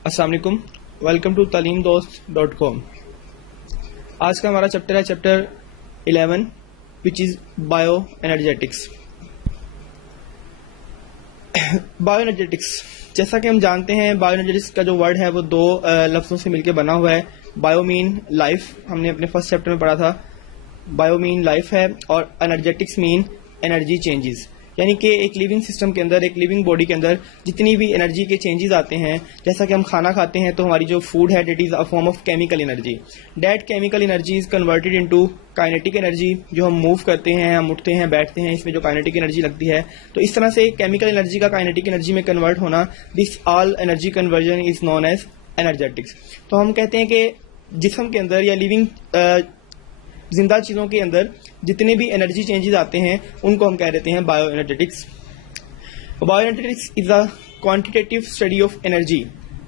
अस्सलाम वालेकुम, welcome to talimdost.com। आज का हमारा चैप्टर है chapter 11 which is bio energetics. Bio energetics, जैसा कि हम जानते हैं, बायो एनर्जेटिक्स का जो वर्ड है वो दो लफ्ज़ों से मिलकर बना हुआ है। बायो मीन लाइफ, हमने अपने फर्स्ट चैप्टर में पढ़ा था। बायो मीन लाइफ है और एनर्जेटिक्स मीन एनर्जी चेंजेस, यानी कि एक लिविंग सिस्टम के अंदर, एक लिविंग बॉडी के अंदर जितनी भी एनर्जी के चेंजेस आते हैं, जैसा कि हम खाना खाते हैं तो हमारी जो फूड है that is a form of chemical energy. That chemical energy is converted into kinetic energy. जो हम मूव करते हैं, हम उठते हैं, बैठते हैं, इसमें जो काइनेटिक एनर्जी लगती है, तो इस तरह से केमिकल एनर्जी का काइनेटिक एनर्जी में कन्वर्ट होना, this all energy conversion is known as energetics. तो हम कहते हैं कि जिस्म के अंदर या लिविंग जिंदा चीज़ों के अंदर जितने भी एनर्जी चेंजेस आते हैं उनको हम कह देते हैं bio energetics. Bio energetics is a quantitative study of energy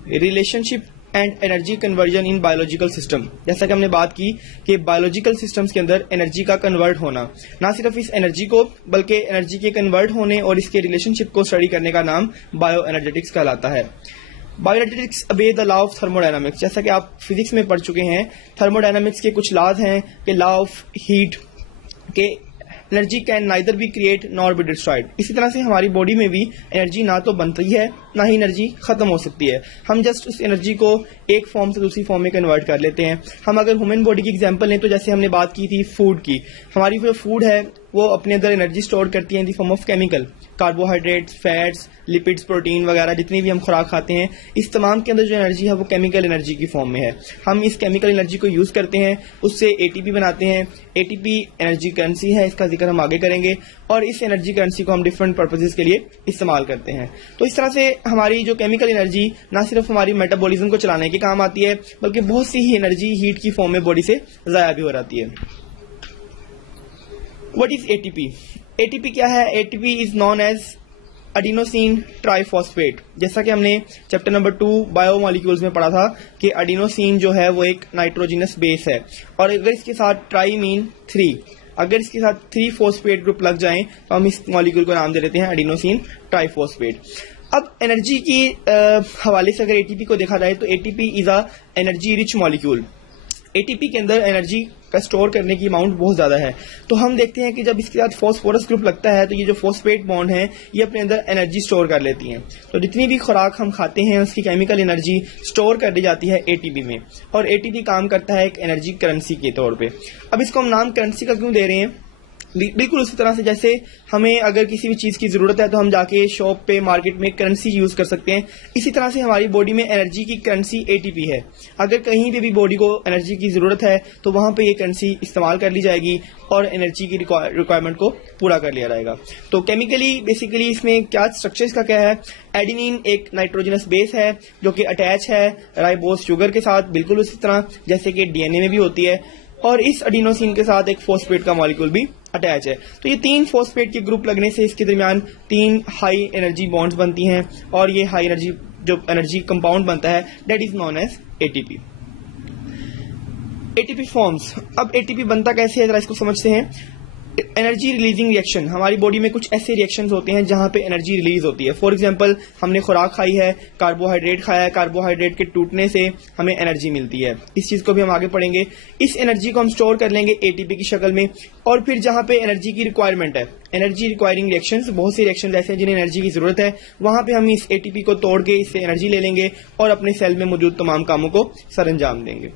relationship and energy conversion in biological system. जैसा कि हमने बात की कि बायोलॉजिकल सिस्टम्स के अंदर एनर्जी का कन्वर्ट होना, ना सिर्फ इस एनर्जी को बल्कि एनर्जी के कन्वर्ट होने और इसके रिलेशनशिप को स्टडी करने का नाम बायो एनर्जेटिक्स कहलाता है। बायोएनर्जेटिक्स अबे द लॉ ऑफ थर्मोडायनामिक्स, जैसा कि आप फिजिक्स में पढ़ चुके हैं, थर्मोडायनामिक्स के कुछ लॉज हैं कि लॉ ऑफ हीट के energy can neither be create nor be destroyed. इसी तरह से हमारी बॉडी में भी एनर्जी ना तो बनती है ना ही एनर्जी खत्म हो सकती है। हम जस्ट उस एनर्जी को एक फॉर्म से दूसरी फॉर्म में कन्वर्ट कर लेते हैं। हम अगर ह्यूमन बॉडी की एग्जांपल लें तो जैसे हमने बात की थी फूड की, हमारी जो फूड है वो अपने अंदर एनर्जी स्टोर करती है इन the form of chemical, carbohydrates, fats, lipids, protein वगैरह जितनी भी हम खुराक खाते हैं, इस तमाम के अंदर जो एनर्जी है वो केमिकल एनर्जी की फॉर्म में है। हम इस केमिकल एनर्जी को यूज करते हैं, उससे एटीपी बनाते हैं। एटीपी एनर्जी करेंसी है, इसका जिक्र हम आगे करेंगे, और इस एनर्जी करेंसी को हम डिफरेंट पर्पसेस के लिए इस्तेमाल करते हैं। तो इस तरह से हमारी जो केमिकल एनर्जी ना सिर्फ हमारी मेटाबॉलिज्म को चलाने के काम आती है, बल्कि बहुत सी ही एनर्जी हीट की फॉर्म में बॉडी से जाया भी हो जाती है। What is ATP? एटीपी क्या है? ATP is known as adenosine triphosphate. जैसा कि हमने चैप्टर नंबर 2 बायोमॉलिक्यूल्स में पढ़ा था कि एडिनोसिन जो है वो एक नाइट्रोजिनस बेस है, और अगर इसके साथ ट्राई मीन 3, अगर इसके साथ 3 फॉस्फेट ग्रुप लग जाएं तो हम इस मॉलिक्यूल को नाम दे देते हैं एडिनोसिन ट्राइफॉस्फेट। अब एनर्जी की हवाले से अगर एटीपी को देखा जाए तो ATP is a energy rich molecule. ATP के अंदर एनर्जी का स्टोर करने की अमाउंट बहुत ज्यादा है। तो हम देखते हैं कि जब इसके साथ फॉस्फोरस ग्रुप लगता है तो ये जो फॉस्फेट बॉन्ड है ये अपने अंदर एनर्जी स्टोर कर लेती हैं। तो जितनी भी खुराक हम खाते हैं उसकी केमिकल एनर्जी स्टोर कर दी जाती है एटीपी में, और एटीपी काम करता है एक एनर्जी करेंसी के तौर पे। अब इसको हम नाम करेंसी का क्यों दे रहे हैं? बिल्कुल उसी तरह से जैसे हमें अगर किसी भी चीज की जरूरत है तो हम जाके शॉप पे, मार्केट में करेंसी यूज कर सकते हैं। इसी तरह से हमारी बॉडी में एनर्जी की करेंसी एटीपी है। अगर कहीं पे भी बॉडी को एनर्जी की जरूरत है तो वहां पे ये करेंसी इस्तेमाल कर ली जाएगी और एनर्जी की रिक्वायरमेंट को पूरा कर लिया जाएगा। तो केमिकली बेसिकली इसमें क्या स्ट्रक्चर इसका क्या है? एडिनिन एक नाइट्रोजनस बेस है जो कि अटैच है राइबोस शुगर के साथ, बिल्कुल उसी तरह जैसे कि डीएनए में भी होती है, और इस एडिनोसिन के साथ एक फॉस्फेट का मॉलिक्यूल भी अटैच है। तो ये 3 फॉस्फेट के ग्रुप लगने से इसके दरमियान 3 हाई एनर्जी बॉन्ड्स बनती हैं, और ये हाई एनर्जी जो एनर्जी कंपाउंड बनता है that is known as ATP. ATP forms, अब एटीपी बनता कैसे है जरा इसको समझते हैं। एनर्जी रिलीजिंग रिएक्शन, हमारी बॉडी में कुछ ऐसे रिएक्शंस होते हैं जहां पे एनर्जी रिलीज होती है। फॉर एग्जांपल हमने खुराक खाई है, कार्बोहाइड्रेट खाया है, कार्बोहाइड्रेट के टूटने से हमें एनर्जी मिलती है। इस चीज को भी हम आगे पढ़ेंगे। इस एनर्जी को हम स्टोर कर लेंगे एटीपी की शक्ल में, और फिर जहां पे एनर्जी की रिक्वायरमेंट है, एनर्जी रिक्वायरिंग रिएक्शंस, बहुत सी रिएक्शंस ऐसे हैं जिन्हें एनर्जी की जरूरत है, वहां पे हम इस एटीपी को तोड़ के इससे एनर्जी ले लेंगे और अपने सेल में मौजूद तमाम कामों को सरअंजाम देंगे।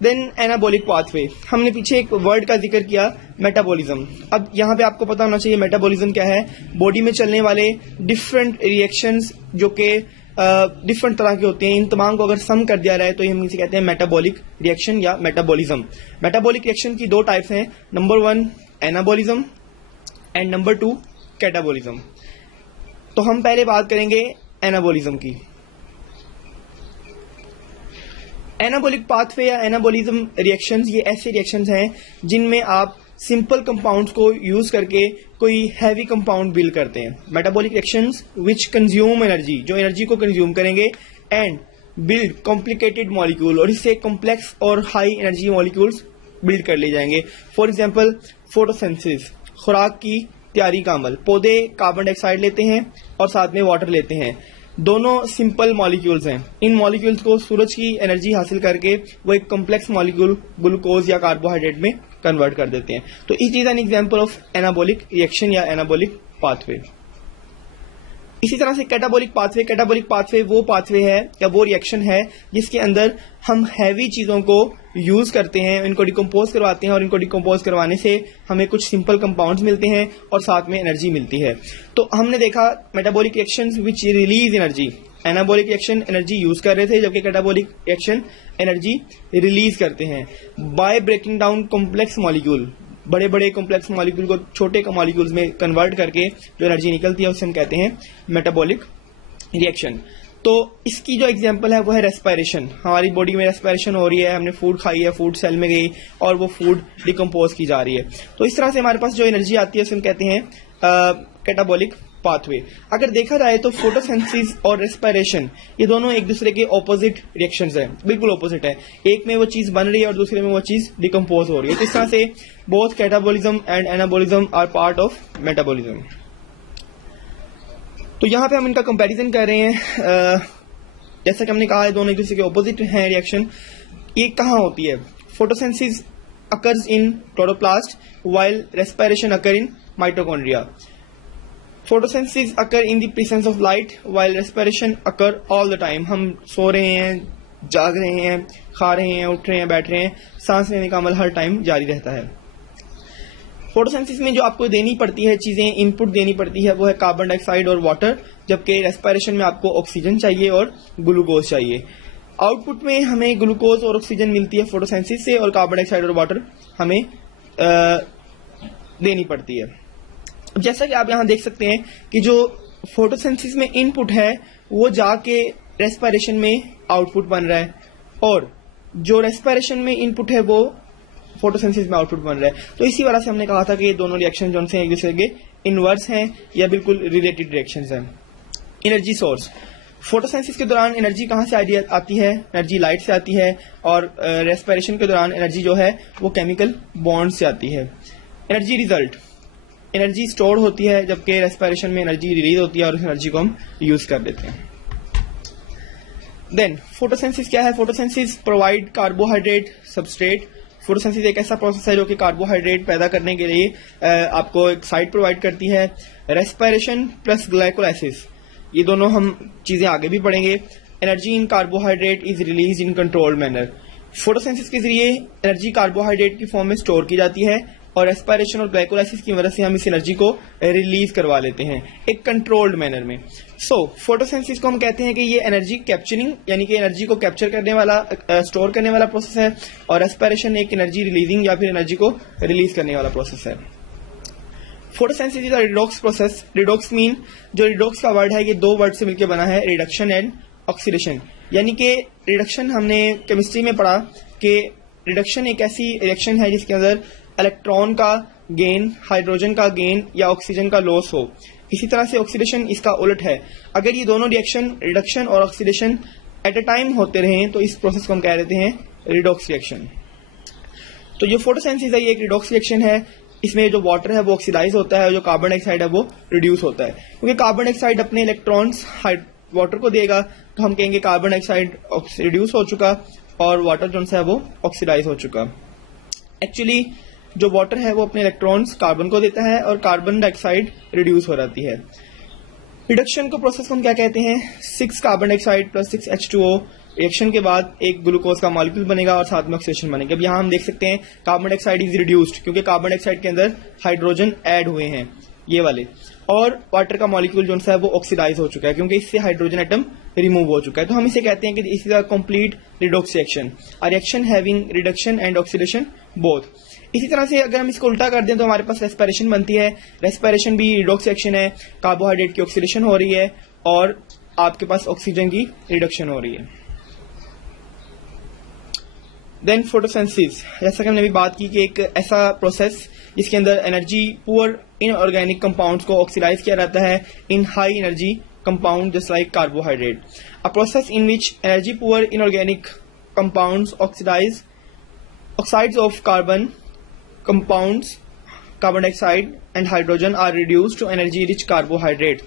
देन एनाबॉलिक पाथवे, हमने पीछे एक वर्ड का जिक्र किया मेटाबॉलिज्म। अब यहाँ पे आपको पता होना चाहिए मेटाबॉलिज्म क्या है। बॉडी में चलने वाले डिफरेंट रिएक्शंस जो कि डिफरेंट तरह के होते हैं, इन तमाम को अगर सम कर दिया जाए तो हम इसे कहते हैं मेटाबॉलिक रिएक्शन या मेटाबॉलिज्म। मेटाबॉलिक रिएक्शन की 2 टाइप्स हैं, number 1 anabolism and number 2 catabolism. तो हम पहले बात करेंगे एनाबॉलिज्म की। एनाबॉलिक पाथवे या एनाबॉलिज्म रिएक्शंस, ये ऐसे रिएक्शंस हैं जिनमें आप सिंपल कंपाउंड्स को यूज करके कोई हैवी कंपाउंड बिल्ड करते हैं। मेटाबॉलिक रिएक्शंस विच कंज्यूम एनर्जी, जो एनर्जी को कंज्यूम करेंगे, एंड बिल्ड कॉम्प्लिकेटेड मॉलिक्यूल, और इससे कॉम्प्लेक्स और हाई एनर्जी मॉलिक्यूल्स बिल्ड कर ले जाएंगे। फॉर एग्जाम्पल फोटोसिंथेसिस, खुराक की तैयारी का अमल। पौधे कार्बन डाइऑक्साइड लेते हैं और साथ में वाटर लेते हैं। दोनों सिंपल मॉलिक्यूल्स हैं। इन मॉलिक्यूल्स को सूरज की एनर्जी हासिल करके वो एक कॉम्प्लेक्स मॉलिक्यूल ग्लूकोज या कार्बोहाइड्रेट में कन्वर्ट कर देते हैं। तो it is an example of anabolic reaction या एनाबॉलिक पाथवे। इसी तरह से कैटाबॉलिक पाथवे वो पाथवे है या वो रिएक्शन है जिसके अंदर हम हैवी चीजों को यूज करते हैं, इनको डिकम्पोज करवाते हैं और इनको डिकम्पोज करवाने से हमें कुछ सिंपल कंपाउंड्स मिलते हैं और साथ में एनर्जी मिलती है। तो हमने देखा मेटाबॉलिक रिएक्शंस विच release energy. Anabolic reaction energy use कर रहे थे, जबकि कैटाबॉलिक रिएक्शन एनर्जी रिलीज करते हैं by breaking down complex molecule. बड़े बड़े कॉम्प्लेक्स मॉलिक्यूल को छोटे मॉलिक्यूल्स में कन्वर्ट करके जो एनर्जी निकलती है उसे हम कहते हैं मेटाबॉलिक रिएक्शन। तो इसकी जो एग्जांपल है वो है रेस्पिरेशन। हमारी बॉडी में रेस्पिरेशन हो रही है, हमने फूड खाई है, फूड सेल में गई और वो फूड डिकम्पोज की जा रही है। तो इस तरह से हमारे पास जो एनर्जी आती है उसे हम कहते हैं कैटाबॉलिक पाथवे। अगर देखा जाए तो फोटोसिंथेसिस और रेस्पिरेशन ये दोनों एक दूसरे के ऑपोजिट रिएक्शंस हैं, बिल्कुल ऑपोजिट है। एक में वो चीज बन रही है और दूसरे में वो चीज डिकम्पोज हो रही है। तो इस तरह से both catabolism and anabolism are part of metabolism. तो यहाँ पे हम इनका कंपैरिजन कर रहे हैं। जैसा कि हमने कहा है दोनों एक दूसरे के ऑपोजिट हैं रिएक्शन। ये कहाँ होती है? Photosynthesis occurs in chloroplast while respiration occur in mitochondria. Photosynthesis occur in the presence of light while respiration occur all the time। हम सो रहे हैं, जाग रहे हैं, खा रहे हैं, उठ रहे हैं, बैठ रहे हैं, सांस लेने का अमल हर टाइम जारी रहता है। फोटोसिंथेसिस में जो आपको देनी पड़ती है चीजें, इनपुट देनी पड़ती है वो है कार्बन डाइऑक्साइड और वाटर, जबकि रेस्पिरेशन में आपको ऑक्सीजन चाहिए और ग्लूकोज चाहिए। आउटपुट में हमें ग्लूकोज और ऑक्सीजन मिलती है फोटोसिंथेसिस से और कार्बन डाइऑक्साइड और वाटर हमें देनी पड़ती है। जैसा कि आप यहां देख सकते हैं कि जो फोटोसिंथेसिस में इनपुट है वो जाके रेस्पिरेशन में आउटपुट बन रहा है और जो रेस्पिरेशन में इनपुट है वो फोटोसिंथेसिस में आउटपुट बन रहा है। तो इसी वजह से हमने कहा था कि ये दोनों रिएक्शन जो हैं एक दूसरे के इनवर्स हैं या बिल्कुल रिलेटेड रिएक्शंस हैं। Energy source. फोटोसिंथेसिस के दौरान एनर्जी कहां से आती है? एनर्जी लाइट से आती है और रेस्पिरेशन के दौरान एनर्जी जो है वो केमिकल बॉन्ड से आती है। Energy result. एनर्जी स्टोर होती है जबकि रेस्पिरेशन में एनर्जी रिलीज होती है और उस एनर्जी को हम यूज कर लेते हैं। देन फोटोसिंथेसिस क्या है? Photosynthesis provide carbohydrate substrate. Photosynthesis एक ऐसा प्रोसेस है जो कि कार्बोहाइड्रेट पैदा करने के लिए आपको एक साइट प्रोवाइड करती है। रेस्पिरेशन प्लस ग्लाइकोलाइसिस, ये दोनों हम चीजें आगे भी पढ़ेंगे। Energy in carbohydrate is release in controlled manner. Photosynthesis के जरिए एनर्जी कार्बोहाइड्रेट की फॉर्म में स्टोर की जाती है और रेस्पिरेशन और ग्लाइकोलाइसिस की वजह से हम इस एनर्जी को रिलीज करवा लेते हैं एक कंट्रोल्ड मैनर में। सो फोटोसिंथेसिस को हम कहते हैं कि ये एनर्जी कैप्चरिंग यानी कि एनर्जी को कैप्चर करने वाला स्टोर करने वाला प्रोसेस है और रेस्पिरेशन एक एनर्जी रिलीजिंग या फिर एनर्जी को रिलीज करने वाला प्रोसेस है। Photosynthesis is a redox process. Redox mean, जो रिडॉक्स का वर्ड है ये दो वर्ड से मिलकर बना है, रिडक्शन एंड ऑक्सीडेशन। यानी कि रिडक्शन हमने केमिस्ट्री में पढ़ा कि रिडक्शन एक ऐसी रिएक्शन है जिसके अंदर इलेक्ट्रॉन का गेन, हाइड्रोजन का गेन या ऑक्सीजन का लॉस हो। इसी तरह से ऑक्सीडेशन इसका उलट है। अगर ये दोनों रिएक्शन रिडक्शन और ऑक्सीडेशन एट अ टाइम होते रहें तो इस प्रोसेस को हम कह देते हैं रिडॉक्स रिएक्शन। तो जो फोटोसिंथेसिस है ये एक रिडॉक्स रिएक्शन है। इसमें जो वाटर है वो ऑक्सीडाइज होता है और जो कार्बन डाइऑक्साइड है वो रिड्यूस होता है। क्योंकि कार्बन डाइऑक्साइड अपने इलेक्ट्रॉन्स वाटर को देगा तो हम कहेंगे कार्बन डाइऑक्साइड रिड्यूस हो चुका और वाटर जो है वो ऑक्सीडाइज हो चुका। एक्चुअली जो वाटर है वो अपने इलेक्ट्रॉन्स कार्बन को देता है और कार्बन डाइऑक्साइड रिड्यूस हो जाती है। रिडक्शन को प्रोसेस को हम क्या कहते हैं? 6 carbon dioxide plus 6 H2O reaction के बाद एक ग्लूकोज का मॉलिक्यूल बनेगा और साथ में ऑक्सीडेशन बनेगा। अब यहाँ हम देख सकते हैं कार्बन डाइऑक्साइड इज रिड्यूस्ड क्योंकि कार्बन डाइऑक्साइड के अंदर हाइड्रोजन ऐड हुए हैं ये वाले, और वाटर का मॉलिक्यूल जो है वो ऑक्सीडाइज हो चुका है क्योंकि इससे हाइड्रोजन एटम रिमूव हो चुका है। तो हम इसे कहते हैं कि this is a complete redox reaction, a reaction having reduction and oxidation both. इसी तरह से अगर हम इसको उल्टा कर दें तो हमारे पास रेस्पिरेशन बनती है। रेस्पिरेशन भी रिडॉक्स रिएक्शन है, कार्बोहाइड्रेट की ऑक्सीडेशन हो रही है और आपके पास ऑक्सीजन की रिडक्शन हो रही है। देन फोटोसिंथेसिस, जैसा कि हमने अभी बात की कि एक ऐसा प्रोसेस जिसके अंदर एनर्जी पुअर इनऑर्गेनिक कंपाउंड्स को ऑक्सीडाइज किया जाता है इन high energy compound just like carbohydrate. A process in which energy poor inorganic compounds oxides of carbon compounds, carbon dioxide and hydrogen are reduced to energy rich carbohydrate.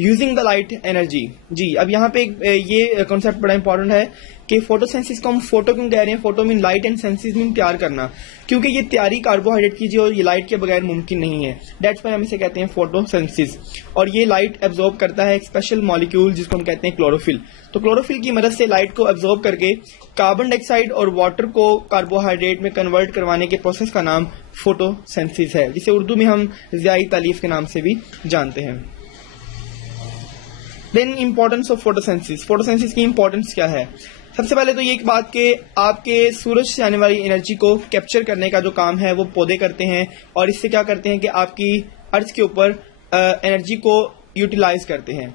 Using the light energy. जी, अब यहाँ पे ये concept बड़ा important है कि photosynthesis को हम फोटो क्यों कह रहे हैं? Photo mean light and synthesis mean तैयार करना, क्योंकि ये तैयारी कार्बोहाइड्रेट की जो ये लाइट के बगैर मुमकिन नहीं है। डेट्स वाई हम इसे कहते हैं फोटोसेंसिस। और ये लाइट एब्जॉर्ब करता है एक स्पेशल मॉलिक्यूल जिसको हम कहते हैं क्लोरोफिल। तो क्लोरोफिल की मदद से लाइट को एब्जॉर्ब करके कार्बन डाइऑक्साइड और वाटर को कार्बोहाइड्रेट में कन्वर्ट करवाने के प्रोसेस का नाम फोटोसेंसिस है, जिसे उर्दू में हम ज़ियाई तालीफ के नाम से भी जानते हैं। Then importance of photosynthesis. Photosynthesis की इंपॉर्टेंस क्या है? सबसे पहले तो ये एक बात कि आपके सूरज से आने वाली एनर्जी को कैप्चर करने का जो काम है वो पौधे करते हैं, और इससे क्या करते हैं कि आपकी अर्थ के ऊपर एनर्जी को यूटिलाइज करते हैं।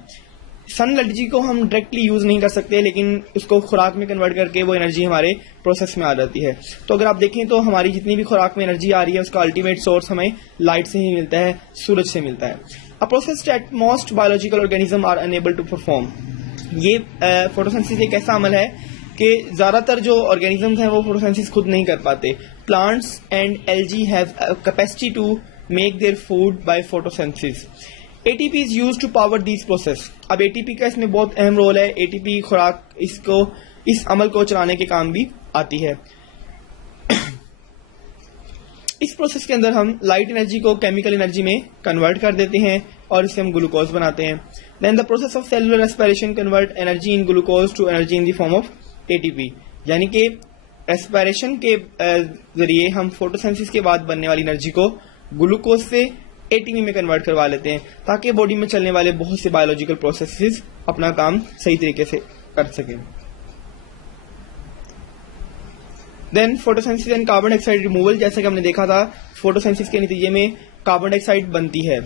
सन एनर्जी को हम डायरेक्टली यूज नहीं कर सकते, लेकिन उसको खुराक में कन्वर्ट करके वो एनर्जी हमारे प्रोसेस में आ जाती है। तो अगर आप देखें तो हमारी जितनी भी खुराक में एनर्जी आ रही है उसका अल्टीमेट सोर्स हमें लाइट से ही मिलता है, सूरज से मिलता है। A process that most biological organism are unable to perform. ये फोटोसेंसिस एक ऐसा अमल है कि ज्यादातर जो ऑर्गेनिजम्स हैं वो फोटोसेंसिस खुद नहीं कर पाते। Plants and algae have capacity to make their food by photosynthesis. ATP is used to power these process. अब एटीपी का इसमें बहुत अहम रोल है। एटीपी खुराक इस अमल को चलाने के काम भी आती है। इस प्रोसेस के अंदर हम लाइट एनर्जी को केमिकल एनर्जी में कन्वर्ट कर देते हैं और इससे हम ग्लूकोज बनाते हैं। Then the process of cellular respiration convert energy in glucose to energy in the form of ATP. यानी कि रेस्पिरेशन के जरिए हम फोटोसेंसिस के बाद बनने वाली एनर्जी को ग्लूकोज से एटीपी में कन्वर्ट करवा लेते हैं, ताकि बॉडी में चलने वाले बहुत से बायोलॉजिकल प्रोसेसेस अपना काम सही तरीके से कर सकें। Then photosynthesis and carbon dioxide removal. जैसे कि हमने देखा था, फोटोसेंसिस के नतीजे में कार्बन डाइऑक्साइड बनती है।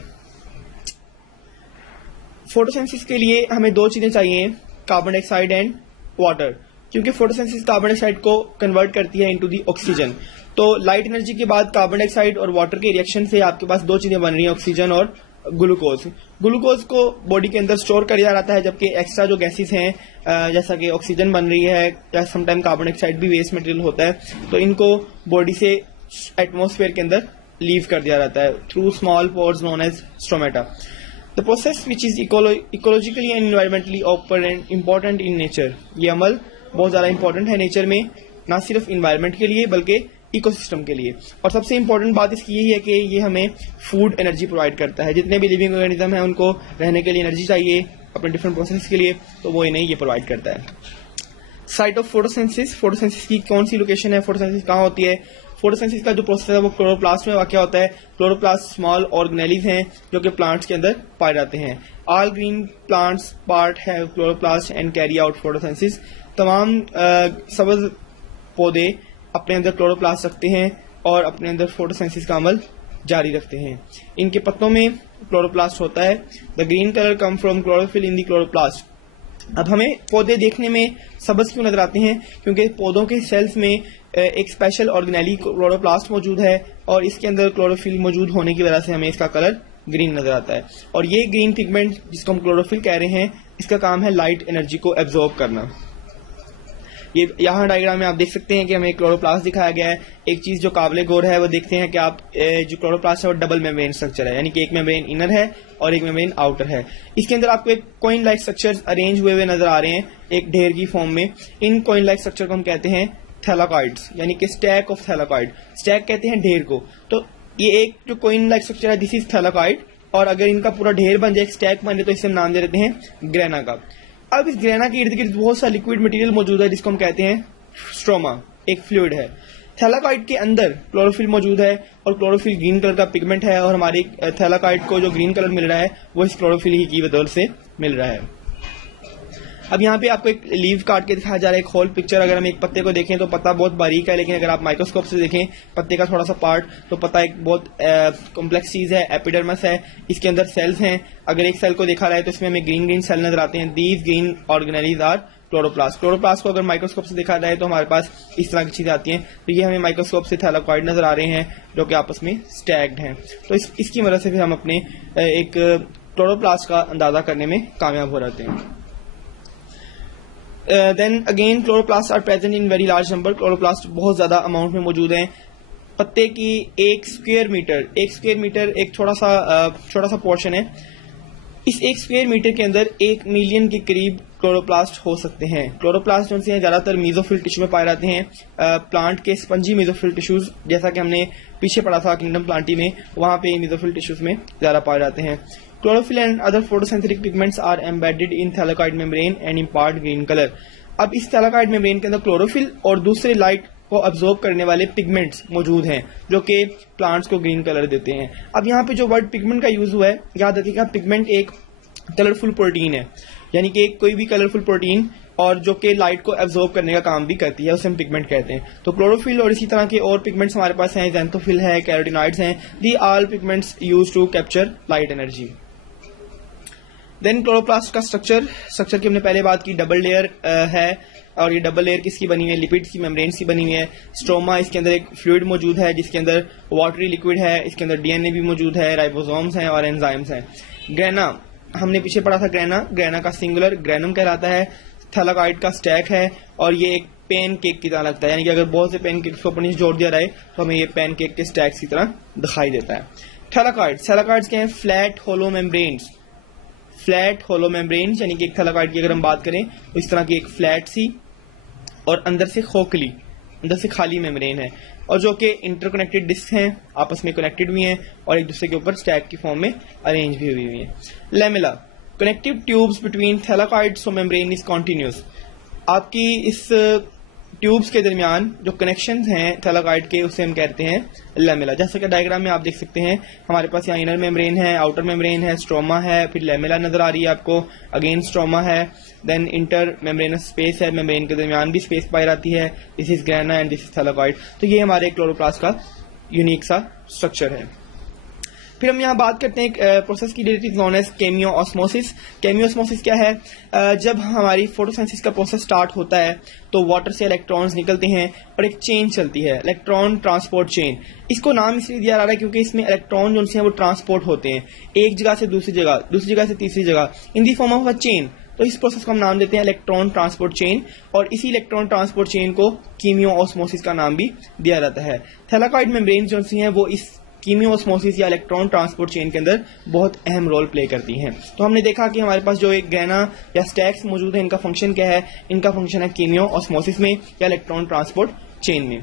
फोटोसेंसिस के लिए हमें दो चीजें चाहिए, कार्बन डाइऑक्साइड एंड वाटर, क्योंकि फोटोसेंसिस कार्बन डाइऑक्साइड को कन्वर्ट करती है इनटू दी ऑक्सीजन। तो लाइट एनर्जी के बाद कार्बन डाइऑक्साइड और वाटर के रिएक्शन से आपके पास दो चीजें बन रही हैं, ऑक्सीजन और ग्लूकोज। ग्लूकोज को बॉडी के अंदर स्टोर कर दिया जाता है, जबकि एक्स्ट्रा जो गैसेस हैं जैसा कि ऑक्सीजन बन रही है या समटाइम कार्बन डाइऑक्साइड भी वेस्ट मटेरियल होता है, तो इनको बॉडी से एटमॉस्फेयर के अंदर लीव कर दिया जाता है through small pores known as stomata. The process which is ecologically and environmentally open and important in nature. ये अमल बहुत ज्यादा इंपॉर्टेंट है नेचर में, ना सिर्फ इन्वायरमेंट के लिए बल्कि इकोसिस्टम के लिए। और सबसे इंपॉर्टेंट बात इसकी यही है कि ये हमें फूड एनर्जी प्रोवाइड करता है। जितने भी लिविंग ऑर्गेनिज्म है उनको रहने के लिए एनर्जी चाहिए अपने डिफरेंट प्रोसेस के लिए, तो वो इन्हें ये प्रोवाइड करता है। Site of photosynthesis. फोटोसेंसिस की कौन सी लोकेशन है, फोटोसेंसिस कहाँ होती है? फोटोसेंसिस का जो प्रोसेस है वो क्लोरोप्लास्ट में वाक़या होता है। क्लोरोप्लास्ट स्मॉल ऑर्गेनेलीज हैं जो कि प्लांट्स के अंदर पाए जाते हैं। All green plants part have chloroplast and carry out photosynthesis. तमाम सब्ज पौधे अपने अंदर क्लोरोप्लास्ट रखते हैं और अपने अंदर फोटोसेंसिस का अमल जारी रखते हैं। इनके पत्तों में क्लोरोप्लास्ट होता है। The green colour come from chlorophyll in the chloroplast. अब हमें पौधे देखने में सबज क्यों नजर आते हैं? क्योंकि पौधों के सेल्स में एक स्पेशल ऑर्गेनेली क्लोरोप्लास्ट मौजूद है और इसके अंदर क्लोरोफिल मौजूद होने की वजह से हमें इसका कलर ग्रीन नजर आता है। और ये ग्रीन पिगमेंट जिसको हम क्लोरोफिल कह रहे हैं, इसका काम है लाइट एनर्जी को एब्जॉर्ब करना। ये यहाँ डायग्राम में आप देख सकते हैं कि हमें क्लोरोप्लास्ट दिखाया गया है। एक चीज जो काबिले गौर है वो देखते हैं कि आप जो क्लोरोप्लास्ट है वो डबल मेम्ब्रेन स्ट्रक्चर है, यानी कि एक मेम्ब्रेन इनर है और एक मेम्ब्रेन आउटर है। इसके अंदर आपको एक कॉइन लाइक स्ट्रक्चर्स अरेंज हुए हुए नजर आ रहे हैं एक ढेर की फॉर्म में। इन कॉइन लाइक स्ट्रक्चर को हम कहते हैं थैलाकॉइड्स, यानी कि स्टैक ऑफ थैलाकॉइड। स्टैक कहते हैं ढेर को। तो ये एक जो कॉइन लाइक स्ट्रक्चर है दिस इज थैलाकॉइड, और अगर इनका पूरा ढेर बन जाए, एक स्टैक बन जाए, तो इसे हम नाम दे देते हैं ग्रेना का। अब इस ग्रेना के इर्द गिर्द बहुत सा लिक्विड मटेरियल मौजूद है जिसको हम कहते हैं स्ट्रोमा, एक फ्लूइड है। थैलाकॉइड के अंदर क्लोरोफिल मौजूद है और क्लोरोफिल ग्रीन कलर का पिगमेंट है, और हमारे थैलाकॉइड को जो ग्रीन कलर मिल रहा है वो इस क्लोरोफिल ही की वजह से मिल रहा है। अब यहाँ पे आपको एक लीव काट के दिखाया जा रहा है, एक होल पिक्चर। अगर हम एक पत्ते को देखें तो पत्ता बहुत बारीक है, लेकिन अगर आप माइक्रोस्कोप से देखें पत्ते का थोड़ा सा पार्ट, तो पत्ता एक बहुत कॉम्प्लेक्स चीज है, एपिडर्मस है। इसके अंदर सेल्स हैं। अगर एक सेल को देखा जाए तो इसमें हमें ग्रीन ग्रीन सेल नजर आते हैं। These green organelles are chloroplast. Chloroplast को अगर माइक्रोस्कोप से देखा जाए तो हमारे पास इस तरह की चीजें आती हैं। तो ये हमें माइक्रोस्कोप से थैलाकॉइड नजर आ रहे हैं जो कि आपस में स्टैग्ड हैं। तो इसकी मदद से फिर हम अपने एक क्लोरोप्लास्ट का अंदाजा करने में कामयाब हो जाते हैं। Then again chloroplast are present in very large number. Chloroplast बहुत ज्यादा अमाउंट में मौजूद हैं। पत्ते की एक स्क्वायर मीटर एक छोटा सा पोर्शन है। इस 1 स्क्वायर मीटर के अंदर 1 मिलियन के करीब क्लोरोप्लास्ट हो सकते हैं। क्लोरोप्लास्ट जो हैं ज्यादातर मीजोफिल टिश्यू में पाए जाते हैं, प्लांट के स्पंजी मीजोफिल टिश्यूज, जैसा कि हमने पीछे पढ़ा था किंगडम प्लांटी में, वहां पे मीजोफिल टिश्यूज में ज्यादा पाए जाते हैं। Chlorophyll and other photosynthetic pigments are embedded in thylakoid membrane and impart green colour. अब इस थैलाकॉइड मेम्ब्रेन के अंदर क्लोरोफिल और दूसरे लाइट को अब्जॉर्ब करने वाले पिगमेंट्स मौजूद हैं जो कि प्लांट्स को ग्रीन कलर देते हैं। अब यहाँ पे जो वर्ड पिगमेंट का यूज हुआ है, याद रखिएगा पिगमेंट एक कलरफुल प्रोटीन है, यानी कि कोई भी कलरफुल प्रोटीन और जो कि लाइट को एब्जॉर्ब करने का काम भी करती है, उसे हम पिगमेंट कहते हैं। तो क्लोरोफिल और इसी तरह के और पिगमेंट्स हमारे पास हैं, ज़ैंथोफिल है, कैरोटिनॉइड्स हैं, the all pigments use to capture light energy. Then chloroplast का स्ट्रक्चर की हमने पहले बात की, डबल लेयर है, और ये डबल लेयर किसकी बनी हुई है, लिपिड्स की, मेम्ब्रेन्स की बनी हुई है। स्ट्रोमा, इसके अंदर एक फ्लूइड मौजूद है जिसके अंदर वाटरी लिक्विड है, इसके अंदर डीएनए भी मौजूद है, राइबोसोम्स हैं और एंजाइम्स हैं। ग्रेना, हमने पीछे पढ़ा था ग्रेना का सिंगुलर ग्रेनम कहलाता है। थैलाकॉइड का स्टैक है और ये एक पैन केक की तरह लगता है, यानी कि अगर बहुत से पैन केक्स को ऊपर नीचे जोड़ दिया जाए तो हमें ये पैन केक के स्टैक्स की तरह दिखाई देता है। थैलाकॉइड्स के हैं फ्लैट होलो मेम्ब्रेन्स, यानी कि एक थैलाकॉइड की अगर हम बात करें तो इस तरह की एक फ्लैट सी और अंदर से खोखली, अंदर से खाली मेम्ब्रेन है, और जो कि इंटरकनेक्टेड डिस्क हैं, आपस में कनेक्टेड भी हैं और एक दूसरे के ऊपर स्टैक की फॉर्म में अरेंज भी हुई हैं। Lamella, connective tubes between thylakoid so membrane is continuous. आपकी इस ट्यूब्स के दरमियान जो कनेक्शंस हैं थैलाकॉइड के, उसे हम कहते हैं लेमेला। जैसा कि डायग्राम में आप देख सकते हैं, हमारे पास यहाँ इनर मेम्ब्रेन है, आउटर मेम्ब्रेन है, स्ट्रोमा है, फिर लेमेला नजर आ रही है आपको, अगेन स्ट्रोमा है, देन इंटर मेम्ब्रेनस स्पेस है, मेम्ब्रेन के दरमियान भी स्पेस पाई जाती है, this is grana and this is thylakoid. तो ये हमारे क्लोरोप्लास्ट का यूनिक सा स्ट्रक्चर है। फिर हम यहाँ बात करते हैं एक प्रोसेस की, इट इज नोन एज केमियोऑस्मोसिस। केमियोऑस्मोसिस क्या है? जब हमारी फोटोसिंथेसिस का प्रोसेस स्टार्ट होता है तो वाटर से इलेक्ट्रॉन्स निकलते हैं और एक चेन चलती है, इलेक्ट्रॉन ट्रांसपोर्ट चेन। इसको नाम इसलिए दिया जा रहा है क्योंकि इसमें इलेक्ट्रॉन जो हैं वो ट्रांसपोर्ट होते हैं एक जगह से दूसरी जगह से तीसरी जगह in the form of a chain. तो इस प्रोसेस को हम नाम देते हैं इलेक्ट्रॉन ट्रांसपोर्ट चेन, और इसी इलेक्ट्रॉन ट्रांसपोर्ट चेन को कीमियोऑस्मोसिस का नाम भी दिया जाता है। थैलाकॉइड मेम्ब्रेन जो हैं वो इस कीमियोऑस्मोसिस या इलेक्ट्रॉन ट्रांसपोर्ट चेन के अंदर बहुत अहम रोल प्ले करती हैं। तो हमने देखा कि हमारे पास जो एक ग्रेना या स्टैक्स मौजूद है, इनका फंक्शन क्या है? इनका फंक्शन है कीमियोऑस्मोसिस में या इलेक्ट्रॉन ट्रांसपोर्ट चेन में।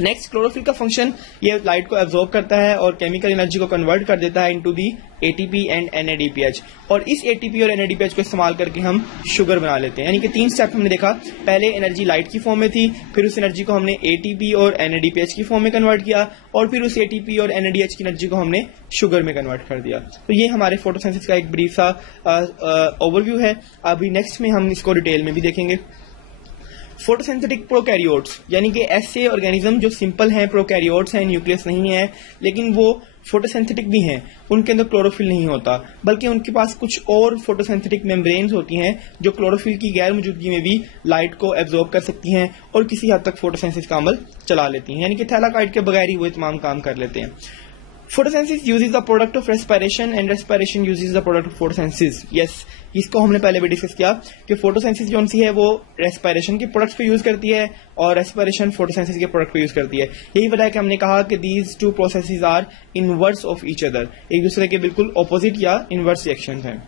नेक्स्ट, क्लोरोफिल का फंक्शन, ये लाइट को एब्जॉर्ब करता है और केमिकल एनर्जी को कन्वर्ट कर देता है into the ATP and NADPH, और इस एटीपी और एनएडीपीएच को इस्तेमाल करके हम शुगर बना लेते हैं। यानी कि 3 स्टेप हमने देखा, पहले एनर्जी लाइट की फॉर्म में थी, फिर उस एनर्जी को हमने एटीपी और एनएडीपीएच की फॉर्म में कन्वर्ट किया, और फिर उस एटीपी और एनएडीएच की एनर्जी को हमने शुगर में कन्वर्ट कर दिया। तो ये हमारे फोटोसिंथेसिस का एक ब्रीफ सा ओवरव्यू है। अभी नेक्स्ट में हम इसको डिटेल में भी देखेंगे। फोटोसिंथेटिक प्रोकैरियोट्स, यानी कि ऐसे ऑर्गेनिज्म जो सिंपल हैं, प्रोकैरियोट्स हैं, न्यूक्लियस नहीं है, लेकिन वो फोटोसिंथेटिक भी हैं, उनके अंदर क्लोरोफिल नहीं होता, बल्कि उनके पास कुछ और फोटोसिंथेटिक मेम्ब्रेन्स होती हैं जो क्लोरोफिल की गैर मौजूदगी में भी लाइट को एब्जॉर्ब कर सकती हैं और किसी हद तक फोटोसिंथेसिस का अमल चला लेती हैं, यानी कि थैलाकॉइड के बगैर ही वो तमाम काम कर लेते हैं। Photosynthesis uses the product of respiration and respiration uses the product of photosynthesis. Yes, इसको हमने पहले भी डिस्कस किया कि फोटोसिंथेसिस जो सी है वो रेस्पिरेशन के प्रोडक्ट्स को यूज करती है और रेस्पिरेशन फोटोसिंथेसिस के प्रोडक्ट को यूज करती है। यही वजह है कि हमने कहा कि these two processes are inverse of each other, एक दूसरे के बिल्कुल ऑपोजिट या इनवर्स रिएक्शन हैं।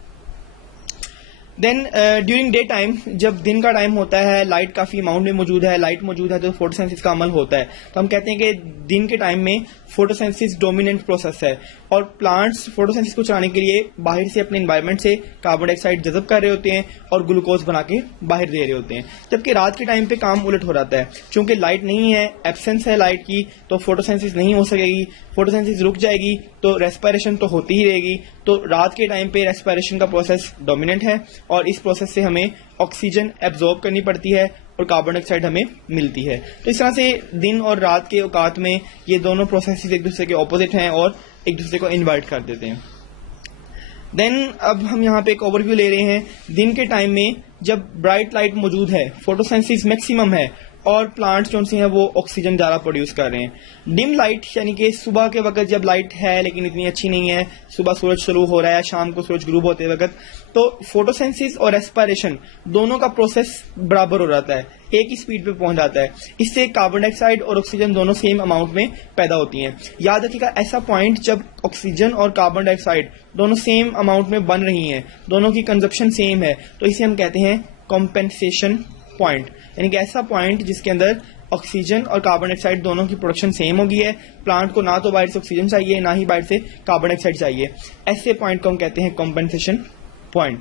देन ड्यूरिंग डे टाइम, जब दिन का टाइम होता है, लाइट काफी अमाउंट में मौजूद है, लाइट मौजूद है, तो फोटोसिंथेसिस का अमल होता है। तो हम कहते हैं कि दिन के टाइम में फोटोसिंथेसिस डोमिनेंट प्रोसेस है और प्लांट्स फोटोसिंथेसिस को चलाने के लिए बाहर से अपने एनवायरनमेंट से कार्बन डाइऑक्साइड जज़ब कर रहे होते हैं और ग्लूकोज बना के बाहर दे रहे होते हैं। जबकि रात के टाइम पे काम उलट हो जाता है, क्योंकि लाइट नहीं है, एब्सेंस है लाइट की, तो फोटोसिंथेसिस नहीं हो सकेगी, फोटोसिंथेसिस रुक जाएगी तो रेस्पिरेशन तो होती ही रहेगी। तो रात के टाइम पे रेस्पिरेशन का प्रोसेस डोमिनेंट है और इस प्रोसेस से हमें ऑक्सीजन एब्जॉर्ब करनी पड़ती है और कार्बन डाइऑक्साइड हमें मिलती है। तो इस तरह से दिन और रात के औकात में ये दोनों प्रोसेसेस एक दूसरे के ऑपोजिट हैं और एक दूसरे को इन्वर्ट कर देते हैं। देन अब हम यहाँ पे एक ओवरव्यू ले रहे हैं। दिन के टाइम में जब ब्राइट लाइट मौजूद है, फोटोसिंथेसिस मैक्सिमम है, और प्लांट्स जो से हैं वो ऑक्सीजन ज़्यादा प्रोड्यूस कर रहे हैं। डिम लाइट यानी कि सुबह के वक्त जब लाइट है लेकिन इतनी अच्छी नहीं है, सुबह सूरज शुरू हो रहा है, शाम को सूरज ग्रूब होते वक्त, तो फोटोसिंथेसिस और रेस्पिरेशन दोनों का प्रोसेस बराबर हो जाता है, एक ही स्पीड पे पहुंच जाता है। इससे कार्बन डाइऑक्साइड और ऑक्सीजन दोनों सेम अमाउंट में पैदा होती हैं। याद रखिएगा ऐसा पॉइंट जब ऑक्सीजन और कार्बन डाइऑक्साइड दोनों सेम अमाउंट में बन रही हैं, दोनों की कंजप्शन सेम है, तो इसे हम कहते हैं कॉम्पेंसेशन पॉइंट, यानी कि ऐसा पॉइंट जिसके अंदर ऑक्सीजन और कार्बन डाइऑक्साइड दोनों की प्रोडक्शन सेम हो गई है, प्लांट को ना तो बाहर से ऑक्सीजन चाहिए ना ही बाहर से कार्बन डाइऑक्साइड चाहिए। ऐसे पॉइंट को हम कहते हैं कॉम्पेंसेशन पॉइंट।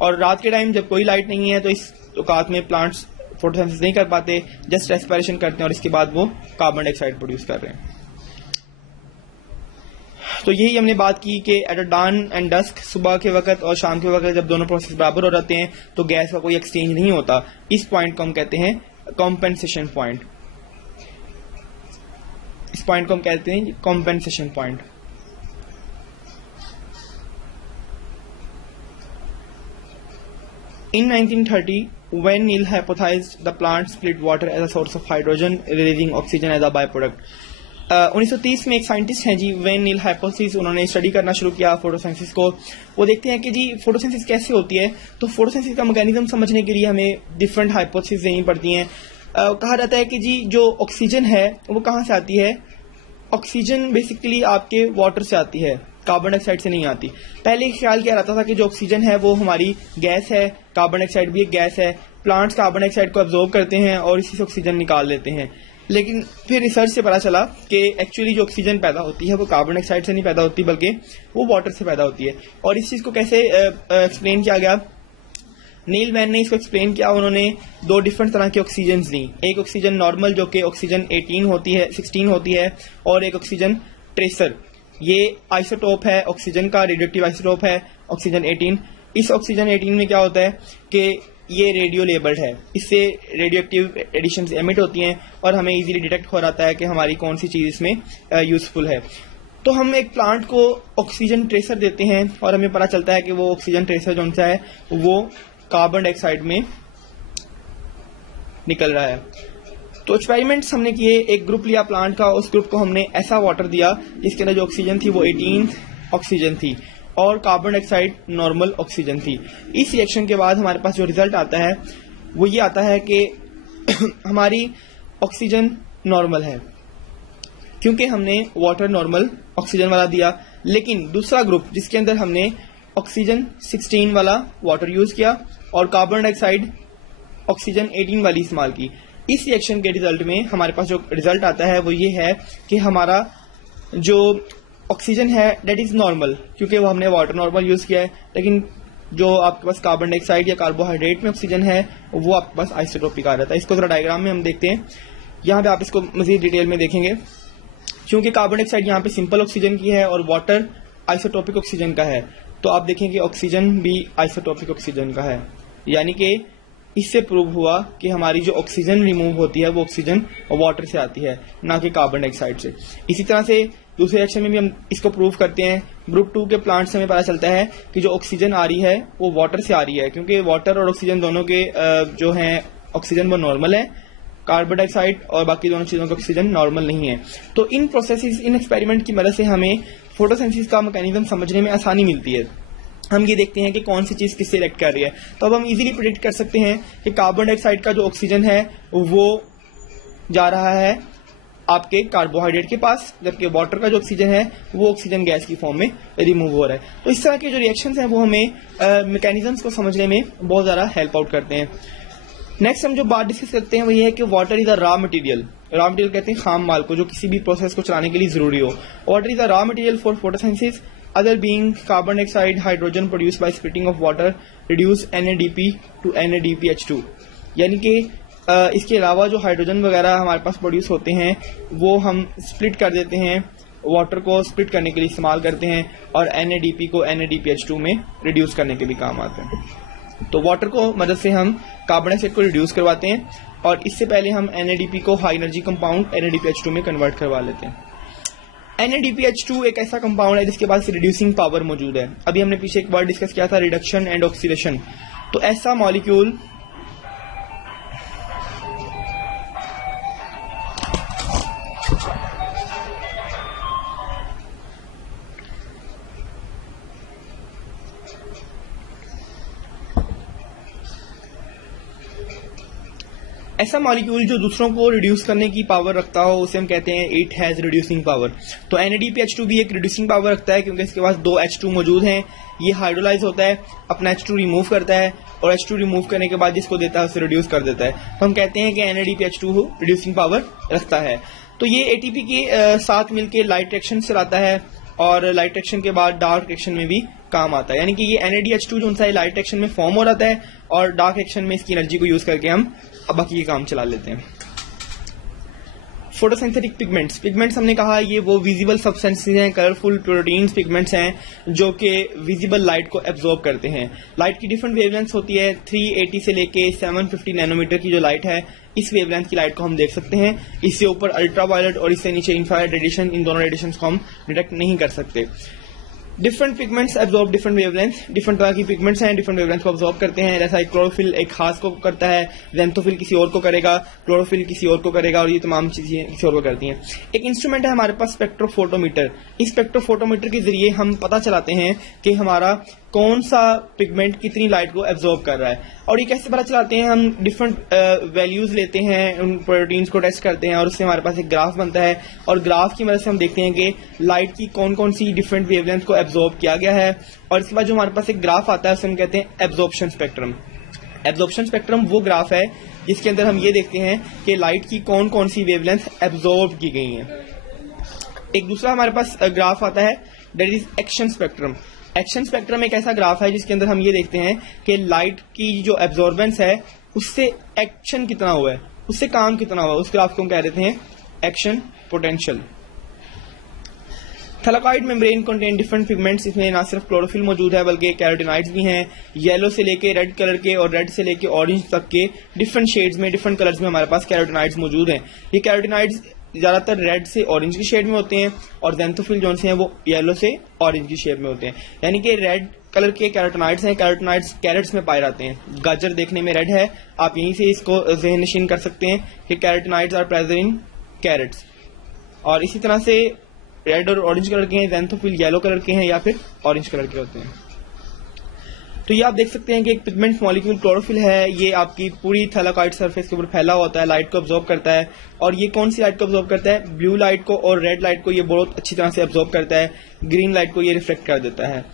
और रात के टाइम जब कोई लाइट नहीं है तो इस औकात में प्लांट्स फोटोसिंथेसिस नहीं कर पाते, जस्ट रेस्पिरेशन करते हैं और इसके बाद वो कार्बन डाइऑक्साइड प्रोड्यूस कर रहे हैं। तो यही हमने बात की कि at a dawn and dusk, सुबह के वक्त और शाम के वक्त जब दोनों प्रोसेस बराबर हो जाते हैं तो गैस का कोई एक्सचेंज नहीं होता। इस पॉइंट को हम कहते हैं कॉम्पेंसेशन पॉइंट। इस पॉइंट को हम कहते हैं compensation point. In 1930, when Neil hypothesized the plant split water as a source of hydrogen, releasing oxygen as a byproduct. 1930 में एक साइंटिस्ट हैं जी, वेन नील हाइपोथेसिस, उन्होंने स्टडी करना शुरू किया फोटोसिंथेसिस को। वो देखते हैं कि जी फोटोसिंथेसिस कैसे होती है, तो फोटोसिंथेसिस का मैकेनिज्म समझने के लिए हमें डिफरेंट हाइपोथेसिस देनी पड़ती हैं। कहा जाता है कि जी जो ऑक्सीजन है वो कहाँ से आती है, ऑक्सीजन बेसिकली आपके वाटर से आती है, कार्बन डाइऑक्साइड से नहीं आती। पहले ख्याल किया जाता था कि जो ऑक्सीजन है वो हमारी गैस है, कार्बन डाइऑक्साइड भी एक गैस है, प्लांट्स कार्बन डाइऑक्साइड को अब्जॉर्ब करते हैं और इसी से ऑक्सीजन निकाल लेते हैं। लेकिन फिर रिसर्च से पता चला कि एक्चुअली जो ऑक्सीजन पैदा होती है वो कार्बन डाइऑक्साइड से नहीं पैदा होती बल्कि वो वाटर से पैदा होती है। और इस चीज़ को कैसे एक्सप्लेन किया गया, नील मैन ने इसको एक्सप्लेन किया। उन्होंने दो डिफरेंट तरह की ऑक्सीजन दी, एक ऑक्सीजन नॉर्मल जो कि ऑक्सीजन 16 होती है और एक ऑक्सीजन ट्रेसर। ये आइसोटोप है ऑक्सीजन का, रेडियोएक्टिव आइसोटोप है ऑक्सीजन 18। इस ऑक्सीजन 18 में क्या होता है कि ये रेडियो लेबल्ड है, इससे रेडियोएक्टिव एडिशंस एमिट होती हैं और हमें इजीली डिटेक्ट हो जाता है कि हमारी कौन सी चीज़ इसमें यूजफुल है। तो हम एक प्लांट को ऑक्सीजन ट्रेसर देते हैं और हमें पता चलता है कि वो ऑक्सीजन ट्रेसर जो सा है वो कार्बन डाइऑक्साइड में निकल रहा है। तो एक्सपेरिमेंट्स हमने किए, एक ग्रुप लिया प्लांट का, उस ग्रुप को हमने ऐसा वाटर दिया जिसके अंदर जो ऑक्सीजन थी वो 18 ऑक्सीजन थी और कार्बन डाइऑक्साइड नॉर्मल ऑक्सीजन थी। इस रिएक्शन के बाद हमारे पास जो रिजल्ट आता है वो ये आता है कि हमारी ऑक्सीजन नॉर्मल है क्योंकि हमने वाटर नॉर्मल ऑक्सीजन वाला दिया। लेकिन दूसरा ग्रुप जिसके अंदर हमने ऑक्सीजन 16 वाला वाटर यूज किया और कार्बन डाइऑक्साइड ऑक्सीजन 18 वाली इस्तेमाल की, इस रिएक्शन के रिजल्ट में हमारे पास जो रिजल्ट आता है वो ये है कि हमारा जो ऑक्सीजन है डेट इज नॉर्मल क्योंकि वो हमने वाटर नॉर्मल यूज किया है, लेकिन जो आपके पास कार्बन डाइऑक्साइड या कार्बोहाइड्रेट में ऑक्सीजन है वो आपके पास आइसोटोपिक आ जाता है। इसको जरा डायग्राम में हम देखते हैं, यहाँ पे आप इसको मजीद डिटेल में देखेंगे। क्योंकि कार्बन डाइऑक्साइड यहाँ पे सिंपल ऑक्सीजन की है और वाटर आइसोटोपिक ऑक्सीजन का है, तो आप देखेंगे ऑक्सीजन भी आइसोटोपिक ऑक्सीजन का है, यानी कि इससे प्रूव हुआ कि हमारी जो ऑक्सीजन रिमूव होती है वो ऑक्सीजन वाटर से आती है ना कि कार्बन डाइऑक्साइड से। इसी तरह से दूसरे रिएक्शन में भी हम इसको प्रूव करते हैं। ग्रुप 2 के प्लांट से हमें पता चलता है कि जो ऑक्सीजन आ रही है वो वाटर से आ रही है क्योंकि वाटर और ऑक्सीजन दोनों के जो हैं ऑक्सीजन वो नॉर्मल है, कार्बन डाइऑक्साइड और बाकी दोनों चीज़ों का ऑक्सीजन नॉर्मल नहीं है। तो इन प्रोसेसेस, इन एक्सपेरिमेंट की मदद से हमें फोटोसिंथेसिस का मैकेनिज्म समझने में आसानी मिलती है। हम ये देखते हैं कि कौन सी चीज़ किससे रिएक्ट कर रही है, तो अब हम इजीली प्रेडिक्ट कर सकते हैं कि कार्बन डाइऑक्साइड का जो ऑक्सीजन है वो जा रहा है आपके कार्बोहाइड्रेट के पास, जबकि वाटर का जो ऑक्सीजन है वो ऑक्सीजन गैस की फॉर्म में रिमूव हो रहा है। तो इस तरह के जो रिएक्शंस हैं वो हमें मैकेनिज्म्स को समझने में बहुत ज़्यादा हेल्प आउट करते हैं। नेक्स्ट हम जो बात डिस्कस करते हैं वो ये है कि water is a raw material. Raw material कहते हैं खाम माल को, जो किसी भी प्रोसेस को चलाने के लिए जरूरी हो। Water is a raw material for photosynthesis, other being carbon dioxide, hydrogen produced by splitting of water reduce NADP to NADPH2। यानी कि इसके अलावा जो हाइड्रोजन वगैरह हमारे पास प्रोड्यूस होते हैं वो हम स्प्लिट कर देते हैं, वाटर को स्प्लिट करने के लिए इस्तेमाल करते हैं और NADP को NADPH2 में रिड्यूस करने के भी काम आते हैं। तो वाटर को मदद से हम कार्बन डाइऑक्साइड को रिड्यूस करवाते हैं और इससे पहले हम NADP को हाई एनर्जी कंपाउंड NADPH2 में कन्वर्ट करवा लेते हैं। NADPH2 एक ऐसा कंपाउंड है जिसके पास रिड्यूसिंग पावर मौजूद है। अभी हमने पीछे एक वर्ड डिस्कस किया था, रिडक्शन एंड ऑक्सीडेशन। तो ऐसा मॉलिक्यूल ऐसा मॉलिक्यूल जो दूसरों को रिड्यूस करने की पावर रखता हो उसे हम कहते हैं इट हैज रिड्यूसिंग पावर। तो NADPH2 भी एक रिड्यूसिंग पावर रखता है क्योंकि इसके पास 2 H2 मौजूद हैं। ये हाइड्रोलाइज होता है, अपना H2 रिमूव करता है और H2 रिमूव करने के बाद जिसको देता है उसे रिड्यूस कर देता है। तो हम कहते हैं कि NADPH2 रिड्यूसिंग पावर रखता है। तो ये ATP के साथ मिलकर लाइट रिएक्शन चलाता है और लाइट रिएक्शन के बाद डार्क रिएक्शन में भी काम आता है। यानी कि ये NADH2 जो है लाइट रिएक्शन में फॉर्म हो जाता है और डार्क रिएक्शन में इसकी एनर्जी को यूज करके हम बाकी के काम चला लेते हैं। फोटोसिंथेटिक पिगमेंट्स, पिगमेंट्स हमने कहा ये वो विजिबल सब्सटेंसेस हैं, कलरफुल प्रोटीन्स पिगमेंट्स हैं जो कि विजिबल लाइट को एब्जॉर्ब करते हैं। लाइट की डिफरेंट वेवलेंथ होती है, 380 से लेके 750 नैनोमीटर की जो लाइट है इस वेवलेंथ की लाइट को हम देख सकते हैं। इससे ऊपर अल्ट्रावायलेट और इससे नीचे इंफ्रारेड रेडिएशन, इन दोनों रेडिएशन को हम डिटेक्ट नहीं कर सकते। Different pigments absorb different wavelength, different तरह की पिगमेंट्स हैं डिफरेंट वेवलेंथ को एब्जॉर्ब करते हैं। जैसा क्लोरोफिल एक खास को करता है, ज़ैंथोफिल किसी और को करेगा, क्लोरोफिल किसी और को करेगा और ये तमाम चीजें किसी और को करती हैं। एक इंस्ट्रूमेंट है हमारे पास स्पेक्ट्रोफोटोमीटर। इस स्पेक्ट्रोफोटोमीटर के जरिए हम पता चलाते हैं कि हमारा कौन सा पिगमेंट कितनी लाइट को एब्जॉर्ब कर रहा है। और ये कैसे पता चलाते हैं, हम डिफरेंट वैल्यूज लेते हैं, उन प्रोटीन्स को टेस्ट करते हैं और उससे हमारे पास एक ग्राफ बनता है और ग्राफ की मदद से हम देखते हैं कि लाइट की कौन कौन सी डिफरेंट वेवलेंथ को एब्जॉर्ब किया गया है। और इसके बाद जो हमारे पास एक ग्राफ आता है उसे हम कहते हैं एब्जॉर्प्शन स्पेक्ट्रम। एब्जॉर्प्शन स्पेक्ट्रम वो ग्राफ है जिसके अंदर हम ये देखते हैं कि लाइट की कौन कौन सी वेवलेंथ एब्जॉर्ब की गई है। एक दूसरा हमारे पास ग्राफ आता है that is action spectrum. Action spectrum एक ऐसा ग्राफ है जिसके अंदर हम ये देखते हैं कि लाइट की जो एब्जॉर्बेंस है उससे एक्शन कितना हुआ है, उससे काम कितना हुआ, उस ग्राफ को हम कह देते हैं action potential. Thylakoid membrane contain different pigments. इसमें ना सिर्फ क्लोरोफिल मौजूद है बल्कि कैरोटिनॉइड्स भी हैं। येलो से लेके रेड कलर के और रेड से लेके ऑरेंज तक के डिफरेंट शेड्स में, डिफरेंट कलर्स में हमारे पास कैरोटिनॉइड्स मौजूद हैं। ये कैरोटिनॉइड्स ज्यादातर रेड से ऑरेंज की शेड में होते हैं और ज़ैंथोफिल जो हैं वो येलो से ऑरेंज की शेड में होते हैं। यानी कि रेड कलर के कैरोटिनॉइड्स हैं, कैरोटिनॉइड्स कैरेट्स में पाए जाते हैं। गाजर देखने में रेड है, आप यहीं से इसको ज़हन नशीन कर सकते हैं कि carotenoids are present in carrots. और इसी तरह से रेड और ऑरेंज कलर के हैं, ज़ैंथोफिल येलो कलर के हैं या फिर ऑरेंज कलर के होते हैं। तो ये आप देख सकते हैं कि एक पिगमेंट मॉलिक्यूल क्लोरोफिल है, ये आपकी पूरी थैलाकॉइड सरफेस के ऊपर फैला होता है, लाइट को एब्जॉर्ब करता है। और ये कौन सी लाइट को एब्जॉर्ब करता है, ब्लू लाइट को और रेड लाइट को ये बहुत अच्छी तरह से एब्जॉर्ब करता है, ग्रीन लाइट को ये रिफ्लेक्ट कर देता है।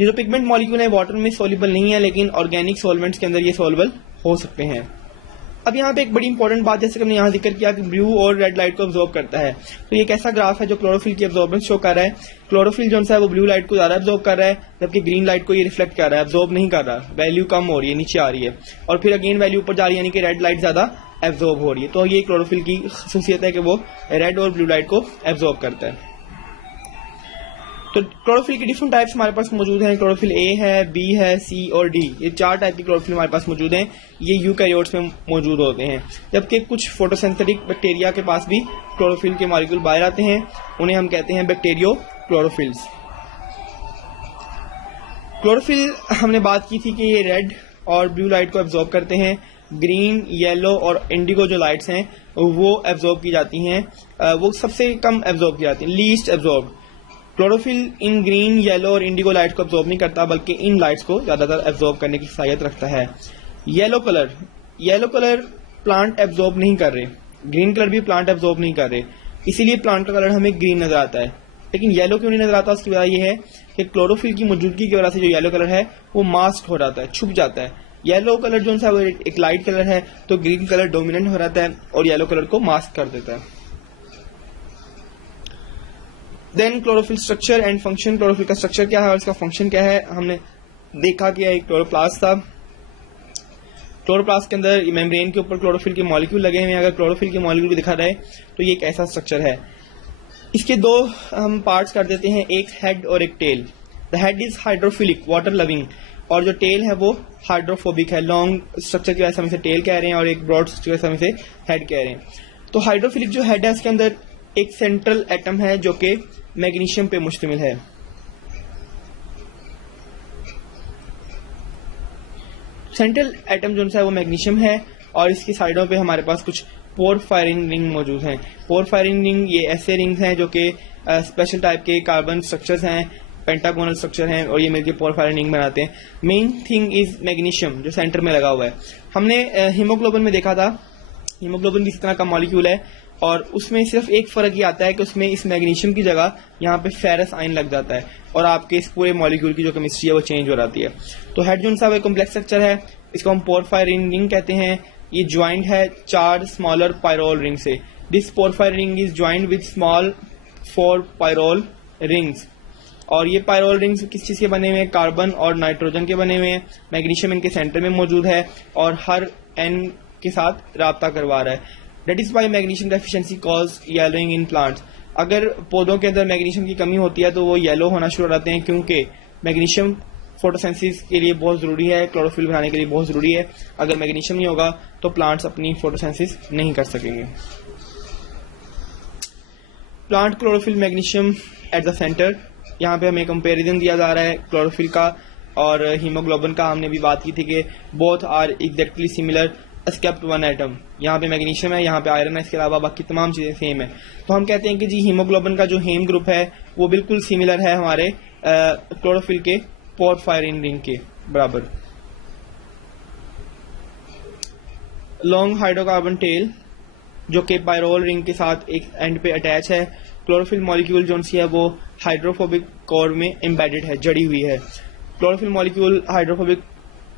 ये जो पिगमेंट मॉलिक्यूल है वाटर में सोल्यूबल नहीं है लेकिन ऑर्गेनिक सॉल्वेंट्स के अंदर ये सोल्यूबल हो सकते हैं। अब यहाँ पे एक बड़ी इंपॉर्टेंट बात, जैसे कि हमने यहाँ जिक्र किया कि ब्लू और रेड लाइट को एब्जॉर्ब करता है, तो ये एक ऐसा ग्राफ है जो क्लोरोफिल की एब्जॉर्बेंस शो कर रहा है। क्लोरोफिल जो है वो ब्लू लाइट को ज्यादा एब्जॉर्ब कर रहा है जबकि ग्रीन लाइट को ये रिफ्लेक्ट कर रहा है, एब्जॉर्ब नहीं कर रहा, वैल्यू कम हो रही है, नीचे आ रही है और फिर अगेन वैल्यू ऊपर जा रही है, यानी कि रेड लाइट ज्यादा एब्जॉर्ब हो रही है। तो ये क्लोरोफिल की खासियत है कि वो रेड और ब्लू लाइट को एब्जॉर्ब करता है। तो क्लोरोफिल की डिफरेंट टाइप्स हमारे पास मौजूद हैं। क्लोरोफिल ए है, बी है, सी और डी, ये 4 टाइप की क्लोरोफिल हमारे पास मौजूद हैं। ये यूकैरियोट्स में मौजूद होते हैं जबकि कुछ फोटोसिंथेटिक बैक्टीरिया के पास भी क्लोरोफिल के मॉलिक्यूल बाहर आते हैं, उन्हें हम कहते हैं बैक्टीरियो क्लोरोफिल्स। क्लोरोफिल हमने बात की थी कि ये रेड और ब्लू लाइट को एब्जॉर्ब करते हैं, ग्रीन, येलो और इंडिगो जो लाइट्स हैं वो एब्जॉर्ब की जाती हैं, वो सबसे कम एब्जॉर्ब की जाती हैं, लीस्ट एब्जॉर्ब। क्लोरोफिल इन ग्रीन, येलो और इंडिगो लाइट्स को एब्जॉर्ब नहीं करता बल्कि इन लाइट्स को ज्यादातर एब्जॉर्ब करने की साहियत रखता है। येलो कलर प्लांट एब्जॉर्ब नहीं कर रहे, ग्रीन कलर भी प्लांट एब्जॉर्ब नहीं कर रहे, इसीलिए प्लांट का कलर हमें ग्रीन नजर आता है। लेकिन येलो क्यों नहीं नजर आता, उसकी वजह यह है कि क्लोरोफिल की मौजूदगी की वजह से जो येलो कलर है वो मास्क हो जाता है, छुप जाता है। येलो कलर जो है वो एक लाइट कलर है तो ग्रीन कलर डोमिनेंट हो जाता है और येलो कलर को मास्क कर देता है। Then chlorophyll structure and function. Chlorophyll का स्ट्रक्चर क्या है और इसका फंक्शन क्या है, हमने देखा कि एक क्लोरोप्लास्ट था। क्लोरोप्लास्ट के अंदर मेम्ब्रेन के ऊपर क्लोरोफिल के मॉलिक्यूल लगे हुए हैं। अगर क्लोरोफिल के मॉलिक्यूल को दिखा रहे तो ये एक ऐसा स्ट्रक्चर है। इसके 2 हम पार्ट्स कर देते हैं, एक हेड और एक tail. The head is hydrophilic, water loving, और जो टेल है वो हाइड्रोफोबिक है। लॉन्ग स्ट्रक्चर की वजह से हम इसे टेल कह रहे हैं और एक ब्रॉड स्ट्रक्चर की वजह से हम इसे हेड कह रहे हैं। तो हाइड्रोफिलिक जो हेड है इसके अंदर एक सेंट्रल एटम है जो कि मैग्नीशियम पे मुश्तमिल है। सेंट्रल एटम जो है वो मैग्नीशियम है और इसकी साइडों पे हमारे पास कुछ पोरफायरिन रिंग मौजूद हैं। पोरफायरिन रिंग ये ऐसे रिंग्स हैं जो कि स्पेशल टाइप के कार्बन स्ट्रक्चर्स हैं, पेंटागोनल स्ट्रक्चर हैं और ये मिलकर पोरफायरिन रिंग बनाते हैं। मेन थिंग इज मैग्नीशियम जो सेंटर में लगा हुआ है। हमने हीमोग्लोबिन में देखा था हीमोग्लोबिन भी इसी तरह का मॉलिक्यूल है और उसमें सिर्फ एक फर्क ये आता है कि उसमें इस मैग्नीशियम की जगह यहाँ पे फेरस आयन लग जाता है और आपके इस पूरे मॉलिक्यूल की जो केमिस्ट्री है वो चेंज हो जाती है। तो हेड जो सा कॉम्प्लेक्स स्ट्रक्चर है, इसको हम पोरफायरिन रिंग कहते हैं। ये ज्वाइंट है 4 स्मॉलर पायरोल रिंग से। This porphyrin ring is joint with small 4 pyrrole rings. और ये पायरोल रिंग्स किस चीज के बने हुए हैं? कार्बन और नाइट्रोजन के बने हुए हैं। मैग्नीशियम इनके सेंटर में मौजूद है और हर एन के साथ राब्ता करवा रहा है। That is why magnesium deficiency cause yellowing in plants. अगर पौधों के अंदर मैग्नीशियम की कमी होती है तो वो येलो होना शुरू हो जाते हैं, क्योंकि मैग्नीशियम फोटोसिंथेसिस के लिए बहुत जरूरी है, क्लोरोफिल बनाने के लिए बहुत जरूरी है। अगर मैग्नीशियम नहीं होगा तो प्लांट्स अपनी फोटोसिंथेसिस नहीं कर सकेंगे। Plant chlorophyll magnesium at the centre. यहाँ पे हमें कंपैरिजन दिया जा रहा है क्लोरोफिल का और हीमोग्लोबिन का। हमने भी बात की थी कि both are exactly similar except one atom. यहाँ पे मैग्नीशियम है, यहाँ पे आयरन है, इसके अलावा बाकी तमाम चीजें सेम है। तो हम कहते हैं कि जी हीमोग्लोबिन का जो हेम ग्रुप है वो बिल्कुल सिमिलर है हमारे क्लोरोफिल के पोरफायरिन रिंग के बराबर। लॉन्ग हाइड्रोकार्बन टेल जो कि पायरोल रिंग के साथ एक एंड पे अटैच है। क्लोरोफिल मॉलिक्यूल जो सी है वो हाइड्रोफोबिक कोर में एम्बेडेड है, जड़ी हुई है। क्लोरोफिल मॉलिक्यूल हाइड्रोफोबिक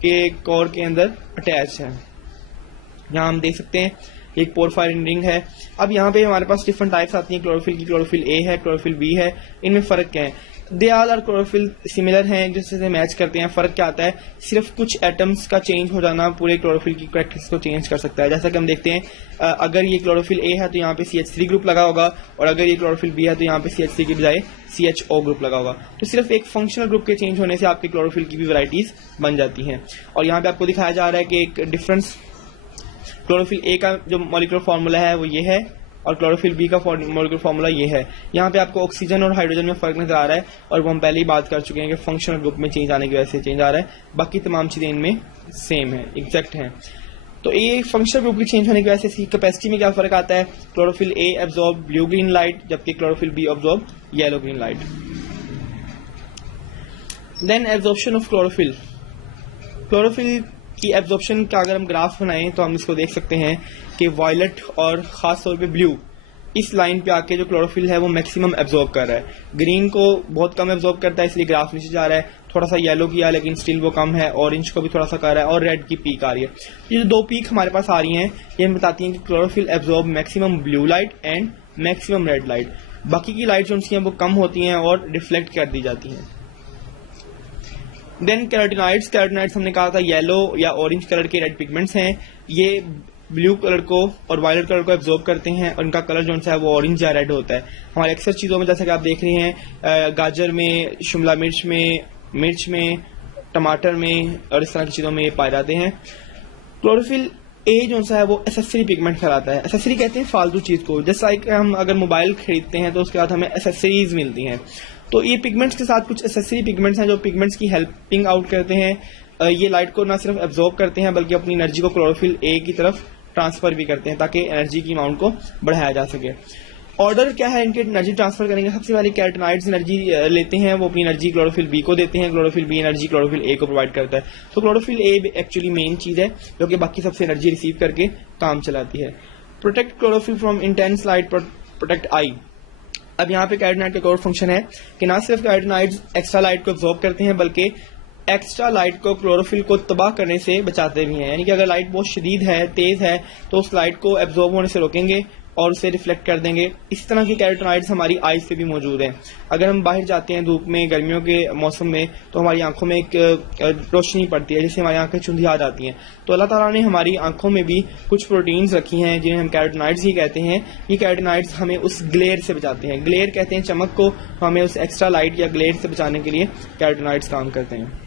के कोर के अंदर अटैच है। यहाँ हम देख सकते हैं एक पोरफायरिन रिंग है। अब यहाँ पे हमारे पास डिफरेंट टाइप्स आती हैं क्लोरोफिल की। क्लोरोफिल ए है, क्लोरोफिल बी है। इनमें फर्क क्या है? They all are chlorophyll similar हैं, एक दूसरे से मैच करते हैं। फर्क क्या आता है? सिर्फ कुछ एटम्स का चेंज हो जाना पूरे क्लोरोफिल की कैरेक्टरिस्टिक्स को चेंज कर सकता है। जैसा कि हम देखते हैं अगर ये क्लोरोफिल ए है तो यहाँ पे CH3 ग्रुप लगा होगा और अगर ये क्लोरोफिल बी है तो यहाँ पे CH3 की बजाय CHO ग्रुप लगा होगा। तो सिर्फ एक फंक्शनल ग्रुप के चेंज होने से आपके क्लोरोफिल की भी वैरायटीज बन जाती हैं। और यहाँ पे आपको दिखाया जा रहा है कि एक डिफरेंस क्लोरोफिल ए का जो मॉलिक्यूलर फार्मूला है वो ये है और क्लोरोफिल बी का मॉलिक्यूलर फार्मूला ये है। यहाँ पे आपको ऑक्सीजन और हाइड्रोजन में फर्क नजर आ रहा है और वो हम पहले ही बात कर चुके हैं कि फंक्शनल ग्रुप में चेंज आने की वजह से चेंज आ रहा है। बाकी तमाम चीजें इनमें सेम है, एग्जैक्ट हैं। तो ये फंक्शनल ग्रुप की चेंज होने की वजह से इसकी कैपेसिटी में क्या फर्क आता है? Chlorophyll A absorb blue green light जबकि chlorophyll B absorb yellow green light. Then absorption of chlorophyll. Chlorophyll की एब्जॉर्प्शन का अगर हम ग्राफ बनाएं तो हम इसको देख सकते हैं कि वायलेट और खास तौर पे ब्लू इस लाइन पे आके जो क्लोरोफिल है वो मैक्सिमम एब्जॉर्ब कर रहा है। ग्रीन को बहुत कम एब्जॉर्ब करता है इसलिए ग्राफ नीचे जा रहा है। थोड़ा सा येलो किया लेकिन स्टिल वो कम है। ऑरेंज को भी थोड़ा सा कर रहा है और रेड की पीक आ रही है। ये जो दो पीक हमारे पास आ रही हैं ये हमें बताती हैं कि chlorophyll absorb maximum blue light and maximum red light. बाकी की लाइट जो हैं वो कम होती हैं और रिफ्लेक्ट कर दी जाती हैं। Then carotenoids. कैरोटिनॉइड्स हमने कहा था येलो या ऑरेंज कलर के रेड पिगमेंट्स हैं। ये ब्लू कलर को और वायलेट कलर को एब्जॉर्ब करते हैं और इनका कलर जो है वो ऑरेंज या रेड होता है। हमारे अक्सर चीजों में जैसा कि आप देख रहे हैं गाजर में, शिमला मिर्च में, टमाटर में और इस तरह की चीजों में ये पाए जाते हैं। क्लोरोफिल ए जो है वो एसेसरी पिगमेंट कहलाता है। एसेसरी कहते हैं फालतू चीज को। जैसा कि हम अगर मोबाइल खरीदते हैं तो उसके बाद हमें एसेसरीज मिलती हैं। तो ये पिगमेंट्स के साथ कुछ एसेसरी पिगमेंट्स हैं जो पिगमेंट्स की हेल्पिंग आउट करते हैं। ये लाइट को ना सिर्फ एब्जॉर्ब करते हैं बल्कि अपनी एनर्जी को क्लोरोफिल ए की तरफ ट्रांसफर भी करते हैं ताकि एनर्जी की अमाउंट को बढ़ाया जा सके। ऑर्डर क्या है इनके एनर्जी ट्रांसफर करेंगे? सबसे पहले कैरोटिनॉइड्स एनर्जी लेते हैं, वो अपनी एनर्जी क्लोरोफिल बी को देते हैं। Chlorophyll B energy chlorophyll A को प्रोवाइड करता है। तो क्लोरोफिल ए एक्चुअली मेन चीज है जो कि बाकी सबसे एनर्जी रिसीव करके काम चलाती है। Protect chlorophyll from intense light, protect I. अब यहाँ पे कैरोटिनॉइड का एक और फंक्शन है कि ना सिर्फ कैरोटिनॉइड्स एक्स्ट्रा लाइट को एब्जॉर्ब करते हैं बल्कि एक्स्ट्रा लाइट को क्लोरोफिल को तबाह करने से बचाते भी हैं। यानी कि अगर लाइट बहुत शदीद है, तेज है तो उस लाइट को एब्जॉर्ब होने से रोकेंगे और उसे रिफ्लेक्ट कर देंगे। इस तरह की कैरोटिनॉइड्स हमारी आईज पे भी मौजूद हैं। अगर हम बाहर जाते हैं धूप में, गर्मियों के मौसम में, तो हमारी आंखों में एक रोशनी पड़ती है जिससे हमारी आंखें चुंधिया जाती हैं। तो अल्लाह ताला ने हमारी आंखों में भी कुछ प्रोटीन्स रखी हैं जिन्हें हम कैरोटिनॉइड्स ही कहते हैं। ये कैरोटिनॉइड्स हमें उस ग्लेयर से बचाते हैं। ग्लेयर कहते हैं चमक को, हमें उस एक्स्ट्रा लाइट या ग्लेयर से बचाने के लिए कैरोटिनॉइड्स काम करते हैं।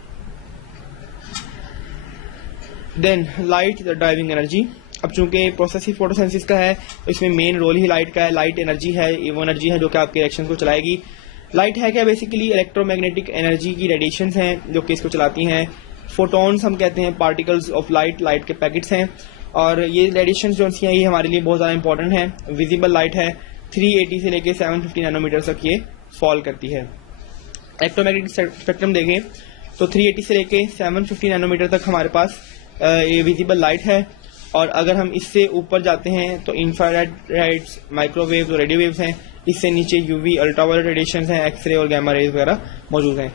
Then light driving energy. अब चूंकि प्रोसेस ही फोटोसिंथेसिस का है तो इसमें मेन रोल ही लाइट का है। लाइट एनर्जी है, वो एनर्जी है जो कि आपके रिएक्शन को चलाएगी। लाइट है क्या? बेसिकली इलेक्ट्रोमैग्नेटिक एनर्जी की रेडिएशंस हैं जो कि इसको चलाती हैं। फोटॉन्स हम कहते हैं पार्टिकल्स ऑफ लाइट, लाइट के पैकेट्स हैं। और ये रेडिएशन जो हैं ये हमारे लिए बहुत ज्यादा इंपॉर्टेंट है। विजिबल लाइट है, 380 से लेके 750 नैनोमीटर तक ये फॉल करती है। इलेक्ट्रोमैग्नेटिक स्पेक्ट्रम देखें तो 380 से लेके 750 नैनोमीटर तक हमारे पास ये विजिबल लाइट है। और अगर हम इससे ऊपर जाते हैं तो इंफ्रारेड, माइक्रोवेव और रेडियो वेव्स हैं। इससे नीचे यूवी, अल्ट्रावायलेट रेडिएशन हैं, एक्सरे और गैमा रेज वगैरह मौजूद हैं।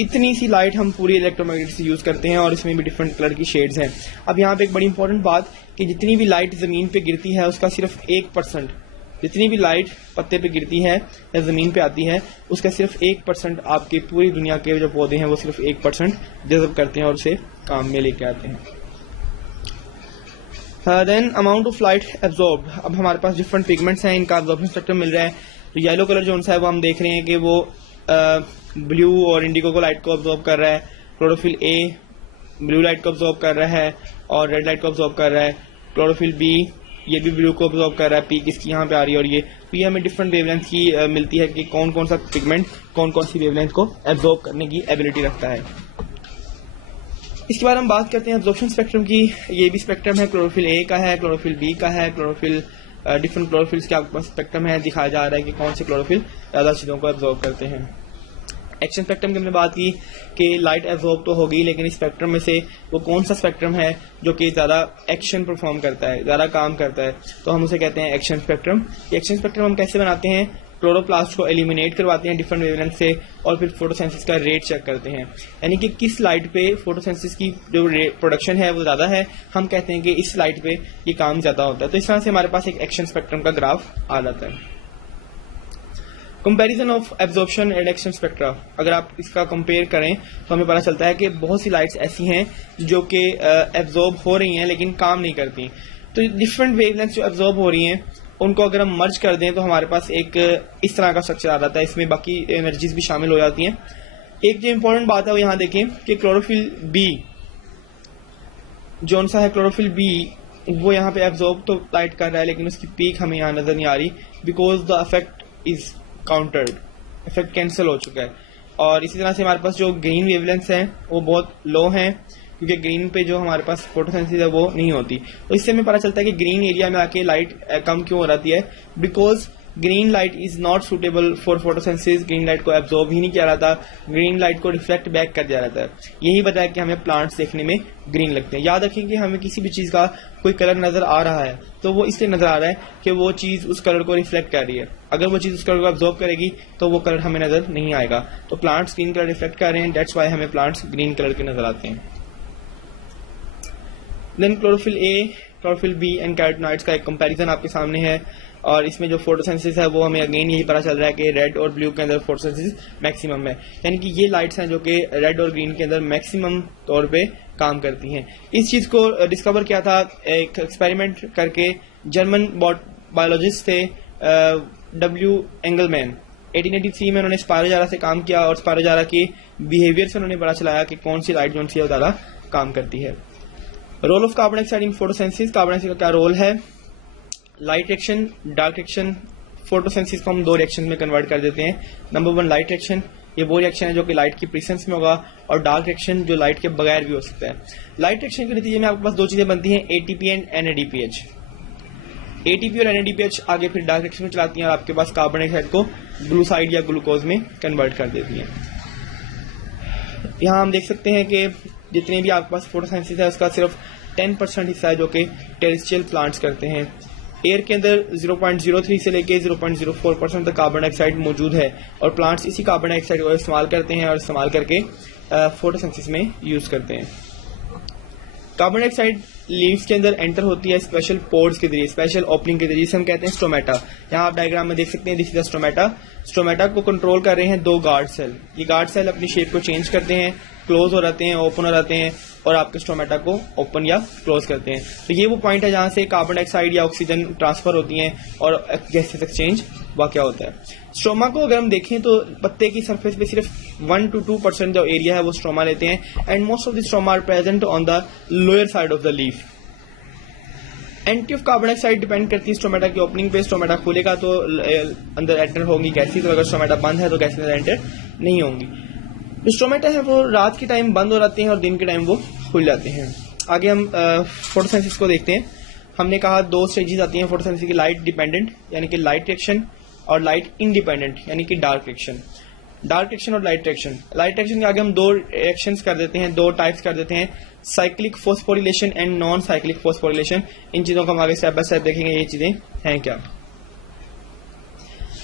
इतनी सी लाइट हम पूरी इलेक्ट्रोमैग्नेटिक से यूज करते हैं और इसमें भी डिफरेंट कलर की शेड्स हैं। अब यहाँ पे एक बड़ी इंपॉर्टेंट बात कि जितनी भी लाइट जमीन पे गिरती है उसका सिर्फ 1%, जितनी भी लाइट पत्ते पे गिरती है या जमीन पे आती है उसका सिर्फ 1% आपकी पूरी दुनिया के जो पौधे हैं वो सिर्फ 1% जज़ब करते हैं और उसे काम में लेके आते हैं। Then amount of light absorbed. अब हमारे पास डिफरेंट पिगमेंट्स हैं, इनका एब्जॉर्प्शन स्पेक्ट्रम मिल रहा है। तो येलो कलर जो सा है वो हम देख रहे हैं कि वो ब्लू और इंडिगो को लाइट को ऑब्जॉर्व कर रहा है। क्लोरोफिल ए ब्लू लाइट को ऑब्जॉर्व कर रहा है और रेड लाइट को ऑब्जॉर्व कर रहा है। क्लोरोफिल बी ये भी ब्लू को ऑब्जॉर्व कर रहा है, पीक इसकी यहाँ पे आ रही है। और ये हमें डिफरेंट वेवलेंथ की मिलती है कि कौन कौन सा पिगमेंट कौन कौन सी वेवलेंथ को एब्जॉर्व करने की एबिलिटी रखता है। इसके बाद हम बात करते हैं एब्जॉर्प्शन स्पेक्ट्रम की। ये भी स्पेक्ट्रम है, क्लोरोफिल ए का है, क्लोरोफिल बी का है, क्लोरोफिल डिफरेंट क्लोरोफिल्स के आपके पास स्पेक्ट्रम है, दिखाया जा रहा है कि कौन से क्लोरोफिल ज्यादा चीजों को एब्जॉर्व करते हैं। एक्शन स्पेक्ट्रम की हमने बात की कि लाइट एब्जॉर्ब तो होगी, लेकिन इस स्पेक्ट्रम में से वो कौन सा स्पेक्ट्रम है जो कि ज्यादा एक्शन परफॉर्म करता है, ज्यादा काम करता है, तो हम उसे कहते हैं एक्शन स्पेक्ट्रम। एक्शन स्पेक्ट्रम हम कैसे बनाते हैं? क्लोरोप्लास्ट को एलिमिनेट करवाते हैं डिफरेंट वेवलेंथ से और फिर फोटोसेंसिस का रेट चेक करते हैं, यानी कि किस लाइट पे फोटोसेंसिस की जो प्रोडक्शन है वो ज्यादा है, हम कहते हैं कि इस लाइट पे ये काम ज्यादा होता है। तो इस तरह से हमारे पास एक एक्शन स्पेक्ट्रम का ग्राफ आ जाता है। Comparison of absorption and action spectra, अगर आप इसका कंपेयर करें तो हमें पता चलता है कि बहुत सी लाइट्स ऐसी हैं जो कि एब्जॉर्ब हो रही हैं लेकिन काम नहीं करती। तो डिफरेंट वेवलेंथ जो एब्जॉर्ब हो रही हैं उनको अगर हम मर्ज कर दें तो हमारे पास एक इस तरह का स्ट्रक्चर आ जाता है, इसमें बाकी एनर्जीज भी शामिल हो जाती हैं। एक जो इंपॉर्टेंट बात है वो यहाँ देखें कि क्लोरोफिल बी जो सा है, क्लोरोफिल बी वो यहाँ पे एब्जॉर्ब तो लाइट कर रहा है लेकिन उसकी पीक हमें यहाँ नजर नहीं आ रही, because the effect is countered, effect cancel हो चुका है। और इसी तरह से हमारे पास जो ग्रीन वेवलेंथ्स हैं वो बहुत लो हैं, क्योंकि ग्रीन पे जो हमारे पास फोटोसेंसिस है वो नहीं होती। तो इससे हमें पता चलता है कि ग्रीन एरिया में आके लाइट कम क्यों हो जाती है, because green light is not suitable for photosynthesis. Green light को एब्जॉर्ब ही नहीं किया जाता, ग्रीन लाइट को रिफ्लेक्ट बैक कर दिया जाता है। यही बताया कि हमें प्लांट्स देखने में ग्रीन लगते हैं। याद रखें कि हमें किसी भी चीज का कोई कलर नजर आ रहा है तो वो इसलिए नजर आ रहा है कि वो चीज उस कलर को रिफ्लेक्ट कर रही है। अगर वो चीज उस कलर को एब्जॉर्ब करेगी तो वो कलर हमें नजर नहीं आएगा। तो प्लांट्स ग्रीन कलर रिफ्लेक्ट कर रहे हैं, दैट्स वाई हमें प्लांट्स ग्रीन कलर के नजर आते हैं। Then chlorophyll A, chlorophyll B and carotenoids का एक कंपैरिजन आपके सामने है और इसमें जो फोटोसेंसिस है वो हमें अगेन यही पता चल रहा है कि रेड और ब्लू के अंदर फोटोसेंसिस मैक्सिमम है, यानी कि ये लाइट्स हैं जो कि रेड और ग्रीन के अंदर मैक्सिमम तौर पे काम करती हैं। इस चीज को डिस्कवर किया था एक एक्सपेरिमेंट करके जर्मन बायोलॉजिस्ट थे डब्ल्यू एंगलमैन। 1883 में उन्होंने स्पायरोजारा से काम किया और स्पायरोजारा के बिहेवियर से उन्होंने पता चलाया कि कौन सी लाइट जो सी है ज्यादा काम करती है। Role of carbon dioxide in photosynthesis, carbon dioxide का क्या रोल है? Light reaction, dark reaction. Photosynthesis को हम दो रिएक्शन में कन्वर्ट कर देते हैं। नंबर 1 लाइट रिएक्शन, ये वो रिएक्शन है जो कि लाइट की प्रेजेंस में होगा, और डार्क रिएक्शन जो लाइट के बगैर भी हो सकता है। लाइट रिएक्शन के नतीजे में आपके पास दो चीजें बनती हैं, एटीपी एंड एनएडीपीएच। एटीपी और एनएडीपीएच आगे फिर डार्क रिएक्शन में चलाती हैं और आपके पास कार्बन डाइऑक्साइड को ब्लू साइड या ग्लूकोज में कन्वर्ट कर देती हैं। यहाँ हम देख सकते हैं कि जितने भी आपके पास फोटोसेंसिस है उसका सिर्फ 10% हिस्सा है जो कि टेरेस्ट्रियल प्लांट्स करते हैं। एयर के अंदर 0.03 से लेके 0.04% तक कार्बन डाइऑक्साइड मौजूद है और प्लांट्स इसी कार्बन डाइऑक्साइड को इस्तेमाल करते हैं और इस्तेमाल करके फोटोसिंथेसिस में यूज करते हैं। कार्बन डाइऑक्साइड लीव्स के अंदर एंटर होती है स्पेशल पोर्स के जरिए, स्पेशल ओपनिंग के जरिए, जिसे हम कहते हैं स्टोमेटा। यहाँ आप डायग्राम में देख सकते हैं, this is the stomata. Stomata को कंट्रोल कर रहे हैं दो गार्ड सेल। ये गार्ड सेल अपनी शेप को चेंज करते हैं, क्लोज हो जाते हैं, ओपन हो जाते हैं और आपके स्टोमेटा को ओपन या क्लोज करते हैं। तो ये वो पॉइंट है जहां से कार्बन डाइऑक्साइड या ऑक्सीजन ट्रांसफर होती हैं और गैसेस एक्सचेंज वाकया होता है। स्ट्रोमा को अगर हम देखें तो पत्ते की सरफेस पे सिर्फ 1 to 2% जो एरिया है वो स्ट्रोमा लेते हैं and most of the stroma are present on the lower side of the leaf. Entry of carbon dioxide depend करती है स्टोमेटा की ओपनिंग पे। स्टोमेटा खुलेगा तो अंदर एंटर होंगी गैसेस, तो अगर स्टोमेटा बंद है तो गैसेस अंदर एंटर नहीं होंगी। जो स्टोमेटा है वो रात के टाइम बंद हो जाते हैं और दिन के टाइम वो खुल जाते हैं। आगे हम फोटोसिंथेसिस को देखते हैं। हमने कहा दो स्टेजेस आती हैं फोटोसिंथेसिस की, लाइट डिपेंडेंट यानी कि लाइट रिएक्शन और लाइट इंडिपेंडेंट यानी कि डार्क रिएक्शन। डार्क रिएक्शन और लाइट रिएक्शन। लाइट रिएक्शन के आगे हम दो रिएक्शंस कर देते हैं, दो टाइप्स कर देते हैं, cyclic phosphorylation and non cyclic phosphorylation. इन चीजों को हम आगे स्टेप बाय स्टेप देखेंगे ये चीजें हैं क्या।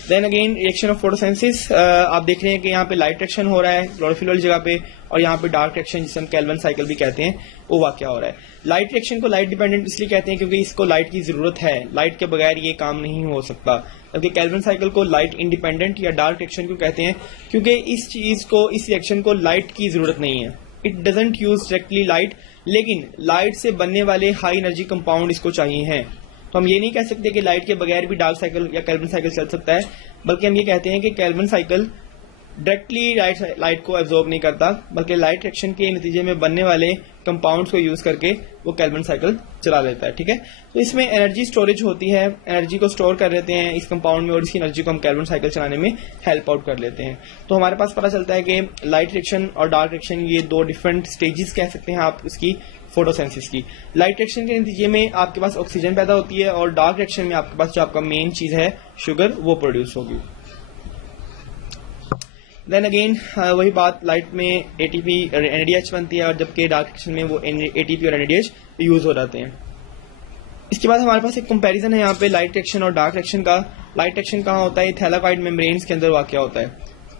Then again reaction of photosynthesis, आप देख रहे हैं कि यहाँ पे लाइट रिएक्शन हो रहा है क्लोरोफिल वाली जगह पे, और यहाँ पे डार्क रिएक्शन जिसे हम कैल्विन साइकिल भी कहते हैं वो वाक़या हो रहा है। लाइट रिएक्शन को लाइट डिपेंडेंट इसलिए कहते हैं क्योंकि इसको लाइट की जरूरत है, लाइट के बगैर ये काम नहीं हो सकता। जबकि कैल्विन साइकिल को लाइट इंडिपेंडेंट या डार्क रिएक्शन क्यों कहते हैं, क्योंकि इस चीज को, इस रिएक्शन को लाइट की जरूरत नहीं है, it doesn't use directly light, लेकिन लाइट से बनने वाले हाई एनर्जी कंपाउंड इसको चाहिए हैं। तो हम ये नहीं कह सकते कि लाइट के बगैर भी डार्क साइकिल या कैल्विन साइकिल चल सकता है, बल्कि हम ये कहते हैं कि कैल्विन साइकिल डायरेक्टली लाइट को एब्जॉर्ब नहीं करता, बल्कि लाइट रिएक्शन के नतीजे में बनने वाले कंपाउंड्स को यूज करके वो कैल्विन साइकिल चला लेता है। ठीक है, तो इसमें एनर्जी स्टोरेज होती है, एनर्जी को स्टोर कर लेते हैं इस कंपाउंड में और इसकी एनर्जी को हम कैल्विन साइकिल चलाने में हेल्प आउट कर लेते हैं। तो हमारे पास पता चलता है कि लाइट रिएक्शन और डार्क रिएक्शन ये दो डिफरेंट स्टेजेस कह सकते हैं आप इसकी फोटोसिंथेसिस की। लाइट रिएक्शन के नतीजे में आपके पास ऑक्सीजन पैदा होती है और डार्क रिएक्शन में आपके पास जो आपका मेन चीज है शुगर वो प्रोड्यूस होगी। देन अगेन वही बात, लाइट में एटीपी और एनएडीएच बनती है और जबकि डार्क रिएक्शन में वो एटीपी और एनएडीएच यूज हो जाते हैं। इसके बाद हमारे पास एक कंपैरिजन है यहाँ पे लाइट रिएक्शन और डार्क रिएक्शन का। लाइट रिएक्शन कहाँ होता है, थैलाकॉइड मेम्ब्रेन्स के अंदर वाक़या होता है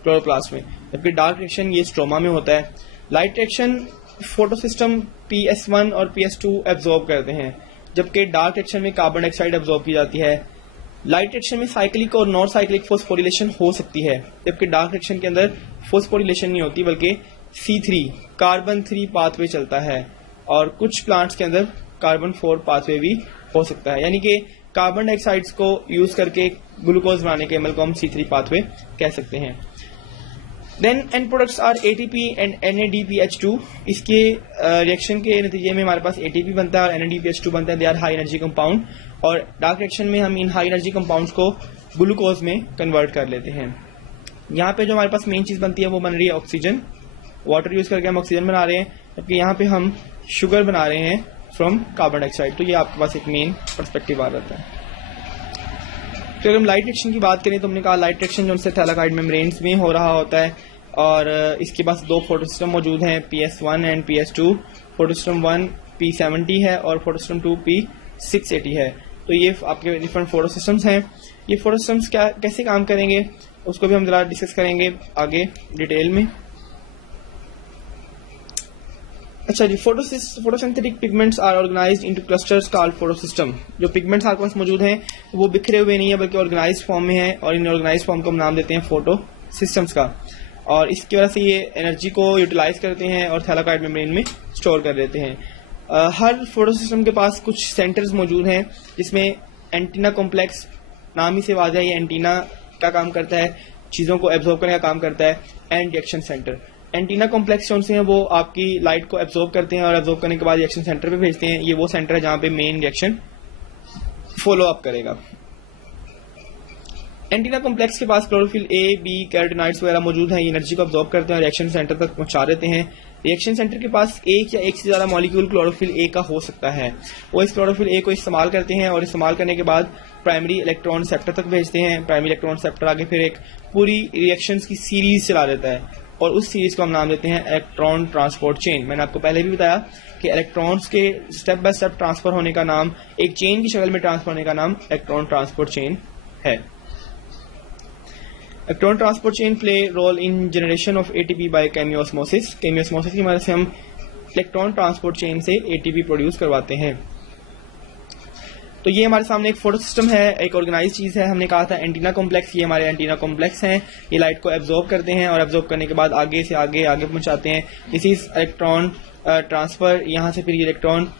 क्लोरोप्लास्ट में, जबकि डार्क रिएक्शन ये स्ट्रोमा में होता है। लाइट रिएक्शन फोटोसिस्टम PS1 और PS2 एब्जॉर्ब करते हैं, जबकि डार्क रिएक्शन में कार्बन डाइऑक्साइड एब्जॉर्ब की जाती है। लाइट रिएक्शन में साइक्लिक और नॉन साइक्लिक फॉस्फोरिलेशन हो सकती है, जबकि डार्क रिएक्शन के अंदर फॉस्फोरिलेशन नहीं होती बल्कि C3 कार्बन 3 पाथवे चलता है, और कुछ प्लांट्स के अंदर कार्बन 4 पाथवे भी हो सकता है। यानी कि कार्बन डाइऑक्साइड्स को यूज करके ग्लूकोज बनाने के अमल को हम C3 पाथवे कह सकते हैं। Then end products are ATP and NADPH2। इसके रिएक्शन के नतीजे में हमारे पास ATP बनता है और NADPH2 बनता है, they are high energy compound, और डार्क रिएक्शन में हम इन हाई एनर्जी कंपाउंड्स को ग्लूकोज में कन्वर्ट कर लेते हैं। यहाँ पे जो हमारे पास मेन चीज बनती है वो बन रही है ऑक्सीजन, वाटर यूज करके हम ऑक्सीजन बना रहे हैं, जबकि यहाँ पे हम शुगर बना रहे हैं फ्रॉम कार्बन डाइऑक्साइड। तो ये आपके पास एक मेन पर्सपेक्टिव आ जाता है। फिर हम लाइट रिएक्शन की बात करें तो हमने कहा लाइट रिएक्शन जो उनसे थैलाकॉइड मेम्ब्रेन्स में हो रहा होता है, और इसके पास दो फोटोसिस्टम मौजूद हैं, PS1 and PS2। Photosystem 1 P70 है और फोटोसिस्टम 2 P680 है। तो ये आपके डिफरेंट फोटोसिस्टम्स हैं। ये फोटोसिस्टम्स क्या कैसे काम करेंगे उसको भी हम जरा डिस्कस करेंगे आगे डिटेल में। अच्छा जी, photosynthetic pigments are organised into clusters called photosystem. जो पिगमेंट्स आपके पास मौजूद हैं वो बिखरे हुए नहीं है बल्कि ऑर्गेनाइज्ड फॉर्म में है, और इन ऑर्गेनाइज्ड फॉर्म को हम नाम देते हैं फोटो सिस्टम्स का, और इसकी वजह से ये एनर्जी को यूटिलाइज करते हैं और थैलाकॉइड मेम्ब्रेन में स्टोर कर देते हैं। हर फोटोसिस्टम के पास कुछ सेंटर्स मौजूद हैं जिसमें एंटीना कॉम्प्लेक्स, नाम ही से वाज़ेह ये एंटीना का काम करता है, चीज़ों को एब्जॉर्ब करने का काम करता है, and reaction centre. Antenna complex कौन से हैं, वो आपकी लाइट को एब्जॉर्ब करते हैं और एब्जॉर्ब करने के बाद रिएक्शन सेंटर पे भेजते हैं। ये वो सेंटर है जहां पे मेन रिएक्शन फॉलो अप करेगा। एंटीना कॉम्प्लेक्स के पास क्लोरोफिल A, B, कैरोटीनॉइड्स वगैरह मौजूद हैं, एनर्जी को एब्जॉर्ब करते हैं और रिएक्शन सेंटर तक पहुंचा देते हैं। रिएक्शन सेंटर के पास एक या एक से ज्यादा मॉलिक्यूल क्लोरोफिल A का हो सकता है। वो इस क्लोरोफिल A को इस्तेमाल करते हैं और इस्तेमाल करने के बाद प्राइमरी इलेक्ट्रॉन रिसेप्टर तक भेजते हैं। प्राइमरी इलेक्ट्रॉन रिसेप्टर आगे फिर एक पूरी रिएक्शंस की सीरीज चला देता है, और उस सीरीज को हम नाम देते हैं इलेक्ट्रॉन ट्रांसपोर्ट चेन। मैंने आपको पहले भी बताया कि इलेक्ट्रॉन्स के स्टेप बाय स्टेप ट्रांसफर होने का नाम, एक चेन की शक्ल में ट्रांसफर होने का नाम इलेक्ट्रॉन ट्रांसपोर्ट चेन है। Electron transport chain play role in generation of ATP by chemiosmosis. Chemiosmosis की मदद से हम इलेक्ट्रॉन ट्रांसपोर्ट चेन से ATP प्रोड्यूस करवाते हैं। तो ये हमारे सामने एक फोटो सिस्टम है, एक ऑर्गेनाइज चीज है। हमने कहा था एंटीना कॉम्प्लेक्स, ये हमारे एंटीना कॉम्प्लेक्स हैं, ये लाइट को एब्जॉर्ब करते हैं और एब्जॉर्ब करने के बाद आगे से आगे पहुंचाते हैं। This is electron transfer. यहाँ से फिर ये इलेक्ट्रॉन,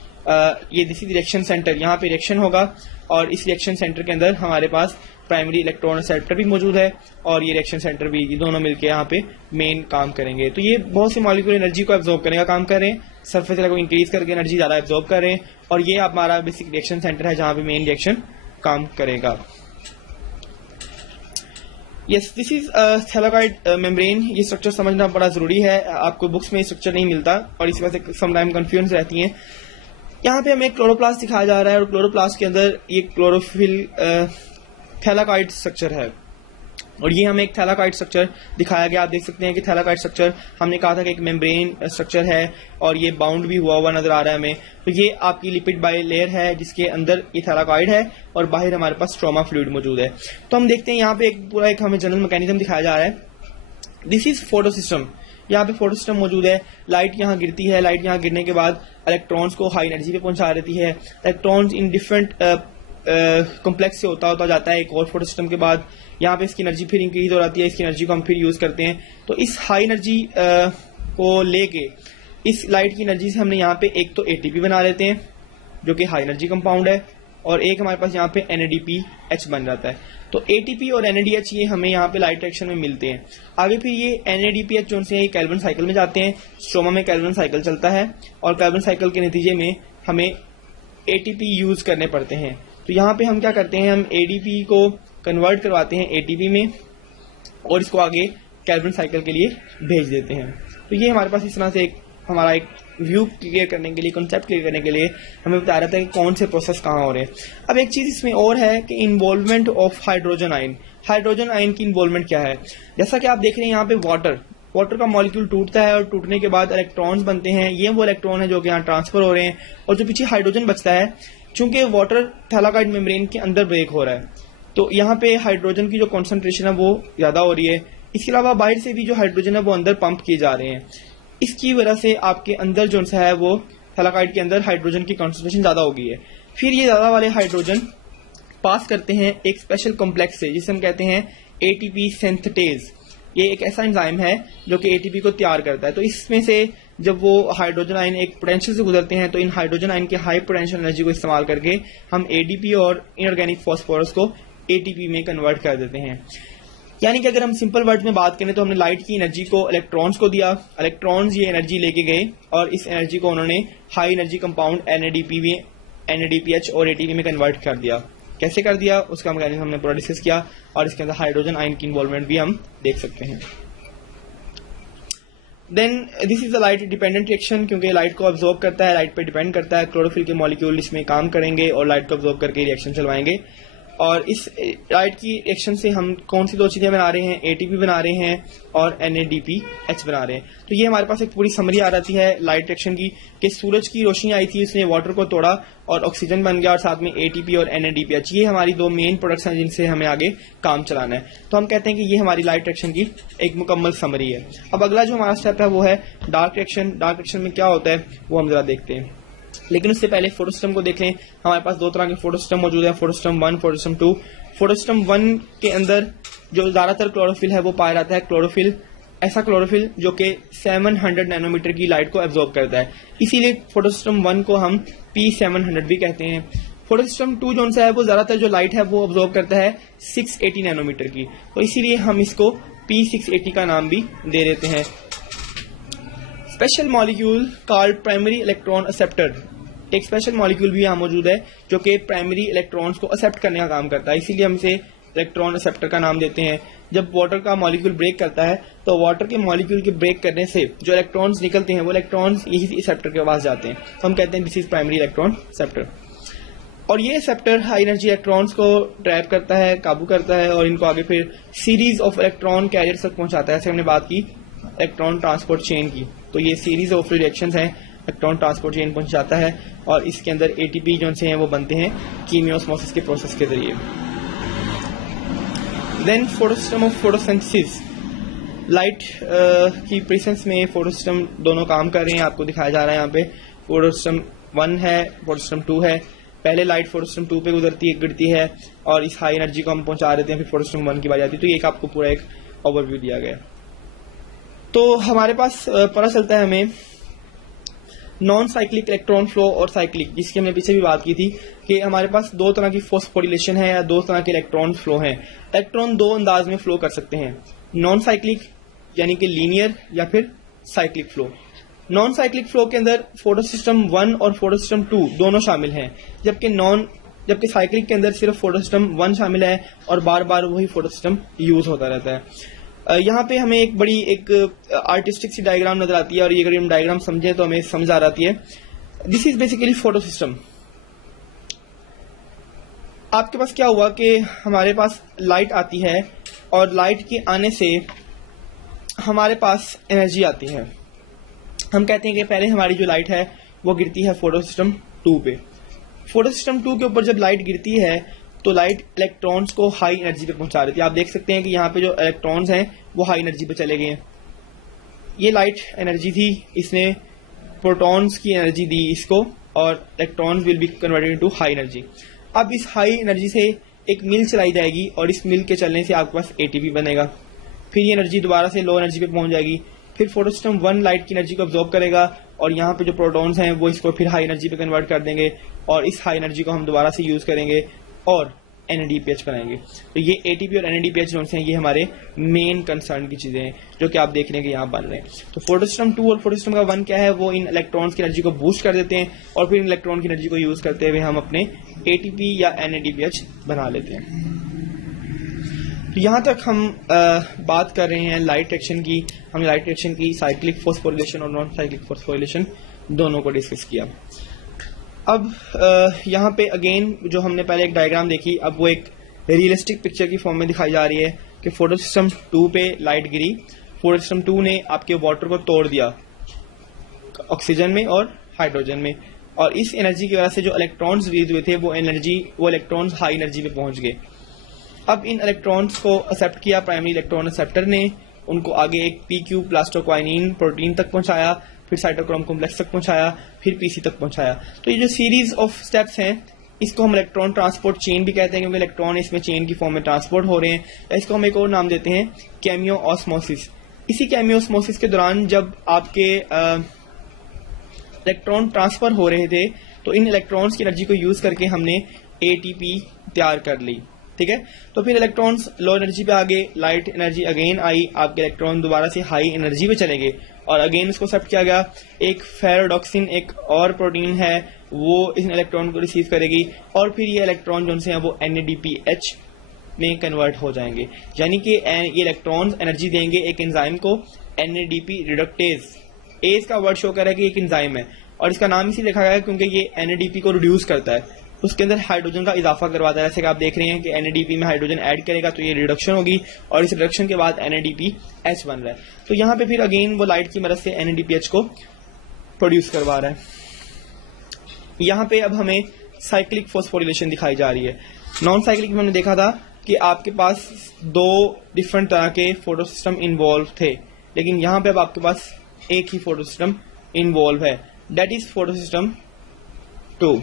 ये दिस इज रिएक्शन सेंटर, यहाँ पे रिएक्शन होगा और इस रिएक्शन सेंटर के अंदर हमारे पास प्राइमरी इलेक्ट्रॉन रिसेप्टर भी मौजूद है और ये रिएक्शन सेंटर भी, ये दोनों मिलकर यहाँ पे मेन काम करेंगे। तो ये बहुत सी मॉलिक्यूल एनर्जी को एब्जॉर्ब करने का काम कर रहे हैं, सरफेस एरिया को इंक्रीज करके एनर्जी ज्यादा एब्जॉर्ब कर रहे हैं, और ये हमारा बेसिक रिएक्शन सेंटर है जहां पे मेन रिएक्शन काम करेगा। Yes, this is thylakoid membrane. ये स्ट्रक्चर समझना बड़ा जरूरी है, आपको बुक्स में स्ट्रक्चर नहीं मिलता और इसी वजह से समटाइम कंफ्यूजन रहती है। यहाँ पे हमें एक क्लोरोप्लास्ट दिखाया जा रहा है और क्लोरोप्लास्ट के अंदर ये क्लोरोफिल थैलाकॉइड स्ट्रक्चर है। और ये हमें एक थैलाकाइड स्ट्रक्चर दिखाया गया। आप देख सकते हैं कि थैलाकाइड स्ट्रक्चर हमने कहा था कि एक मेम्ब्रेन स्ट्रक्चर है और ये बाउंड भी हुआ नजर आ रहा है हमें। तो ये आपकी लिपिड बाई लेयर है जिसके अंदर ये थैलाकाइड है और बाहर हमारे पास स्ट्रोमा फ्लूइड मौजूद है। तो हम देखते हैं यहाँ पे एक पूरा एक हमें जनरल मैकेनिज्म दिखाया जा रहा है। This is photo system. यहाँ पे फोटो सिस्टम मौजूद है। लाइट यहाँ गिरती है, लाइट यहाँ गिरने के बाद इलेक्ट्रॉन्स को हाई एनर्जी पे पहुंचा देती है। इलेक्ट्रॉन्स इन डिफरेंट कॉम्प्लेक्स से होता जाता है एक और फोटो सिस्टम के बाद। यहाँ पे इसकी एनर्जी फिर इंक्रीज हो जाती है, इसकी एनर्जी को हम फिर यूज करते हैं। तो इस हाई एनर्जी को लेके इस लाइट की एनर्जी से हमने यहाँ पे एक तो एटीपी बना लेते हैं जो कि हाई एनर्जी कंपाउंड है, और एक हमारे पास यहाँ पे NADPH बन जाता है। तो ATP और NADH ये हमें यहाँ पे लाइट रिएक्शन में मिलते हैं। आगे फिर ये NADPH जो से कैल्विन साइकिल में जाते हैं, स्ट्रोमा में कैल्विन साइकिल चलता है और कैल्विन साइकिल के नतीजे में हमें ATP यूज करने पड़ते हैं। तो यहाँ पे हम क्या करते हैं, हम ADP को कन्वर्ट करवाते हैं ATP में और इसको आगे कैल्विन साइकिल के लिए भेज देते हैं। तो ये हमारे पास इस तरह से हमारा एक व्यू क्लियर करने के लिए, कॉन्सेप्ट क्लियर करने के लिए हमें बता रहा था कि कौन से प्रोसेस कहाँ हो रहे हैं। अब एक चीज इसमें और है कि involvement of hydrogen ion. Hydrogen ion की इन्वॉल्वमेंट क्या है। जैसा कि आप देख रहे हैं यहाँ पे वाटर का मॉलिक्यूल टूटता है और टूटने के बाद इलेक्ट्रॉन्स बनते हैं। ये वो इलेक्ट्रॉन है जो कि यहाँ ट्रांसफर हो रहे हैं और जो पीछे हाइड्रोजन बचता है, चूंकि वाटर थैलाकाइड मेम्ब्रेन के अंदर ब्रेक हो रहा है तो यहाँ पे हाइड्रोजन की जो कॉन्सेंट्रेशन है वो ज्यादा हो रही है। इसके अलावा बाहर से भी जो हाइड्रोजन है वो अंदर पंप किए जा रहे हैं। इसकी वजह से आपके अंदर जो है वो थैलाकाइड के अंदर हाइड्रोजन की कॉन्सेंट्रेशन ज्यादा हो गई है। फिर ये ज्यादा वाले हाइड्रोजन पास करते हैं एक स्पेशल कॉम्प्लेक्स से जिसे हम कहते हैं ATP सिंथेटेज। ये एक ऐसा एंजाइम है जो कि ATP को तैयार करता है। तो इसमें से जब वो हाइड्रोजन आयन एक पोटेंशियल से गुजरते हैं तो इन हाइड्रोजन आयन के हाई पोटेंशियल एनर्जी को इस्तेमाल करके हम ADP और इनऑर्गेनिक फॉस्फोरस को ATP में कन्वर्ट कर देते हैं। यानी कि अगर हम सिंपल वर्ड में बात करें तो हमने लाइट की एनर्जी को इलेक्ट्रॉन्स को दिया, इलेक्ट्रॉन्स ये एनर्जी लेके गए और इस एनर्जी को उन्होंने हाई एनर्जी कंपाउंड NADPH और ATP में कन्वर्ट कर दिया। कैसे कर दिया उसका मैकेनिज्म हमने पूरा डिस्कस किया और इसके अंदर हाइड्रोजन आयन की इन्वॉल्वमेंट भी हम देख सकते हैं। Then this is the light dependent reaction, क्योंकि लाइट को ऑब्जॉर्व करता है, लाइट पे डिपेंड करता है। क्लोरोफिल के मॉलिक्यूल इसमें काम करेंगे और लाइट को ऑब्जॉर्व करके रिएक्शन चलवाएंगे। और इस लाइट की रिएक्शन से हम कौन सी दो चीजें बना रहे हैं, ATP बना रहे हैं और NADPH बना रहे हैं। तो ये हमारे पास एक पूरी समरी आ जाती है लाइट रिएक्शन की कि सूरज की रोशनी आई थी, उसने वाटर को तोड़ा और ऑक्सीजन बन गया और साथ में ATP और NADPH। ये हमारी दो मेन प्रोडक्ट्स हैं जिनसे हमें आगे काम चलाना है। तो हम कहते हैं कि ये हमारी लाइट रिएक्शन की एक मुकम्मल समरी है। अब अगला जो हमारा स्टेप है वो है डार्क रिएक्शन। डार्क रिएक्शन में क्या होता है वो हम जरा देखते हैं, लेकिन उससे पहले फोटो सिस्टम को देख लें। हमारे पास दो तरह के फोटो सिस्टम मौजूद है, photo system 1, photo system 2। Photo system 1 के अंदर जो ज्यादातर क्लोरोफिल है वो पाया जाता है। क्लोरोफिल ऐसा क्लोरोफिल जो कि 700 नैनोमीटर की लाइट को एब्जॉर्ब करता है, इसीलिए फोटो सिस्टम 1 को हम P700 भी कहते हैं। फोटो सिस्टम 2 जो है वो ज्यादातर जो लाइट है वो एब्जॉर्ब करता है 680 नैनोमीटर की, तो इसीलिए हम इसको P680 का नाम भी दे देते हैं। Special molecule called primary electron acceptor, एक स्पेशल मॉलिक्यूल भी यहाँ मौजूद है जो कि प्राइमरी इलेक्ट्रॉन्स को एक्सेप्ट करने का काम करता है, इसीलिए हम इसे इलेक्ट्रॉन एक्सेप्टर का नाम देते हैं। जब वाटर का मॉलिक्यूल ब्रेक करता है तो वाटर के मॉलिक्यूल के ब्रेक करने से जो इलेक्ट्रॉन्स निकलते हैं वो इलेक्ट्रॉन्स यही एक्सेप्टर के पास जाते हैं, तो हम कहते हैं this is primary electron acceptor. और ये एक्सेप्टर हाई एनर्जी इलेक्ट्रॉन्स को ट्रैप करता है, काबू करता है और इनको आगे फिर सीरीज ऑफ इलेक्ट्रॉन कैरियर्स तक पहुंचाता है। जैसे हमने बात की इलेक्ट्रॉन ट्रांसपोर्ट चेन की, तो ये सीरीज ऑफ रिएक्शंस हैं, इलेक्ट्रॉन ट्रांसपोर्ट चेन पहुंचाता है और इसके अंदर ATP जो हैं वो बनते हैं कीमियोस्मोसिस के प्रोसेस के जरिए। Then photosystem of photosynthesis, light की प्रेजेंस में फोटोसिस्टम दोनों काम कर रहे हैं, आपको दिखाया जा रहा है यहाँ पे। फोटोसिस्टम 1 है, फोटोसिस्टम 2 है। पहले लाइट फोटोसिस्टम 2 पे गिरती है और इस हाई एनर्जी को हम पहुंचा देते हैं, फिर फोटोसिस्टम 1 की बात आती है। तो ये एक आपको पूरा एक ओवरव्यू दिया गया। तो हमारे पास पता चलता है हमें नॉन साइक्लिक इलेक्ट्रॉन फ्लो और साइक्लिक, जिसकी हमने पीछे भी बात की थी कि हमारे पास दो तरह की फोस्फोरिलेशन है या दो तरह के इलेक्ट्रॉन फ्लो हैं। इलेक्ट्रॉन दो अंदाज में फ्लो कर सकते हैं, नॉन साइक्लिक यानी कि लीनियर या फिर cyclic flow. Non cyclic flow के अंदर फोटो सिस्टम 1 और फोटो सिस्टम 2 दोनों शामिल हैं, जबकि साइक्लिक के अंदर सिर्फ फोटो सिस्टम 1 शामिल है और बार बार वही फोटो सिस्टम यूज होता रहता है। यहाँ पे हमें एक बड़ी एक आर्टिस्टिक सी डायग्राम नजर आती है और ये अगर हम डायग्राम समझें तो हमें समझ आ जाती है। This is basically photo system. आपके पास क्या हुआ कि हमारे पास लाइट आती है और लाइट के आने से हमारे पास एनर्जी आती है। हम कहते हैं कि पहले हमारी जो लाइट है वो गिरती है फोटो सिस्टम 2 पे। फोटो सिस्टम 2 के ऊपर जब लाइट गिरती है तो लाइट इलेक्ट्रॉन्स को हाई एनर्जी पे पहुंचा देती है। आप देख सकते हैं कि यहाँ पे जो इलेक्ट्रॉन्स हैं वो हाई एनर्जी पे चले गए हैं। ये लाइट एनर्जी थी, इसने प्रोटॉन्स की एनर्जी दी इसको, और electrons will be converted into high energy. अब इस हाई एनर्जी से एक मिल चलाई जाएगी और इस मिल के चलने से आपके पास एटीपी बनेगा। फिर ये एनर्जी दोबारा से लो एनर्जी पे पहुंच जाएगी। फिर फोटो सिस्टम 1 लाइट की एनर्जी को अब्जॉर्ब करेगा और यहाँ पे जो प्रोटॉन्स हैं वो इसको फिर हाई एनर्जी पे कन्वर्ट कर देंगे और इस हाई एनर्जी को हम दोबारा से यूज करेंगे और एनएडीपीएच बनाएंगे। तो ये एटीपी और एनएडीपीएच जो हैं ये हमारे मेन कंसर्न की चीजें हैं जो कि आप देख रहे हैं कि यहाँ बन रहे हैं। तो फोटो सिस्टम 2 और फोटो सिस्टम का 1 क्या है, वो इन इलेक्ट्रॉन्स की एनर्जी को बूस्ट कर देते हैं और फिर इन इलेक्ट्रॉन की एनर्जी को यूज करते हुए हम अपने एटीपी या एनएडीपीएच बना लेते हैं। तो यहाँ तक हम बात कर रहे हैं लाइट एक्शन की। हमने लाइट एक्शन की साइक्लिक फॉस्फोरिलेशन और नॉन साइक्लिक फॉस्फोरिलेशन दोनों को डिस्कस किया। अब यहाँ पे अगेन जो हमने पहले एक डायग्राम देखी, अब वो एक रियलिस्टिक पिक्चर की फॉर्म में दिखाई जा रही है कि फोटो सिस्टम 2 पे लाइट गिरी, फोटो सिस्टम 2 ने आपके वाटर को तोड़ दिया ऑक्सीजन में और हाइड्रोजन में, और इस एनर्जी की वजह से जो इलेक्ट्रॉन्स रिलीज हुए थे वो इलेक्ट्रॉन्स हाई एनर्जी पे पहुंच गए। अब इन इलेक्ट्रॉन्स को एक्सेप्ट किया प्राइमरी इलेक्ट्रॉन एक्सेप्टर ने, उनको आगे एक पीक्यू प्लास्टोक्वाइनिन प्रोटीन तक पहुंचाया, फिर साइटोक्रोम कॉम्प्लेक्स तक पहुंचाया, फिर पीसी तक पहुंचाया। तो ये जो सीरीज ऑफ स्टेप्स हैं इसको हम इलेक्ट्रॉन ट्रांसपोर्ट चेन भी कहते हैं, क्योंकि इलेक्ट्रॉन इसमें चेन की फॉर्म में ट्रांसपोर्ट हो रहे हैं। या इसको हम एक और नाम देते हैं कैमियो ऑस्मोसिस। इसी कैमियो ऑस्मोसिस के दौरान जब आपके इलेक्ट्रॉन ट्रांसफर हो रहे थे तो इन इलेक्ट्रॉन्स की एनर्जी को यूज करके हमने एटीपी तैयार कर ली, ठीक है। तो फिर इलेक्ट्रॉन्स लो एनर्जी पे आ गए, लाइट एनर्जी अगेन आई, आपके इलेक्ट्रॉन दोबारा से हाई एनर्जी पे चले गए और अगेन इसको एक्सेप्ट किया गया। एक फेरोडॉक्सिन एक और प्रोटीन है वो इन इलेक्ट्रॉन को रिसीव करेगी और फिर ये इलेक्ट्रॉन जो हैं वो एनएडीपीएच में कन्वर्ट हो जाएंगे, यानी कि ये इलेक्ट्रॉन्स एनर्जी देंगे एक एंजाइम को एनएडीपी रिडक्टेज। एज का वर्ड शो कर रहा है कि एक एंजाइम है और इसका नाम इसी लिखा गया है क्योंकि ये एनएडीपी को रिड्यूस करता है, उसके अंदर हाइड्रोजन का इजाफा करवाता है। जैसे कि आप देख रहे हैं कि एनएडीपी में हाइड्रोजन ऐड करेगा तो ये रिडक्शन होगी और इस रिडक्शन के बाद एनएडीपीएच बन रहा है। तो यहाँ पे फिर अगेन वो लाइट की मदद से एनएडीपीएच को प्रोड्यूस करवा रहा है। यहाँ पे अब हमें साइक्लिक फॉस्फोरिलेशन दिखाई जा रही है। नॉन साइक्लिक में हमने देखा था कि आपके पास 2 डिफरेंट तरह के फोटो सिस्टम इन्वॉल्व थे, लेकिन यहाँ पे अब आपके पास एक ही फोटो सिस्टम इन्वॉल्व है, दैट इज फोटो सिस्टम 2।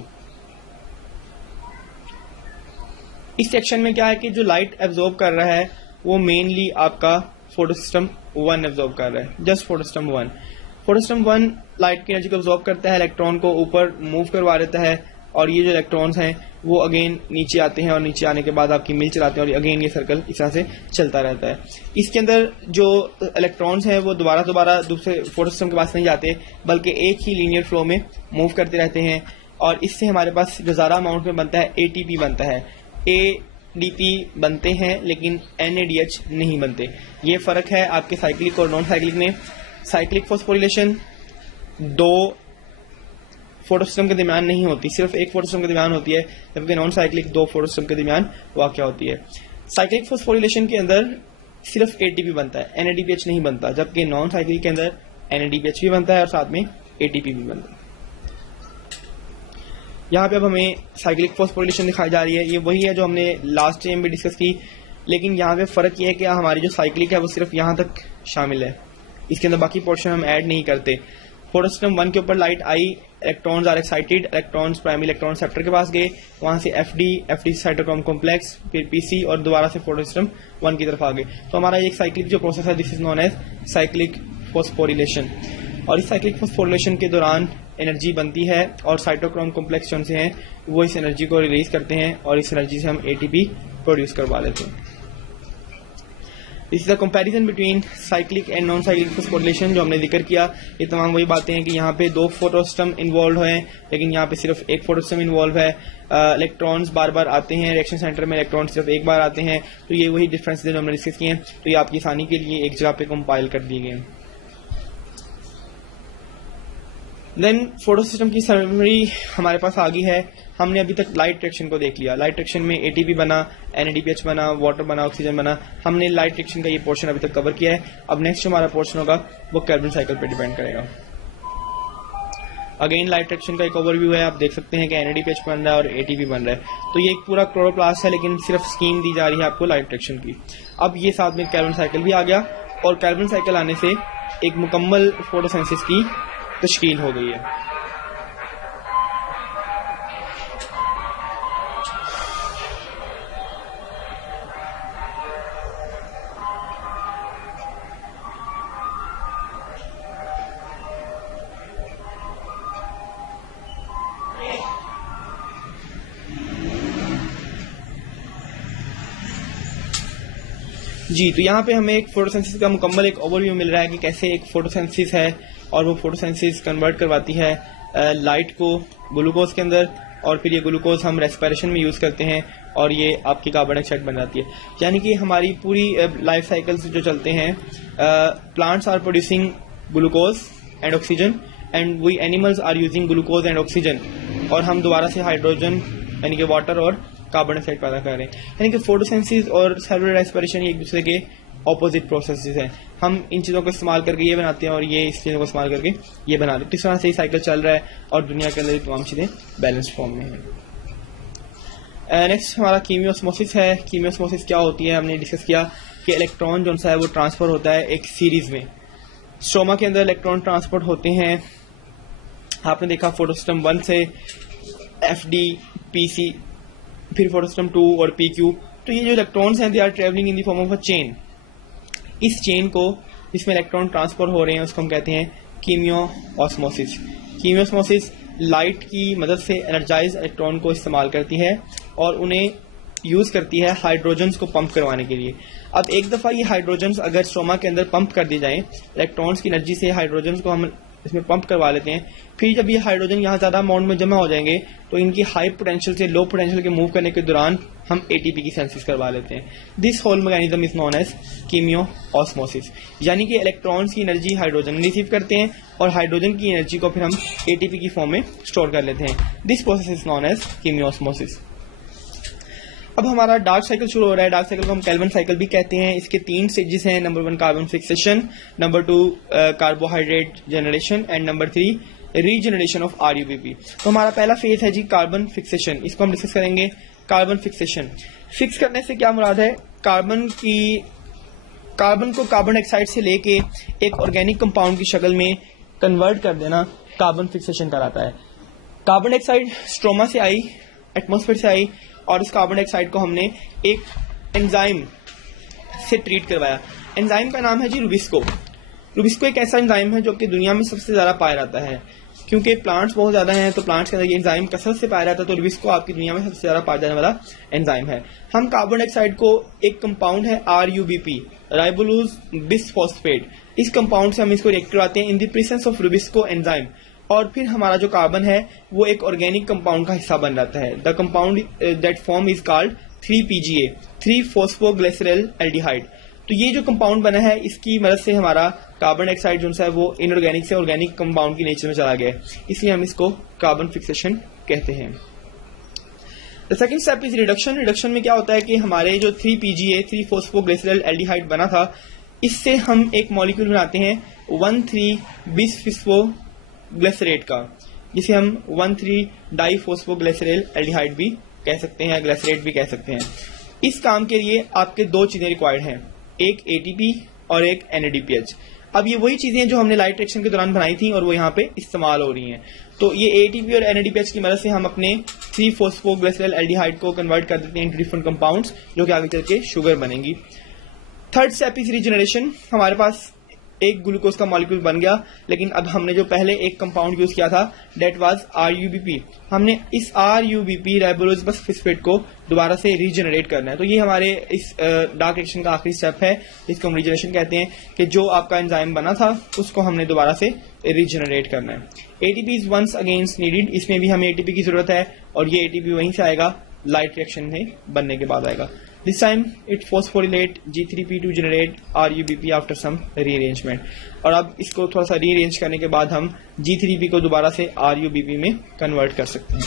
इस सेक्शन में क्या है कि जो लाइट एब्जॉर्ब कर रहा है वो मेनली आपका फोटो सिस्टम 1 एब्जॉर्ब कर रहा है, just photo system 1। Photo system 1 light की एनर्जी को एब्जॉर्ब करता है, इलेक्ट्रॉन को ऊपर मूव करवा देता है और ये जो इलेक्ट्रॉन्स हैं वो अगेन नीचे आते हैं और नीचे आने के बाद आपकी मिल चलाते हैं और अगेन ये सर्कल इस तरह से चलता रहता है। इसके अंदर जो इलेक्ट्रॉन्स हैं वो दोबारा दूसरे फोटो सिस्टम के पास नहीं जाते बल्कि एक ही लीनियर फ्लो में मूव करते रहते हैं और इससे हमारे पास जो ज़्यादा अमाउंट में बनता है एटीपी बनता है। एडीपी बनते हैं लेकिन एनएडीएच नहीं बनते। ये फर्क है आपके साइक्लिक और नॉन साइक्लिक में। साइक्लिक फॉस्फोरिलेशन 2 फोटो सिस्टम के दरमियान नहीं होती, सिर्फ एक फोटो सिस्टम के दरमियान होती है, जबकि नॉन साइक्लिक 2 फोटो सिस्टम के दरमियान वाक़ होती है। साइक्लिक फॉस्फोरिलेशन के अंदर सिर्फ एटीपी बनता है, एनएडीपीएच नहीं बनता, जबकि नॉन साइक्लिक के अंदर एनएडीपीएच भी बनता है और साथ में एटीपी भी बनता है। यहाँ पे अब हमें साइक्लिक फॉस्फोरिलेशन दिखाई जा रही है, ये वही है जो हमने लास्ट टाइम भी डिस्कस की, लेकिन यहाँ पे फ़र्क ये है कि हमारी जो साइक्लिक है वो सिर्फ यहाँ तक शामिल है, इसके अंदर बाकी पोर्शन हम ऐड नहीं करते। फोटो सिस्टम 1 के ऊपर लाइट आई, electrons are excited, electrons primary electron receptor के पास गए, वहाँ से एफडी साइटोक्रोम कॉम्प्लेक्स, फिर पीसी और दोबारा से फोटो सिस्टम 1 की तरफ आ गए। तो हमारा एक साइक्लिक जो प्रोसेस है this is known as cyclic phosphorylation. और इस साइक्लिक फॉस्फोरिलेशन के दौरान एनर्जी बनती है और साइटोक्रोम कॉम्प्लेक्स जो से हैं वो इस एनर्जी को रिलीज करते हैं और इस एनर्जी से हम एटीपी प्रोड्यूस करवा लेते हैं। This is the comparison between cyclic and non cyclic phosphorylation जो हमने जिक्र किया। ये तमाम वही बातें हैं कि यहाँ पे 2 फोटो सिस्टम इन्वॉल्व हैं लेकिन यहाँ पे सिर्फ एक फोटो सिस्टम इन्वॉल्व है। इलेक्ट्रॉन्स बार बार आते हैं रिएक्शन सेंटर में, इलेक्ट्रॉन सिर्फ एक बार आते हैं। तो ये वही डिफरेंस जो हमने डिस्कस किए हैं, तो ये आपकी आसानी के लिए एक जगह पे कंपाइल कर दिए गए हैं। देन फोटो सिस्टम की समरी हमारे पास आ गई है। हमने अभी तक लाइट रिएक्शन को देख लिया। लाइट रिएक्शन में एटीपी बना, एनएडीपीएच बना, वाटर बना, ऑक्सीजन बना। हमने लाइट रिएक्शन का ये पोर्शन अभी तक कवर किया है। अब नेक्स्ट जो हमारा पोर्शन होगा वो कार्बन साइकिल पे डिपेंड करेगा। अगेन लाइट रिएक्शन का एक ओवरव्यू है। आप देख सकते हैं कि एनएडीपीएच बन रहा है और एटीपी बन रहा है। तो ये एक पूरा क्लोरोप्लास्ट है, लेकिन सिर्फ स्कीम दी जा रही है आपको लाइट रिएक्शन की। अब ये साथ में कार्बन साइकिल भी आ गया और कार्बन साइकिल आने से एक मुकम्मल फोटोसिंथेसिस की तश्कील हो गई है। जी, तो यहाँ पे हमें एक फोटोसिंथेसिस का मुकम्मल एक ओवरव्यू मिल रहा है कि कैसे एक फोटोसिंथेसिस है और वो फोटोसिंथेसिस कन्वर्ट करवाती है लाइट को ग्लूकोज के अंदर, और फिर ये ग्लूकोज हम रेस्पिरेशन में यूज़ करते हैं और ये आपकी कार्बन डाइऑक्साइड बन जाती है। यानी कि हमारी पूरी लाइफ साइकिल्स जो चलते हैं, plants are producing glucose and oxygen and we animals are using glucose and oxygen, और हम दोबारा से हाइड्रोजन यानी कि वाटर और कार्बन डाइऑक्साइड पैदा कर रहे हैं। यानी कि फोटोसिंथेसिस और सेलुलर रेस्पिरेशन एक दूसरे के ऑपोजिट प्रोसेसेस हैं। हम इन चीज़ों को इस्तेमाल करके ये बनाते हैं और ये इस चीज़ों को इस्तेमाल करके ये बना रहे हैं। इस तरह से ही साइकिल चल रहा है और दुनिया के अंदर तमाम चीज़ें बैलेंस फॉर्म में हैं। नेक्स्ट हमारा कीमियोस्मोसिस है। कीमियोस्मोसिस क्या होती है, हमने डिस्कस किया कि इलेक्ट्रॉन जो है वो ट्रांसफर होता है एक सीरीज में। स्ट्रोमा के अंदर इलेक्ट्रॉन ट्रांसपोर्ट होते हैं। आपने देखा फोटोसिस्टम 1 से FD, PC, फिर फोटोसिस्टम 2 और PQ। तो ये जो इलेक्ट्रॉन्स हैं they are travelling in the form of a chain. इस चेन को जिसमें इलेक्ट्रॉन ट्रांसफर हो रहे हैं उसको हम कहते हैं कीमियोऑस्मोसिस। कीमियोऑस्मोसिस लाइट की मदद से एनर्जाइज इलेक्ट्रॉन को इस्तेमाल करती है और उन्हें यूज करती है हाइड्रोजन्स को पंप करवाने के लिए। अब एक दफा ये हाइड्रोजन्स अगर स्ट्रोमा के अंदर पंप कर दी जाए, इलेक्ट्रॉन्स की एनर्जी से हाइड्रोजन्स को हम इसमें पंप करवा लेते हैं, फिर जब ये हाइड्रोजन यहाँ ज्यादा अमाउंट में जमा हो जाएंगे तो इनकी हाई पोटेंशियल से लो पोटेंशियल के मूव करने के दौरान हम एटीपी की सिंथेसिस करवा लेते हैं। This whole mechanism is known as chemiosmosis. यानी कि इलेक्ट्रॉन्स की एनर्जी हाइड्रोजन रिसीव करते हैं और हाइड्रोजन की एनर्जी को फिर हम एटीपी की फॉर्म में स्टोर कर लेते हैं। This process is known as chemiosmosis. अब हमारा डार्क साइकिल शुरू हो रहा है। डार्क साइकिल को हम कैल्विन साइकिल भी कहते हैं। इसके 3 स्टेजेस हैं। Number 1 carbon fixation, number 2 carbohydrate generation and number 3 regeneration of RUBP। तो हमारा पहला फेज है जी कार्बन फिक्सेशन। इसको हम डिस्कस करेंगे। कार्बन फिक्सेशन फिक्स करने से क्या मुराद है, कार्बन को कार्बन डाइऑक्साइड से लेके एक ऑर्गेनिक कंपाउंड की शक्ल में कन्वर्ट कर देना कार्बन फिक्सेशन कहलाता है। कार्बन डाइऑक्साइड स्ट्रोमा से आई, एटमॉस्फेयर से आई, और इस कार्बन डाइऑक्साइड को हमने एक एंजाइम से ट्रीट करवाया। एंजाइम का नाम है जी रुबिस्को। रुबिस्को एक ऐसा एंजाइम है जो कि दुनिया में सबसे ज्यादा पाया जाता है, क्योंकि प्लांट्स बहुत ज्यादा हैं तो प्लांट्स के अंदर ये एंजाइम कसरत से पाया जाता है। तो रुबिस्को आपकी दुनिया में सबसे ज्यादा पाया जाने वाला एंजाइम है। हम कार्बन डाइऑक्साइड को एक कंपाउंड है RUBP, राइबोलूज बिसफॉस्फेट, इस कंपाउंड से हम इसको रिएक्ट करवाते हैं इन the presence of Rubisco enzyme, और फिर हमारा जो कार्बन है वो एक ऑर्गेनिक कंपाउंड का हिस्सा बन जाता है। The compound that form is called 3PGA, three phosphoglyceraldehyde. तो ये जो कंपाउंड बना है इसकी मदद से हमारा कार्बन डाइऑक्साइड जो है वो इनऑर्गेनिक से ऑर्गेनिक कंपाउंड की नेचर में चला गया है, इसलिए हम इसको कार्बन फिक्सेशन कहते हैं। The second step is reduction. Reduction में क्या होता है कि हमारे जो 3PGA, 3-फॉस्फोग्लिसरल एल्डिहाइड बना था, इससे हम एक मॉलिक्यूल बनाते हैं 1,3-बिसफॉस्फोग्लिसरेट का, जिसे हम 1,3-डाइफॉस्फोग्लिसरल एल्डिहाइड भी कह सकते हैं, ग्लिसरेट भी कह सकते हैं। इस काम के लिए आपके 2 चीजें रिक्वायर्ड हैं, एक ATP और एक NADPH। अब ये वही चीजें जो हमने लाइट रिएक्शन के दौरान बनाई थी और वो यहाँ पे इस्तेमाल हो रही हैं। तो ये ATP और NADPH की मदद से हम अपने 3-फॉस्फोग्लिसरल एल्डिहाइड को कन्वर्ट कर देते हैं इनटू डिफरेंट कंपाउंड्स, जो कि आगे चल के शुगर बनेंगी। Third step is regeneration. हमारे पास एक ग्लूकोज का मॉलिक्यूल बन गया, लेकिन अब हमने जो पहले एक कंपाउंड यूज किया था दैट वाज RUBP, हमने इस RUBP राइबोलोज बिसफॉस्फेट को दोबारा से रीजनरेट करना है। तो ये हमारे इस डार्क रिएक्शन का आखिरी स्टेप है, जिसको हम रीजनरेशन कहते हैं, कि जो आपका एंजाइम बना था उसको हमने दोबारा से रीजनरेट करना है। ATP is once against needed. इसमें भी हमें ATP की जरूरत है और ये ATP वहीं से आएगा, लाइट रिएक्शन में बनने के बाद आएगा। This time it phosphorylate G3P to generate RUBP after some rearrangement. और अब इसको थोड़ा सा रीअरेंज करने के बाद हम G3P को दोबारा से RUBP में कन्वर्ट कर सकते हैं।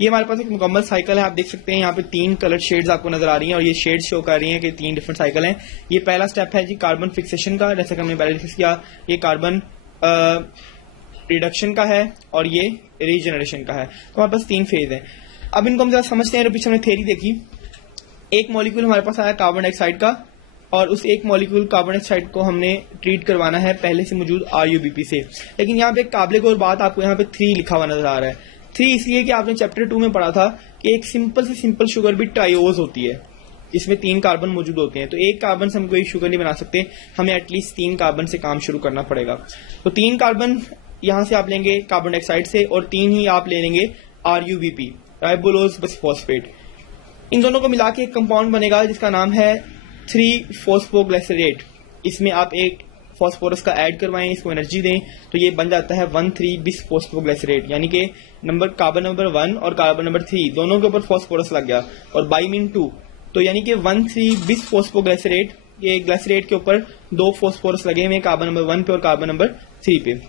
ये हमारे पास एक मुकम्मल साइकिल है। आप देख सकते हैं यहाँ पे 3 कलर शेड्स आपको नजर आ रही हैं और ये शेड्स शो कर रही हैं कि 3 डिफरेंट साइकिल हैं। ये पहला स्टेप है जी कार्बन फिक्सेशन का, जैसे कि हमने पहले डिस्कस किया। ये कार्बन रिडक्शन का है और ये रीजनरेशन का है। तो हमारे पास 3 फेज है। अब इनको हम जरा समझते हैं। पीछे हमने थ्योरी देखी, एक मॉलिक्यूल हमारे पास आया कार्बन डाइऑक्साइड का और उस एक मॉलिक्यूल कार्बन डाइऑक्साइड को हमने ट्रीट करवाना है पहले से मौजूद RUBP से। लेकिन यहाँ पे एक काबिल गौर बात, आपको यहाँ पे 3 लिखा हुआ नजर आ रहा है। 3 इसलिए कि आपने चैप्टर 2 में पढ़ा था कि एक सिंपल से सिंपल शुगर भी ट्राइओज होती है, इसमें 3 कार्बन मौजूद होते हैं। तो एक कार्बन से हम कोई शुगर नहीं बना सकते, हमें एटलीस्ट 3 कार्बन से काम शुरू करना पड़ेगा। तो 3 कार्बन यहां से आप लेंगे कार्बन डाइऑक्साइड से और 3 ही आप ले लेंगे RUBP, राइबोलोज बिसफॉस्फेट। इन दोनों को मिला के एक कंपाउंड बनेगा जिसका नाम है 3-फॉस्फोग्लिसरेट। इसमें आप एक फॉस्फोरस का ऐड करवाएं, इसको एनर्जी दें, तो ये बन जाता है 1,3-बिसफॉस्फोग्लिसरेट, यानी कि कार्बन नंबर 1 और कार्बन नंबर 3 दोनों के ऊपर फॉस्फोरस लग गया और बाई मीन 2, तो यानी कि 1,3-बिसफॉस्फोग्लिसरेट। ये ग्लिसरेट के ऊपर 2 फॉस्फोरस लगे हुए, कार्बन नंबर 1 पे और कार्बन नंबर 3 पे।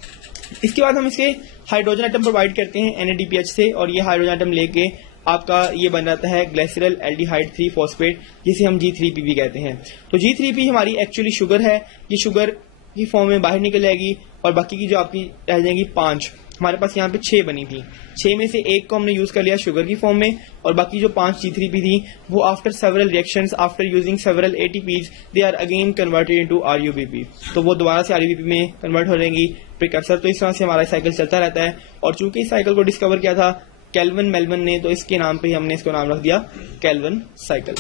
इसके बाद हम इसके हाइड्रोजन एटम प्रोवाइड करते हैं NADPH से और ये हाइड्रोजन एटम लेके आपका ये बन जाता है ग्लिसरल एल्डिहाइड 3-फॉस्फेट, जिसे हम G3P कहते हैं। तो G3P हमारी एक्चुअली शुगर है। ये शुगर की फॉर्म में बाहर निकल जाएगी और बाकी की जो आपकी रह जाएंगी 5, हमारे पास यहाँ पे 6 बनी थी। 6 में से एक को हमने यूज कर लिया शुगर की फॉर्म में और बाकी जो 5 G3P थी वो after several reactions, after using several ATPs, they are again converted into RUBP। तो वो दोबारा से RUBP में कन्वर्ट हो जाएंगी प्रिकर्सर। तो इस तरह से हमारा साइकिल चलता रहता है। और चूंकि इस साइकिल को डिस्कवर किया था केल्विन मेल्विन ने, तो इसके नाम पे ही हमने इसको नाम रख दिया केल्विन साइकिल।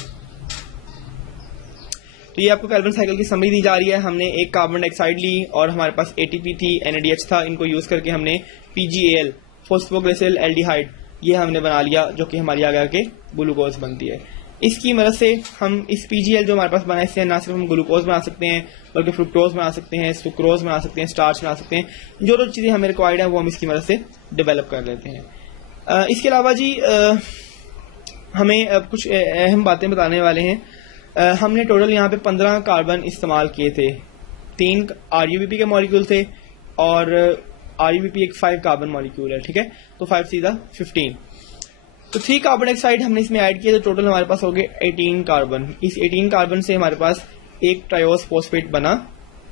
तो ये आपको केल्विन साइकिल की समरी दी जा रही है। हमने एक कार्बन डाइऑक्साइड ली और हमारे पास ATP थी, NADH था, इनको यूज करके हमने PGAL, फॉस्फोग्लिसरल एल्डिहाइड, ये हमने बना लिया, जो कि हमारी आगे आके ग्लूकोज बनती है। इसकी मदद से हम इस PGL जो हमारे पास बना है, इससे ना सिर्फ हम ग्लूकोज बना सकते हैं बल्कि फ्रुक्टोज बना सकते हैं, सुक्रोज बना सकते हैं, स्टार्च बना सकते हैं। जो चीजें हमें रिक्वायर्ड है वो हम इसकी मदद से डेवलप कर लेते हैं। इसके अलावा जी हमें कुछ अहम बातें बताने वाले हैं। हमने टोटल यहाँ पे 15 कार्बन इस्तेमाल किए थे। 3 RUBP के मॉलिक्यूल थे और RUBP एक 5 कार्बन मॉलिक्यूल है, ठीक है। तो 5 सीधा 15। तो 3 कार्बन डाइऑक्साइड हमने इसमें ऐड किया, तो टोटल हमारे पास हो गए 18 कार्बन। इस 18 कार्बन से हमारे पास एक ट्रायोस फॉस्फेट बना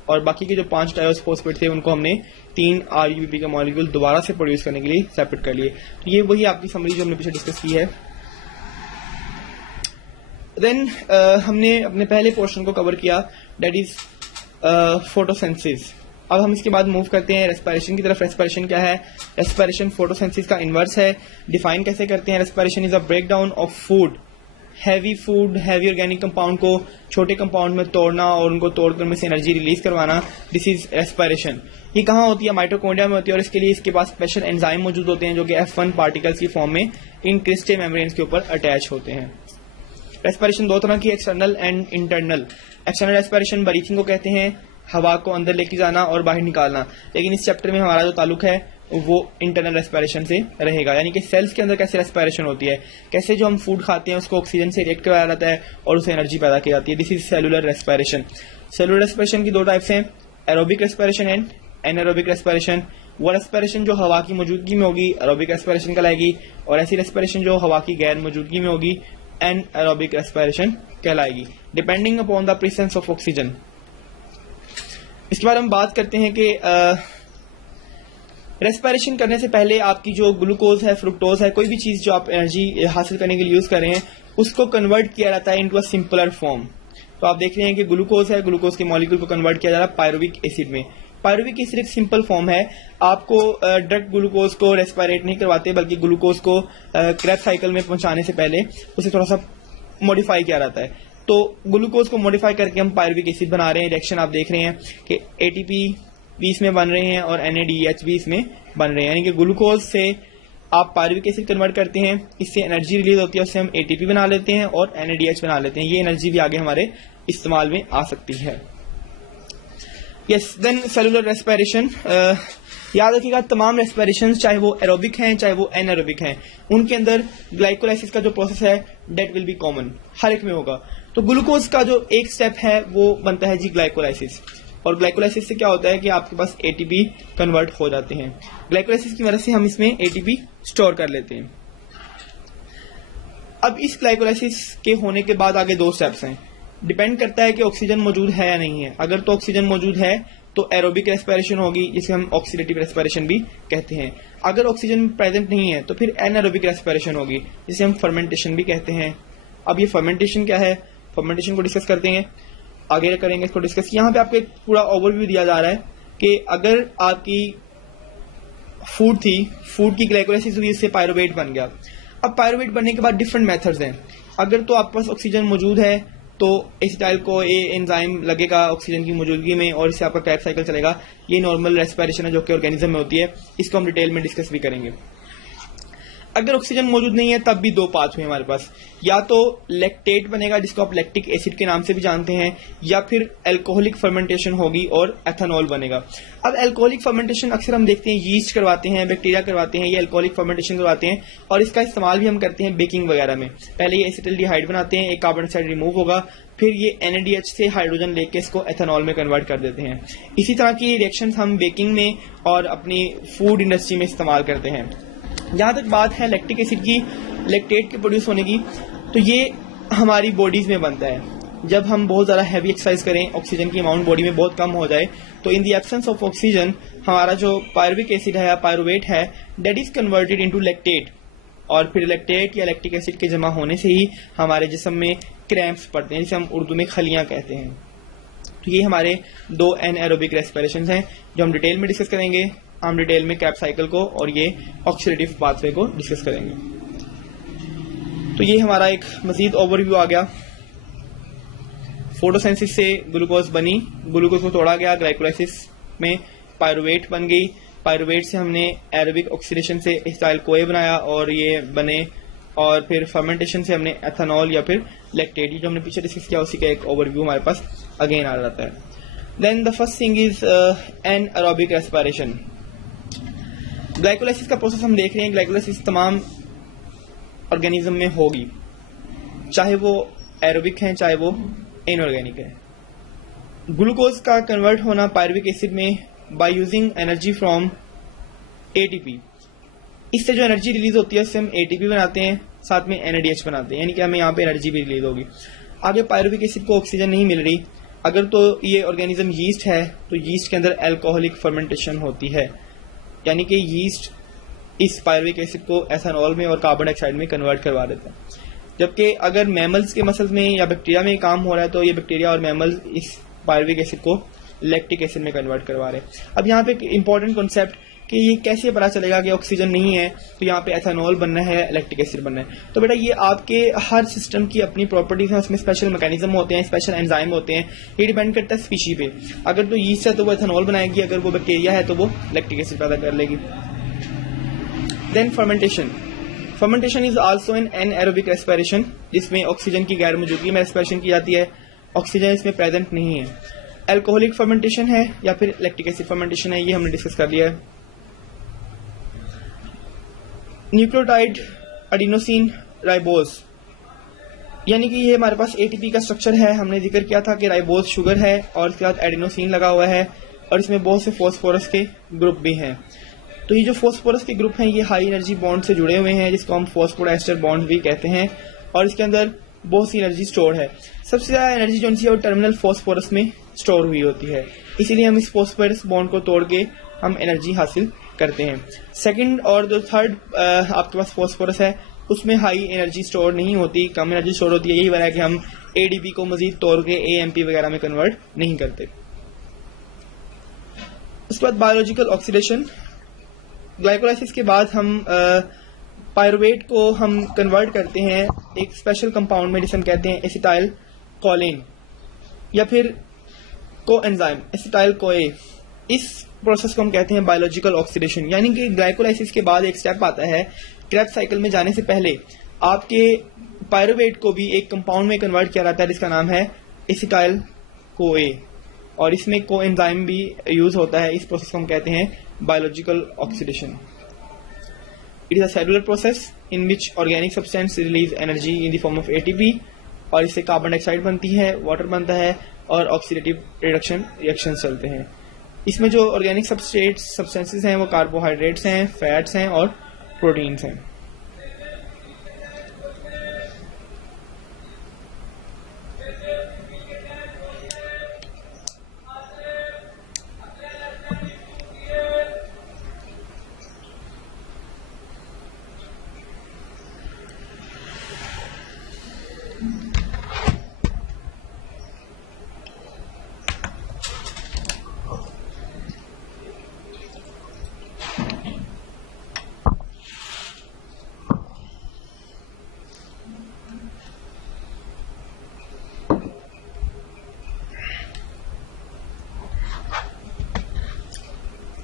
और बाकी के जो 5 ट्रायोस फॉस्फेट थे उनको हमने 3 RUBP का मॉलिक्यूल दोबारा से प्रोड्यूस करने के लिए सेपरेट कर लिए। तो ये वही आपकी समरी जो हमने पीछे डिस्कस की है। देन हमने अपने पहले पोर्शन को कवर किया, दैट इज फोटोसिंथेसिस। अब हम इसके बाद मूव करते हैं रेस्पिरेशन की तरफ। रेस्पिरेशन क्या है? रेस्पिरेशन फोटोसिंथेसिस का इन्वर्स है। डिफाइन कैसे करते हैं? Respiration is a break down of food, heavy organic compound को छोटे कंपाउंड में तोड़ना और उनको तोड़कर उनमें से एनर्जी रिलीज करवाना। This is respiration. ये कहाँ होती है? माइटोकॉन्ड्रिया में होती है और इसके लिए इसके पास स्पेशल एंजाइम मौजूद होते हैं जो कि F1 पार्टिकल्स की फॉर्म में इन क्रिस्टे मेम्ब्रेन्स के ऊपर अटैच होते हैं। रेस्पिरेशन 2 तरह की, external and internal. External respiration breathing को कहते हैं, हवा को अंदर लेके जाना और बाहर निकालना। लेकिन इस चैप्टर में हमारा जो ताल्लुक है वो इंटरनल रेस्पिरेशन से रहेगा, यानी कि सेल्स के अंदर कैसे रेस्पिरेशन होती है, कैसे जो हम फूड खाते हैं उसको ऑक्सीजन से रिएक्ट कराया जाता है और उसे एनर्जी पैदा की जाती है। This is cellular respiration. Cellular respiration की 2 टाइप्स हैं, aerobic respiration and anaerobic respiration. वो रेस्पिरेशन जो हवा की मौजूदगी में होगी एरोबिक रेस्पिरेशन कहलाएगी और ऐसी रेस्पिरेशन जो हवा की गैर मौजूदगी में होगी एनारोबिक रेस्पिरेशन कहलाएगी, depending upon the presence of oxygen. इसके बाद हम बात करते हैं कि रेस्पिरेशन करने से पहले आपकी जो ग्लूकोज है, फ्रुक्टोज है, कोई भी चीज जो आप एनर्जी हासिल करने के लिए यूज कर रहे हैं उसको कन्वर्ट किया जाता है इनटू अ सिंपलर फॉर्म। तो आप देख रहे हैं कि ग्लूकोज है, ग्लूकोज के मॉलिक्यूल को कन्वर्ट किया जा रहा है पायरुविक एसिड में। पायरुविक एसिड एक सिंपल फॉर्म है। आपको डायरेक्ट ग्लूकोज को रेस्पिरेट नहीं करवाते बल्कि ग्लूकोज को क्रेब्स साइकिल में पहुंचाने से पहले उसे थोड़ा सा मॉडिफाई किया जाता है। तो ग्लूकोज को मॉडिफाई करके हम पायरुविक एसिड बना रहे हैं। रिएक्शन आप देख रहे हैं कि ATP भी इसमें बन रहे हैं और NADH भी इसमें बन रहे हैं, यानी कि ग्लूकोज से आप पायरुविक एसिड कन्वर्ट करते हैं, इससे एनर्जी रिलीज होती है, उससे हम ATP बना लेते हैं और NADH बना लेते हैं। ये एनर्जी भी आगे हमारे इस्तेमाल में आ सकती है। Yes, then cellular respiration. याद रखिएगा तमाम रेस्पिरेशन चाहे वो एरोबिक हैं चाहे वो एनारोबिक हैं, उनके अंदर ग्लाइकोलाइसिस का जो प्रोसेस है डेट विल बी कॉमन, हर एक में होगा। तो ग्लूकोज का जो एक स्टेप है वो बनता है जी ग्लाइकोलाइसिस, और ग्लाइकोलाइसिस से क्या होता है कि आपके पास एटीपी कन्वर्ट हो जाते हैं। ग्लाइकोलाइसिस की मदद से हम इसमें एटीपी स्टोर कर लेते हैं। अब इस ग्लाइकोलाइसिस के होने के बाद आगे दो स्टेप्स हैं। डिपेंड करता है कि ऑक्सीजन मौजूद है या नहीं है। अगर तो ऑक्सीजन मौजूद है तो एरोबिक रेस्पिरेशन होगी, जिसे हम ऑक्सीडेटिव रेस्पिरेशन भी कहते हैं। अगर ऑक्सीजन प्रेजेंट नहीं है तो फिर एनारोबिक रेस्पिरेशन होगी, जिसे हम फर्मेंटेशन भी कहते हैं। अब ये फर्मेंटेशन क्या है, फर्मेंटेशन को डिस्कस करते हैं, आगे करेंगे इसको डिस्कस। यहाँ पे आपको एक पूरा ओवरव्यू दिया जा रहा है कि अगर आपकी फूड थी, फूड की ग्लाइकोलाइसिस हुई, इससे पायरुवेट बन गया। अब पायरुवेट बनने के बाद डिफरेंट मेथड्स हैं। अगर तो आपके पास ऑक्सीजन मौजूद है तो एसिटाइल को एंजाइम लगेगा ऑक्सीजन की मौजूदगी में और इससे आपका क्रैब साइकिल चलेगा। ये नॉर्मल रेस्पिरेशन है जो कि ऑर्गेनिज्म में होती है, इसको हम डिटेल में डिस्कस भी करेंगे। अगर ऑक्सीजन मौजूद नहीं है तब भी दो पाथ हुए हमारे पास, या तो लैक्टेट बनेगा जिसको आप लैक्टिक एसिड के नाम से भी जानते हैं, या फिर अल्कोहलिक फर्मेंटेशन होगी और एथेनॉल बनेगा। अब अल्कोहलिक फर्मेंटेशन अक्सर हम देखते हैं यीस्ट करवाते हैं, बैक्टीरिया करवाते हैं, ये अल्कोहलिक फर्मेंटेशन करवाते हैं और इसका इस्तेमाल भी हम करते हैं बेकिंग वगैरह में। पहले ये एसिटल्डिहाइड बनाते हैं, एक कार्बन डाइऑक्साइड रिमूव होगा, फिर ये NADH से हाइड्रोजन लेके इसको एथेनॉल में कन्वर्ट कर देते हैं। इसी तरह की रिएक्शंस हम बेकिंग में और अपनी फूड इंडस्ट्री में इस्तेमाल करते हैं। जहां तक बात है लैक्टिक एसिड की, लैक्टेट के प्रोड्यूस होने की, तो ये हमारी बॉडीज में बनता है। जब हम बहुत ज़्यादा हैवी एक्सरसाइज करें, ऑक्सीजन की अमाउंट बॉडी में बहुत कम हो जाए, तो in the absence of oxygen हमारा जो पायरुविक एसिड है या पायरुवेट है that is converted into lactate, और फिर लैक्टेट या लैक्टिक एसिड के जमा होने से ही हमारे जिस्म में क्रैम्प्स पड़ते हैं, जिसे हम उर्दू में खलियां कहते हैं। तो ये हमारे दो एनएरोबिक रेस्पिरेशंस हैं जो हम डिटेल में डिस्कस करेंगे। हम डिटेल में क्रैब साइकिल को और ये ऑक्सीडेटिव पाथवे को डिस्कस करेंगे। तो ये हमारा एक मजीद ओवरव्यू आ गया। फोटोसिंथेसिस से ग्लूकोज बनी, ग्लूकोज को तोड़ा गया, ग्लाइकोलाइसिस में पायरुवेट बन गई, पायरुवेट से हमने एरोबिक ऑक्सीडेशन से एसिटाइल कोए बनाया और ये बने, और फिर फर्मेंटेशन से हमने एथेनॉल या फिर लैक्टेट, जो हमने पीछे डिस्कस किया उसी का एक ओवरव्यू हमारे पास अगेन आ जाता है। Then the first thing is anaerobic respiration. Glycolysis का प्रोसेस हम देख रहे हैं। ग्लाइकोलाइसिस तमाम ऑर्गेनिज्म में होगी, चाहे वो एरोबिक है चाहे वो इनऑर्गेनिक है। ग्लूकोज का कन्वर्ट होना पायरुविक एसिड में by using energy from ATP. इससे जो एनर्जी रिलीज होती है उससे हम एटीपी बनाते हैं, साथ में NADH बनाते हैं, यानी कि हमें यहाँ पे एनर्जी भी रिलीज होगी। आगे पायरुविक एसिड को ऑक्सीजन नहीं मिल रही, अगर तो ये ऑर्गेनिज्म यीस्ट है तो यीस्ट के अंदर अल्कोहलिक फर्मेंटेशन होती है, यानी कि यीस्ट इस पायरुविक एसिड को एथेनॉल में और कार्बन डाइऑक्साइड में कन्वर्ट करवा देता है। जबकि अगर मैमल्स के मसल्स में या बैक्टीरिया में काम हो रहा है तो ये बैक्टीरिया और मैमल्स इस पायरुविक एसिड को लैक्टिक एसिड में कन्वर्ट करवा रहे हैं। अब यहाँ पे एक इंपॉर्टेंट कॉन्सेप्ट कि ये कैसे पता चलेगा कि ऑक्सीजन नहीं है तो यहाँ पे एथेनॉल बनना है, लैक्टिक एसिड बनना है। तो बेटा ये आपके हर सिस्टम की अपनी प्रॉपर्टीज हैं, उसमें स्पेशल मैकेनिज्म होते हैं, स्पेशल एंजाइम होते हैं, ये डिपेंड करता है स्पीशी पे। अगर तो यीस्ट है तो वो एथेनॉल बनाएगी, अगर वो बैक्टीरिया है तो वो लैक्टिक एसिड पैदा कर लेगी। Then fermentation. Fermentation is also an anaerobic respiration, जिसमें ऑक्सीजन की गैर मौजूदगी में रेस्पिरेशन की जाती है, ऑक्सीजन इसमें प्रेजेंट नहीं है। अल्कोहलिक फर्मेंटेशन है या फिर लैक्टिक एसिड फर्मेंटेशन है, ये हमने डिस्कस कर लिया है। न्यूक्लियोटाइड एडिनोसिन राइबोज, यानी कि ये हमारे पास एटीपी का स्ट्रक्चर है। हमने जिक्र किया था कि राइबोज शुगर है और इसके साथ एडिनोसिन लगा हुआ है और इसमें बहुत से फॉस्फोरस के ग्रुप भी हैं। तो ये जो फॉस्फोरस के ग्रुप हैं ये हाई एनर्जी बॉन्ड से जुड़े हुए हैं, जिसको हम फॉस्फोडाइस्टर बॉन्ड भी कहते हैं, और इसके अंदर बहुत सी एनर्जी स्टोर है। सबसे ज्यादा एनर्जी जो है वो टर्मिनल फॉस्फोरस में स्टोर हुई होती है, इसीलिए हम इस फॉस्फोरस बॉन्ड को तोड़ के हम एनर्जी हासिल करते हैं। सेकंड और जो थर्ड आपके पास फॉस्फोरस है उसमें हाई एनर्जी स्टोर नहीं होती, कम एनर्जी स्टोर होती है। यही वजह है कि हम ADP को मजीद तोड़ के AMP वगैरह में कन्वर्ट नहीं करते। उसके बाद बायोलॉजिकल ऑक्सीडेशन। ग्लाइकोलाइसिस के बाद हम पायरुवेट को हम कन्वर्ट करते हैं एक स्पेशल कंपाउंड में, जिसे हम कहते हैं एसिटाइल कोलिन या फिर कोएंजाइम एसिटाइल कोए। इस प्रोसेस को हम कहते हैं बायोलॉजिकल ऑक्सीडेशन। यानी कि ग्लाइकोलाइसिस के बाद एक स्टेप आता है, क्रैब साइकिल में जाने से पहले आपके पायरुवेट को भी एक कंपाउंड में कन्वर्ट किया जाता है जिसका नाम है एसिटाइल कोए, और इसमें कोएंजाइम भी यूज होता है। इस प्रोसेस को हम कहते हैं biological oxidation. It is a cellular process in which organic substance release energy in the form of ATP, और इससे कार्बन डाइऑक्साइड बनती है, वाटर बनता है और ऑक्सीडेटिव रिएक्शन चलते हैं। इसमें जो ऑर्गेनिक सब्सटेंसेस हैं वो कार्बोहाइड्रेट्स हैं, फैट्स हैं और प्रोटीन्स हैं।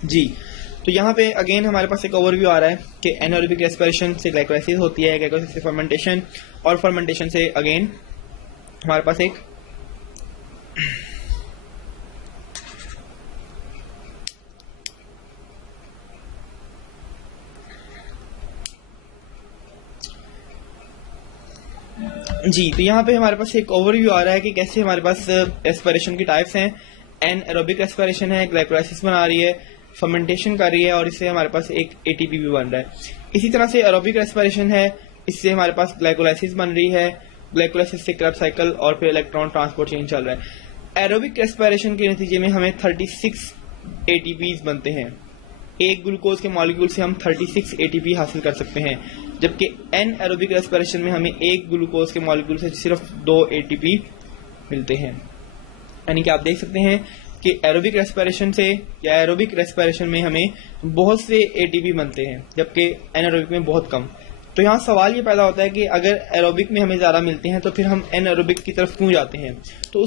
जी, तो यहाँ पे अगेन हमारे पास एक ओवरव्यू आ रहा है कि एनारोबिक रेस्पिरेशन से ग्लाइकोलाइसिस होती है, ग्लाइकोलाइसिस से फर्मेंटेशन, और फर्मेंटेशन से अगेन हमारे पास एक जी, तो यहाँ पे हमारे पास एक ओवरव्यू आ रहा है कि कैसे हमारे पास रेस्पिरेशन की टाइप्स हैं। एनारोबिक रेस्पिरेशन है, ग्लाइकोलाइसिस बना रही है, फर्मेंटेशन कर रही है और इससे हमारे पास एक एटीपी भी बन रहा है। इसी तरह से एरोबिक रेस्पिरेशन है, इससे हमारे पास ग्लाइकोलाइसिस बन रही है, ग्लाइकोलाइसिस से क्रेब्स साइकिल और फिर इलेक्ट्रॉन ट्रांसपोर्ट चेन चल रहा है। एरोबिक रेस्पिरेशन के नतीजे में हमें 36 एटीपीज बनते हैं। एक ग्लूकोज के मॉलिक्यूल से हम 36 एटीपी हासिल कर सकते हैं, जबकि एन एरोबिक रेस्पिरेशन में हमें एक ग्लूकोज के मॉलिक्यूल से सिर्फ 2 एटीपी मिलते हैं। यानी कि आप देख सकते हैं कि एरोबिक रेस्पिरेशन से या एरोबिक रेस्पिरेशन में हमें बहुत से एटीपी बनते हैं, जबकि एनारोबिक में बहुत कम। तो यहाँ सवाल ये पैदा होता है कि अगर एरोबिक में हमें ज़्यादा मिलते हैं तो फिर हम एनारोबिक की तरफ क्यों जाते हैं। तो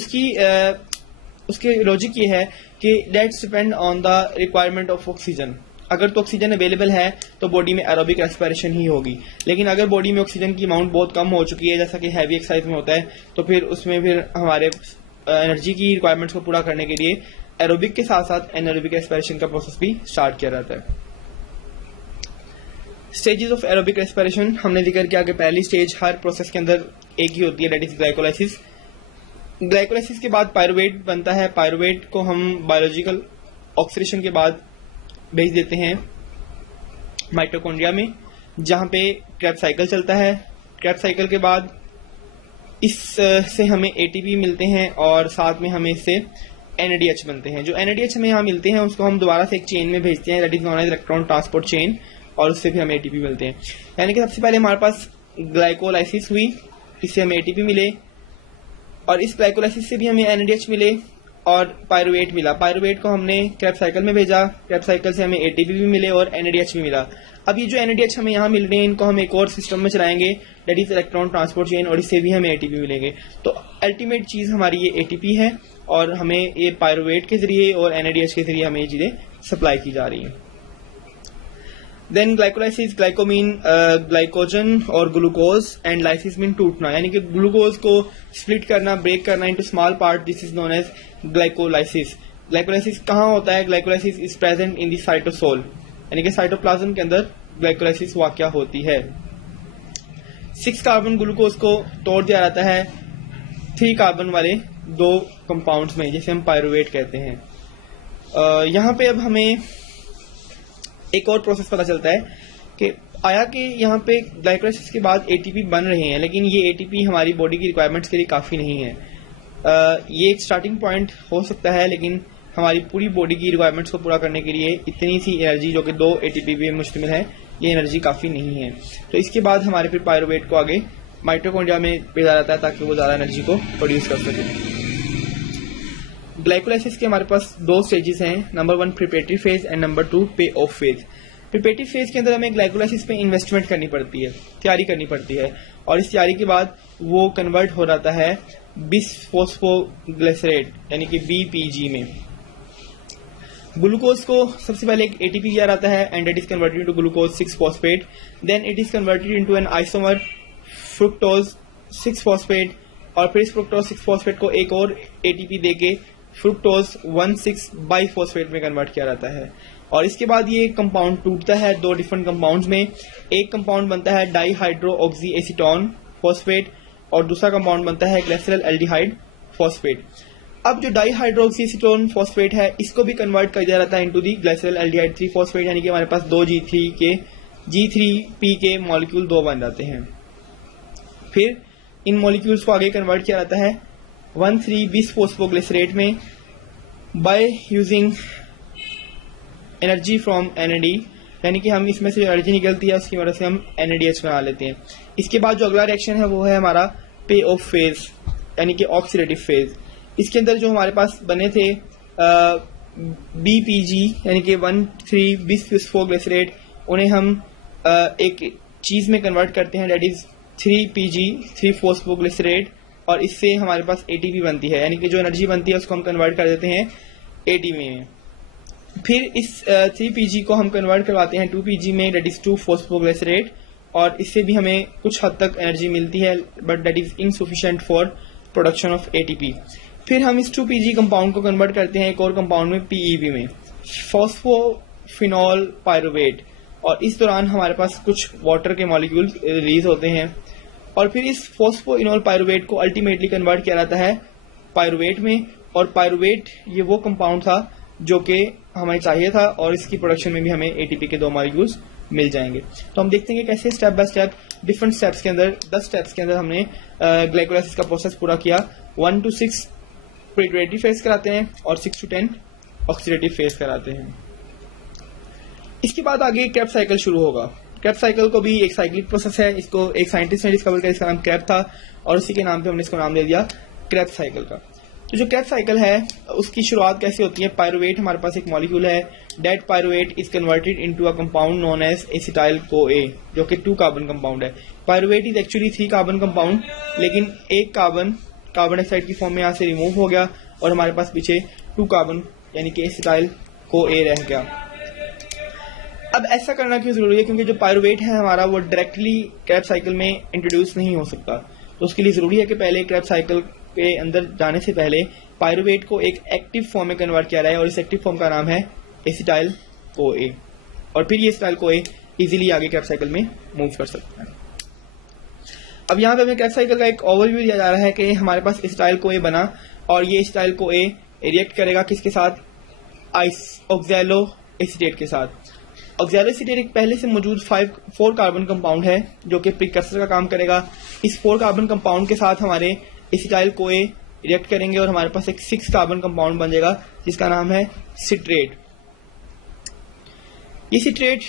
उसकी लॉजिक ये है कि that's depend on the requirement of oxygen. अगर तो ऑक्सीजन अवेलेबल है तो बॉडी में एरोबिक रेस्पिरेशन ही होगी, लेकिन अगर बॉडी में ऑक्सीजन की अमाउंट बहुत कम हो चुकी है, जैसा कि हैवी एक्सरसाइज में होता है, तो फिर उसमें फिर हमारे एनर्जी की रिक्वायरमेंट्स को पूरा करने के लिए एरोबिक के साथ साथ एनारोबिक रेस्पिरेशन का प्रोसेस भी स्टार्ट किया जाता है। स्टेजेस ऑफ एरोबिक रेस्पिरेशन हमने जिक्र किया कि पहली स्टेज हर प्रोसेस के अंदर एक ही होती है, दैट इज ग्लाइकोलाइसिस। ग्लाइकोलाइसिस के बाद पायरुवेट बनता है। पायरुवेट को हम बायोलॉजिकल ऑक्सीडेशन के बाद भेज देते हैं माइटोकॉन्ड्रिया में, जहां पे क्रेब्स साइकिल चलता है। क्रेब्स साइकिल के बाद इससे हमें एटीपी मिलते हैं और साथ में हमें इससे एनएडीएच बनते हैं। जो एनएडीएच हमें यहाँ मिलते हैं उसको हम दोबारा से एक चेन में भेजते हैं, that is known as electron transport chain, और उससे भी हमें एटीपी मिलते हैं। यानी कि सबसे पहले हमारे पास ग्लाइकोलाइसिस हुई, इससे हमें एटीपी मिले, और इस ग्लाइकोलाइसिस से भी हमें एनएडीएच मिले और पायरुवेट मिला। पायरुवेट को हमने क्रेब्स साइकिल में भेजा, क्रेब्स साइकिल से हमें एटीपी भी मिले और एनएडीएच भी मिला। अब ये जो एनएडीएच हमें यहाँ मिल रहे हैं, इनको हम एक और सिस्टम में चलाएंगे, that is electron transport chain, और इससे भी हमें एटीपी मिलेंगे। तो अल्टीमेट चीज हमारी ये एटीपी है, और हमें ये पायरुवेट के जरिए और एनएडीएच के जरिए हमें ये चीजें सप्लाई की जा रही हैं। देन ग्लाइकोलाइसिस, ग्लाइकोमीन, ग्लाइकोजन और ग्लूकोज, एंड लाइसिस मीन टूटना, यानी कि ग्लूकोज को स्प्लिट करना, ब्रेक करना into small part, this is known as glycolysis. Glycolysis कहाँ होता है? Glycolysis is present in the cytosol, यानी कि साइटोप्लाज्म के अंदर ग्लाइकोलाइसिस वाकया होती है। 6 कार्बन ग्लूकोज को तोड़ दिया जाता है 3 कार्बन वाले 2 कंपाउंड्स में, जिसे हम पायरुवेट कहते हैं। यहाँ पे अब हमें एक और प्रोसेस पता चलता है कि आया कि यहाँ पे ग्लाइकोलाइसिस के बाद एटीपी बन रहे हैं, लेकिन ये एटीपी हमारी बॉडी की रिक्वायरमेंट्स के लिए काफ़ी नहीं है। ये एक स्टार्टिंग पॉइंट हो सकता है, लेकिन हमारी पूरी बॉडी की रिक्वायरमेंट्स को पूरा करने के लिए इतनी सी एनर्जी जो कि 2 एटीपी पे मुश्तमिल है, ये एनर्जी काफ़ी नहीं है। तो इसके बाद हमारे फिर पायरुवेट को आगे माइटोकॉन्ड्रिया में भेजा जाता है ताकि वो ज़्यादा एनर्जी को प्रोड्यूस कर सके। ग्लाइकोलाइसिस के हमारे पास 2 स्टेजेस हैं, number 1 preparatory phase and number 2 पे ऑफ फेज। प्रिपरेटरी फेज के अंदर हमें ग्लाइकोलाइसिस पे इन्वेस्टमेंट करनी पड़ती है, तैयारी करनी पड़ती है, और इस तैयारी के बाद वो कन्वर्ट हो जाता है बिसफॉस्फोग्लिसरेट यानी कि बीपीजी में। ग्लूकोज को सबसे पहले एक एटीपी दिया जाता है and it is converted into glucose 6 phosphate, then it is converted into an isomer fructose 6 phosphate, और फिर इस फ्रुक्टोज 6 फॉस्फेट को एक और एटीपी देके फ्रुक्टोज 1,6 बाइफॉस्फेट में कन्वर्ट किया जाता है। और इसके बाद ये कंपाउंड टूटता है दो डिफरेंट कंपाउंड्स में। एक कंपाउंड बनता है डाईहाइड्रोऑक्सी एसीटोन फॉस्फेट और दूसरा कंपाउंड बनता है ग्लिसरल एल्डिहाइड फॉस्फेट। अब जो डाईहाइड्रोक्सी एसीटोन फॉस्फेट है इसको भी कन्वर्ट कर दिया जाता है into the glycerol aldehyde 3 phosphate, यानी कि हमारे पास दो G3P के मॉलिक्यूल दो बन जाते हैं। फिर इन मॉलिक्यूल्स को आगे कन्वर्ट किया जाता है 1,3-बिसफॉस्फोग्लिसरेट में by using energy from NAD, यानी कि हम इसमें से जो एनर्जी निकलती है उसकी वजह से हम NADH बना लेते हैं। इसके बाद जो अगला रिएक्शन है वो है हमारा पे ऑफ फेज, यानी कि ऑक्सीडेटिव फेज। इसके अंदर जो हमारे पास बने थे BPG यानी कि 1,3-बिसफॉस्फोग्लिसरेट, उन्हें हम एक चीज में कन्वर्ट करते हैं, दैट इज 3PG 3-फॉस्फोग्लिसरेट, और इससे हमारे पास ATP बनती है, यानी कि जो एनर्जी बनती है उसको हम कन्वर्ट कर देते हैं ATP में। फिर इस 3PG को हम कन्वर्ट करवाते हैं 2PG में, दैट इज 2-फॉस्फोग्लिसरेट, और इससे भी हमें कुछ हद तक एनर्जी मिलती है, but that is insufficient for production of ATP। फिर हम इस 2PG कंपाउंड को कन्वर्ट करते हैं एक और कंपाउंड में PEP में, फॉस्फोफिनॉल पायरुवेट, और इस दौरान हमारे पास कुछ वाटर के मॉलिक्यूल रिलीज होते हैं। और फिर इस फॉस्फोइनॉल पायरुवेट को अल्टीमेटली कन्वर्ट किया जाता है पायरुवेट में, और पायरुवेट ये वो कंपाउंड था जो कि हमें चाहिए था, और इसकी प्रोडक्शन में भी हमें ATP के दो मॉलिक्यूल्स मिल जाएंगे। तो हम देखते हैं कि कैसे step by step different steps के अंदर 10 स्टेप्स के अंदर हमने ग्लाइकोलाइसिस का प्रोसेस पूरा किया। 1 to 6 प्रिपरेटरी फेज कराते हैं और 6 to 10 ऑक्सीडेटिव फेज कराते हैं। इसके बाद आगे क्रेब्स साइकिल शुरू होगा। क्रेब्स साइकिल को भी एक साइक्लिक प्रोसेस है, इसको एक साइंटिस्ट ने डिस्कवर किया, इसका नाम क्रेब था, और उसी के नाम पे हमने इसको नाम दे दिया क्रेब्स साइकिल का। तो जो क्रेब्स साइकिल है उसकी शुरुआत कैसे होती है? पायरुवेट हमारे पास एक मॉलिक्यूल है, that pyruvate is converted into a compound known as acetyl CoA, जो कि 2 कार्बन कंपाउंड है। Pyruvate is actually 3 carbon compound, लेकिन एक कार्बन डाइऑक्साइड की फॉर्म में यहाँ से रिमूव हो गया और हमारे पास पीछे 2 कार्बन यानी कि एसिटाइल CoA रह गया। अब ऐसा करना क्यों जरूरी है? क्योंकि जो पायरुवेट है हमारा वो डायरेक्टली क्रेब साइकिल में इंट्रोड्यूस नहीं हो सकता, तो उसके लिए जरूरी है कि पहले क्रेब साइकिल के अंदर जाने से पहले पायरुवेट को एक एक्टिव फॉर्म में कन्वर्ट किया जाए, और इस एक्टिव फॉर्म का नाम है एसिटाइल CoA, और फिर ये एसिटाइल CoA इजीली आगे क्रेब साइकिल में मूव कर सकता है। अब यहाँ पे हमें क्रेब साइकिल का एक ओवरव्यू दिया जा रहा है कि हमारे पास एसिटाइल CoA बना, और ये एसिटाइल CoA रिएक्ट करेगा किसके साथ? ऑक्सैलो एसीटेट के साथ। ऑक्सैलो एसीटेट एक पहले से मौजूद 4 कार्बन कंपाउंड है जो कि प्रीकर्सर का काम करेगा। इस 4 कार्बन कंपाउंड के साथ हमारे एसिटाइल CoA रिएक्ट करेंगे और हमारे पास एक 6 कार्बन कंपाउंड बन जाएगा जिसका नाम है सिट्रेट। ये सिट्रेट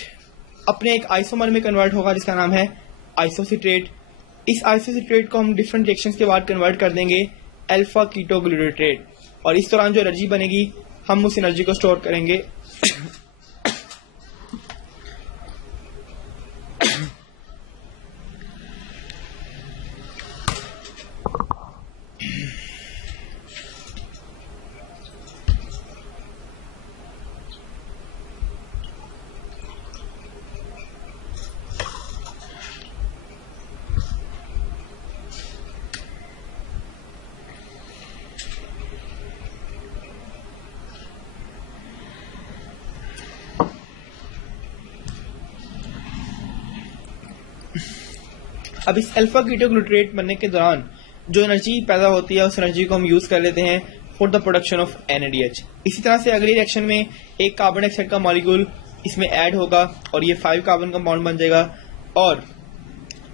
अपने एक आइसोमर में कन्वर्ट होगा जिसका नाम है आइसोसिट्रेट। इस आइसोसिट्रेट को हम डिफरेंट रिएक्शंस के बाद कन्वर्ट कर देंगे अल्फा कीटोग्लूटारेट, और इस दौरान जो एनर्जी बनेगी हम उस एनर्जी को स्टोर करेंगे अब इस अल्फा कीटोग्लूटारेट बनने के दौरान जो एनर्जी पैदा होती है उस एनर्जी को हम यूज कर लेते हैं for the production of NADH। इसी तरह से अगली रिएक्शन में एक कार्बन डाइऑक्साइड का मॉलिक्यूल इसमें ऐड होगा और ये 5 कार्बन कंपाउंड बन जाएगा, और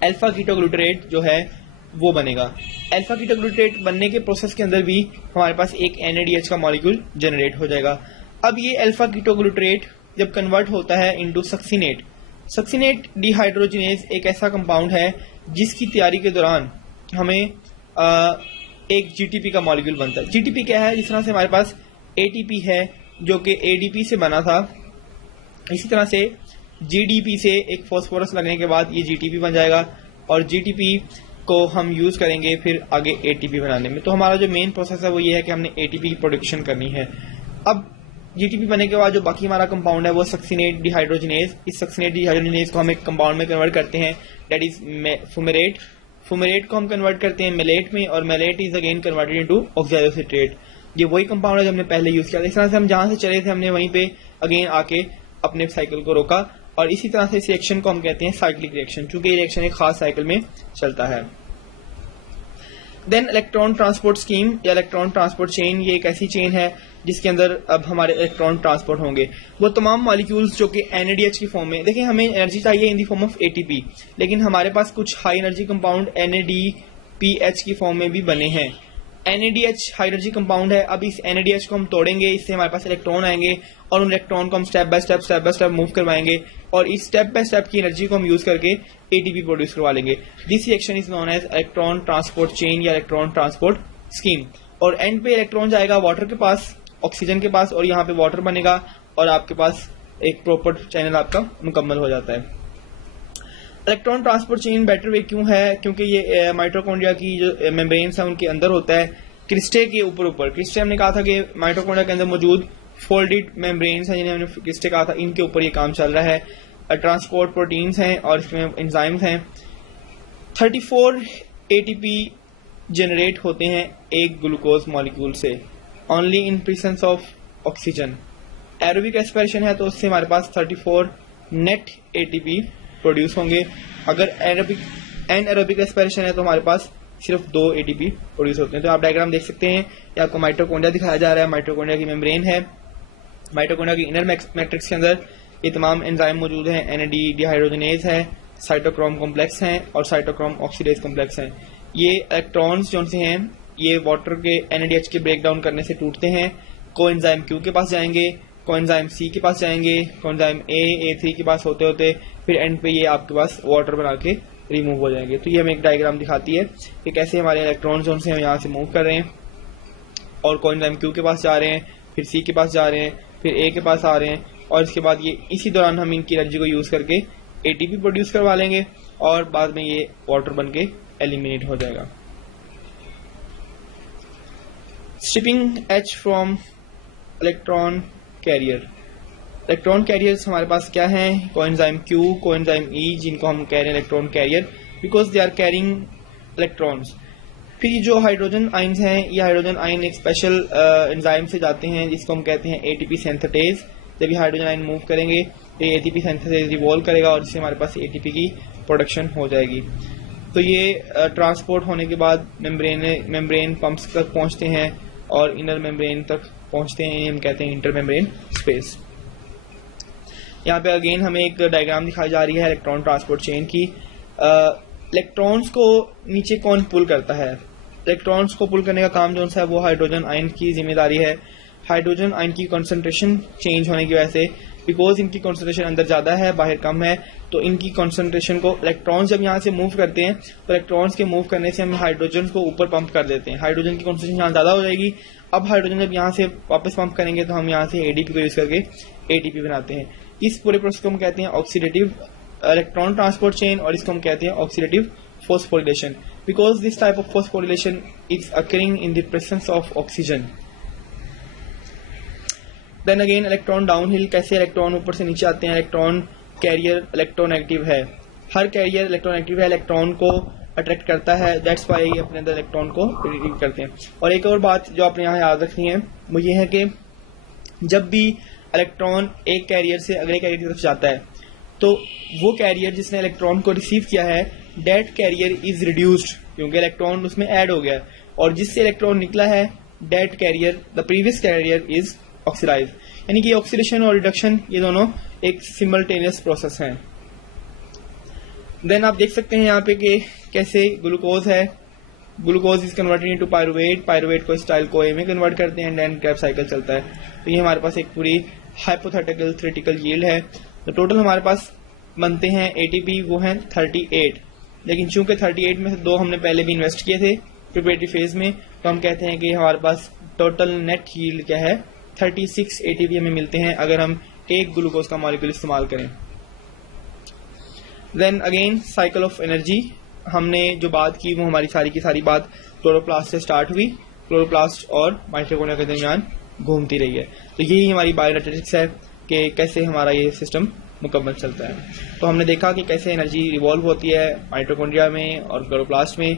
अल्फा कीटोग्लूटारेट जो है वो बनेगा। अल्फा कीटोग्लूटारेट बनने के प्रोसेस के अंदर भी हमारे पास एक NADH का मॉलिक्यूल जनरेट हो जाएगा। अब ये अल्फा कीटोग्लूटारेट जब कन्वर्ट होता है इनटू सक्सिनेट, सक्सिनेट डिहाइड्रोजिनेज एक ऐसा कंपाउंड है जिसकी तैयारी के दौरान हमें एक GTP का मॉलिक्यूल बनता है। GTP क्या है? जिस तरह से हमारे पास ATP है जो कि ADP से बना था, इसी तरह से GDP से एक फॉस्फोरस लगने के बाद ये GTP बन जाएगा, और GTP को हम यूज करेंगे फिर आगे ATP बनाने में। तो हमारा जो मेन प्रोसेस है वो ये है कि हमने ATP की प्रोडक्शन करनी है। अब GTP बनने के बाद जो बाकी हमारा कंपाउंड है वो सक्सिनेट डिहाइड्रोजिनेज। इस सक्सिनेट डिहाइड्रोजिनेज को हम एक कंपाउंड में कन्वर्ट करते हैं, दैट इज फुमेरेट। फुमेरेट को हम कन्वर्ट करते हैं मेलेट में, और malate is again converted into oxaloacetate. ये वही कंपाउंड है जो हमने पहले यूज किया था। इस तरह से हम जहां से चले थे हमने वहीं पे अगेन आके अपने साइकिल को रोका, और इसी तरह से इस रिएक्शन को हम कहते हैं साइक्लिक रिएक्शन, क्योंकि ये रिएक्शन एक खास साइकिल में चलता है। देन इलेक्ट्रॉन ट्रांसपोर्ट स्कीम या इलेक्ट्रॉन ट्रांसपोर्ट चेन, ये एक ऐसी चेन है जिसके अंदर अब हमारे इलेक्ट्रॉन ट्रांसपोर्ट होंगे। वो तमाम मॉलिक्यूल्स जो कि NADH की फॉर्म में, देखिए हमें एनर्जी चाहिए इन दी फॉर्म ऑफ ATP, लेकिन हमारे पास कुछ हाई एनर्जी कंपाउंड NADPH की फॉर्म में भी बने हैं। NADH हाई एनर्जी कंपाउंड है। अब इस NADH को हम तोड़ेंगे, इससे हमारे पास इलेक्ट्रॉन आएंगे और उन इलेक्ट्रॉन को हम स्टेप बाय स्टेप मूव करवाएंगे, और इस स्टेप बाय स्टेप की एनर्जी को हम यूज करके ATP प्रोड्यूस करवा लेंगे। This reaction is known as electron transport chain या इलेक्ट्रॉन ट्रांसपोर्ट स्कीम। और एंड पे इलेक्ट्रॉन जाएगा वाटर के पास, ऑक्सीजन के पास, और यहाँ पे वाटर बनेगा और आपके पास एक प्रॉपर चैनल आपका मुकम्मल हो जाता है। Electron transport chain better way क्यों है? क्योंकि ये माइटोकॉन्ड्रिया की जो मेम्ब्रेन्स है उनके अंदर होता है, क्रिस्टे के ऊपर। क्रिस्टे हमने कहा था कि माइटोकॉन्ड्रिया के अंदर मौजूद फोल्डेड मेम्ब्रेन्स हैं, जिन्हें हमने क्रिस्टे कहा था, इनके ऊपर ये काम चल रहा है। ट्रांसपोर्ट प्रोटीन्स हैं और इसमें एंजाइम्स हैं। 34 ATP जनरेट होते हैं एक ग्लूकोज मॉलिक्यूल से, only in presence of oxygen. Aerobic respiration है तो उससे हमारे पास 34 नेट ATP प्रोड्यूस होंगे। अगर एनारोबिक रेस्पिरेशन है तो हमारे पास सिर्फ 2 ATP प्रोड्यूस होते हैं। तो आप डायग्राम देख सकते हैं, ये आपको माइटोकॉन्ड्रिया दिखाया जा रहा है। माइटोकॉन्ड्रिया की मेम्ब्रेन है, माइटोकॉन्ड्रिया की इनर मैट्रिक्स के अंदर ये तमाम एंजाइम मौजूद हैं। NAD डिहाइड्रोजनेज है, साइटोक्रोम कॉम्प्लेक्स हैं और साइटोक्रोम ऑक्सीडेज कॉम्प्लेक्स हैं। ये इलेक्ट्रॉन्स जो से हैं ये वाटर के NADH के ब्रेक डाउन करने से टूटते हैं, कोएंजाइम Q के पास जाएंगे, कोएंजाइम C के पास जाएंगे, कोएंजाइम A3 के पास होते होते फिर एंड पे ये आपके पास वाटर बना के रिमूव हो जाएंगे। तो ये हमें एक डायग्राम दिखाती है कि कैसे हमारे इलेक्ट्रॉन्स जो से हम यहाँ से मूव कर रहे हैं और कोएंजाइम Q के पास जा रहे हैं, फिर C के पास जा रहे हैं, फिर A के पास आ रहे हैं, और इसके बाद ये इसी दौरान हम इनकी एनर्जी को यूज करके ATP प्रोड्यूस करवा लेंगे और बाद में ये वाटर बन के एलिमिनेट हो जाएगा। Stripping H from electron carrier. Electron carriers हमारे पास क्या हैं? कोएंजाइम Q, कोएंजाइम E, जिनको हम कह रहे हैं electron carrier, because they are carrying electrons. फिर ये जो हाइड्रोजन आयन्स हैं, ये हाइड्रोजन आयन एक स्पेशल एंजाइम से जाते हैं जिसको हम कहते हैं ATP सिंथेटेज। जब ये हाइड्रोजन आयन मूव करेंगे तो ये ATP सिंथेटेज रिवॉल्व करेगा और इससे हमारे पास ATP की प्रोडक्शन हो जाएगी। तो ये ट्रांसपोर्ट होने के बाद मेम्ब्रेन पंप्स तक पहुंचते हैं और इनर मेम्ब्रेन तक पहुंचते हैं, हम कहते हैं इंटर मेम्ब्रेन स्पेस। यहाँ पे अगेन हमें एक डायग्राम दिखाई जा रही है इलेक्ट्रॉन ट्रांसपोर्ट चेन की। इलेक्ट्रॉन्स को नीचे कौन पुल करता है? इलेक्ट्रॉन्स को पुल करने का काम जो है वो हाइड्रोजन आयन की जिम्मेदारी है। हाइड्रोजन आयन की कंसंट्रेशन चेंज होने की वजह से, बिकॉज इनकी कंसंट्रेशन अंदर ज्यादा है बाहर कम है, तो इनकी कंसंट्रेशन को इलेक्ट्रॉन्स जब यहाँ से मूव करते हैं तो इलेक्ट्रॉन्स के मूव करने से हम हाइड्रोजन को ऊपर पंप कर देते हैं। हाइड्रोजन की कंसंट्रेशन यहाँ ज्यादा हो जाएगी। अब हाइड्रोजन जब यहाँ से वापस पंप करेंगे तो हम यहाँ से ADP को यूज करके ATP बनाते हैं। इस पूरे प्रोसेस को हम कहते हैं ऑक्सीडेटिव इलेक्ट्रॉन ट्रांसपोर्ट चेन, और इसको हम कहते हैं oxidative phosphorylation, because this type of phosphorylation is occurring in the presence of oxygen. Then again electron downhill, कैसे इलेक्ट्रॉन ऊपर से नीचे आते हैं। इलेक्ट्रॉन कैरियर इलेक्ट्रोनेगेटिव है, हर कैरियर इलेक्ट्रोनेगेटिव है, इलेक्ट्रॉन को अट्रैक्ट करता है, दैट्स वाई ये अपने अंदर इलेक्ट्रॉन को रिसीव करते हैं। और एक और बात जो आपने यहाँ याद रखनी है वो ये है कि जब भी इलेक्ट्रॉन एक कैरियर से अगले कैरियर की तरफ जाता है तो वो कैरियर जिसने इलेक्ट्रॉन को रिसीव किया है दैट कैरियर इज रिड्यूस्ड, क्योंकि इलेक्ट्रॉन उसमें ऐड हो गया, और जिससे इलेक्ट्रॉन निकला है that carrier the previous carrier is oxidise. यानी कि ऑक्सीडेशन और रिडक्शन ये दोनों एक सिमल्टेनियस प्रोसेस हैं। देन आप देख सकते हैं यहाँ पे कि कैसे ग्लूकोज है, glucose is converted into pyruvate, pyruvate को स्टाइल कोए में कन्वर्ट करते हैं, एंड क्रैब साइकिल चलता है। तो ये हमारे पास एक पूरी हाइपोथेटिकल थ्योरेटिकल यील्ड है। तो टोटल हमारे पास बनते हैं ATP, वो हैं 38, लेकिन चूंकि 38 में से 2 हमने पहले भी इन्वेस्ट किए थे प्रिपरेटरी फेज में, तो हम कहते हैं कि हमारे पास टोटल नेट यील्ड क्या है, 36 ATP हमें मिलते हैं अगर हम एक ग्लूकोज का मॉलिक्यूल इस्तेमाल करें। Then again cycle of energy, हमने जो बात की वो हमारी सारी की सारी बात क्लोरोप्लास्ट से स्टार्ट हुई, क्लोरोप्लास्ट और माइटोकॉन्ड्रिया के दरमियान घूमती रही है। तो यही हमारी बायोइलेक्ट्रिक्स है कि कैसे हमारा ये सिस्टम मुकम्मल चलता है। तो हमने देखा कि कैसे एनर्जी रिवॉल्व होती है माइटोकॉन्ड्रिया में और क्लोरोप्लास्ट में।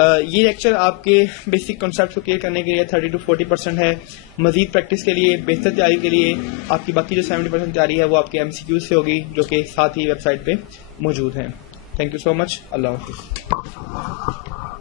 ये लेक्चर आपके बेसिक कॉन्सेप्ट को क्लियर करने के लिए 30 to 40% है। मजीद प्रैक्टिस के लिए, बेहतर तैयारी के लिए आपकी बाकी जो 70% तैयारी है वो आपके MCQ से होगी, जो कि साथ ही वेबसाइट पे मौजूद है। Thank you so much. अल्लाह हाफिज़।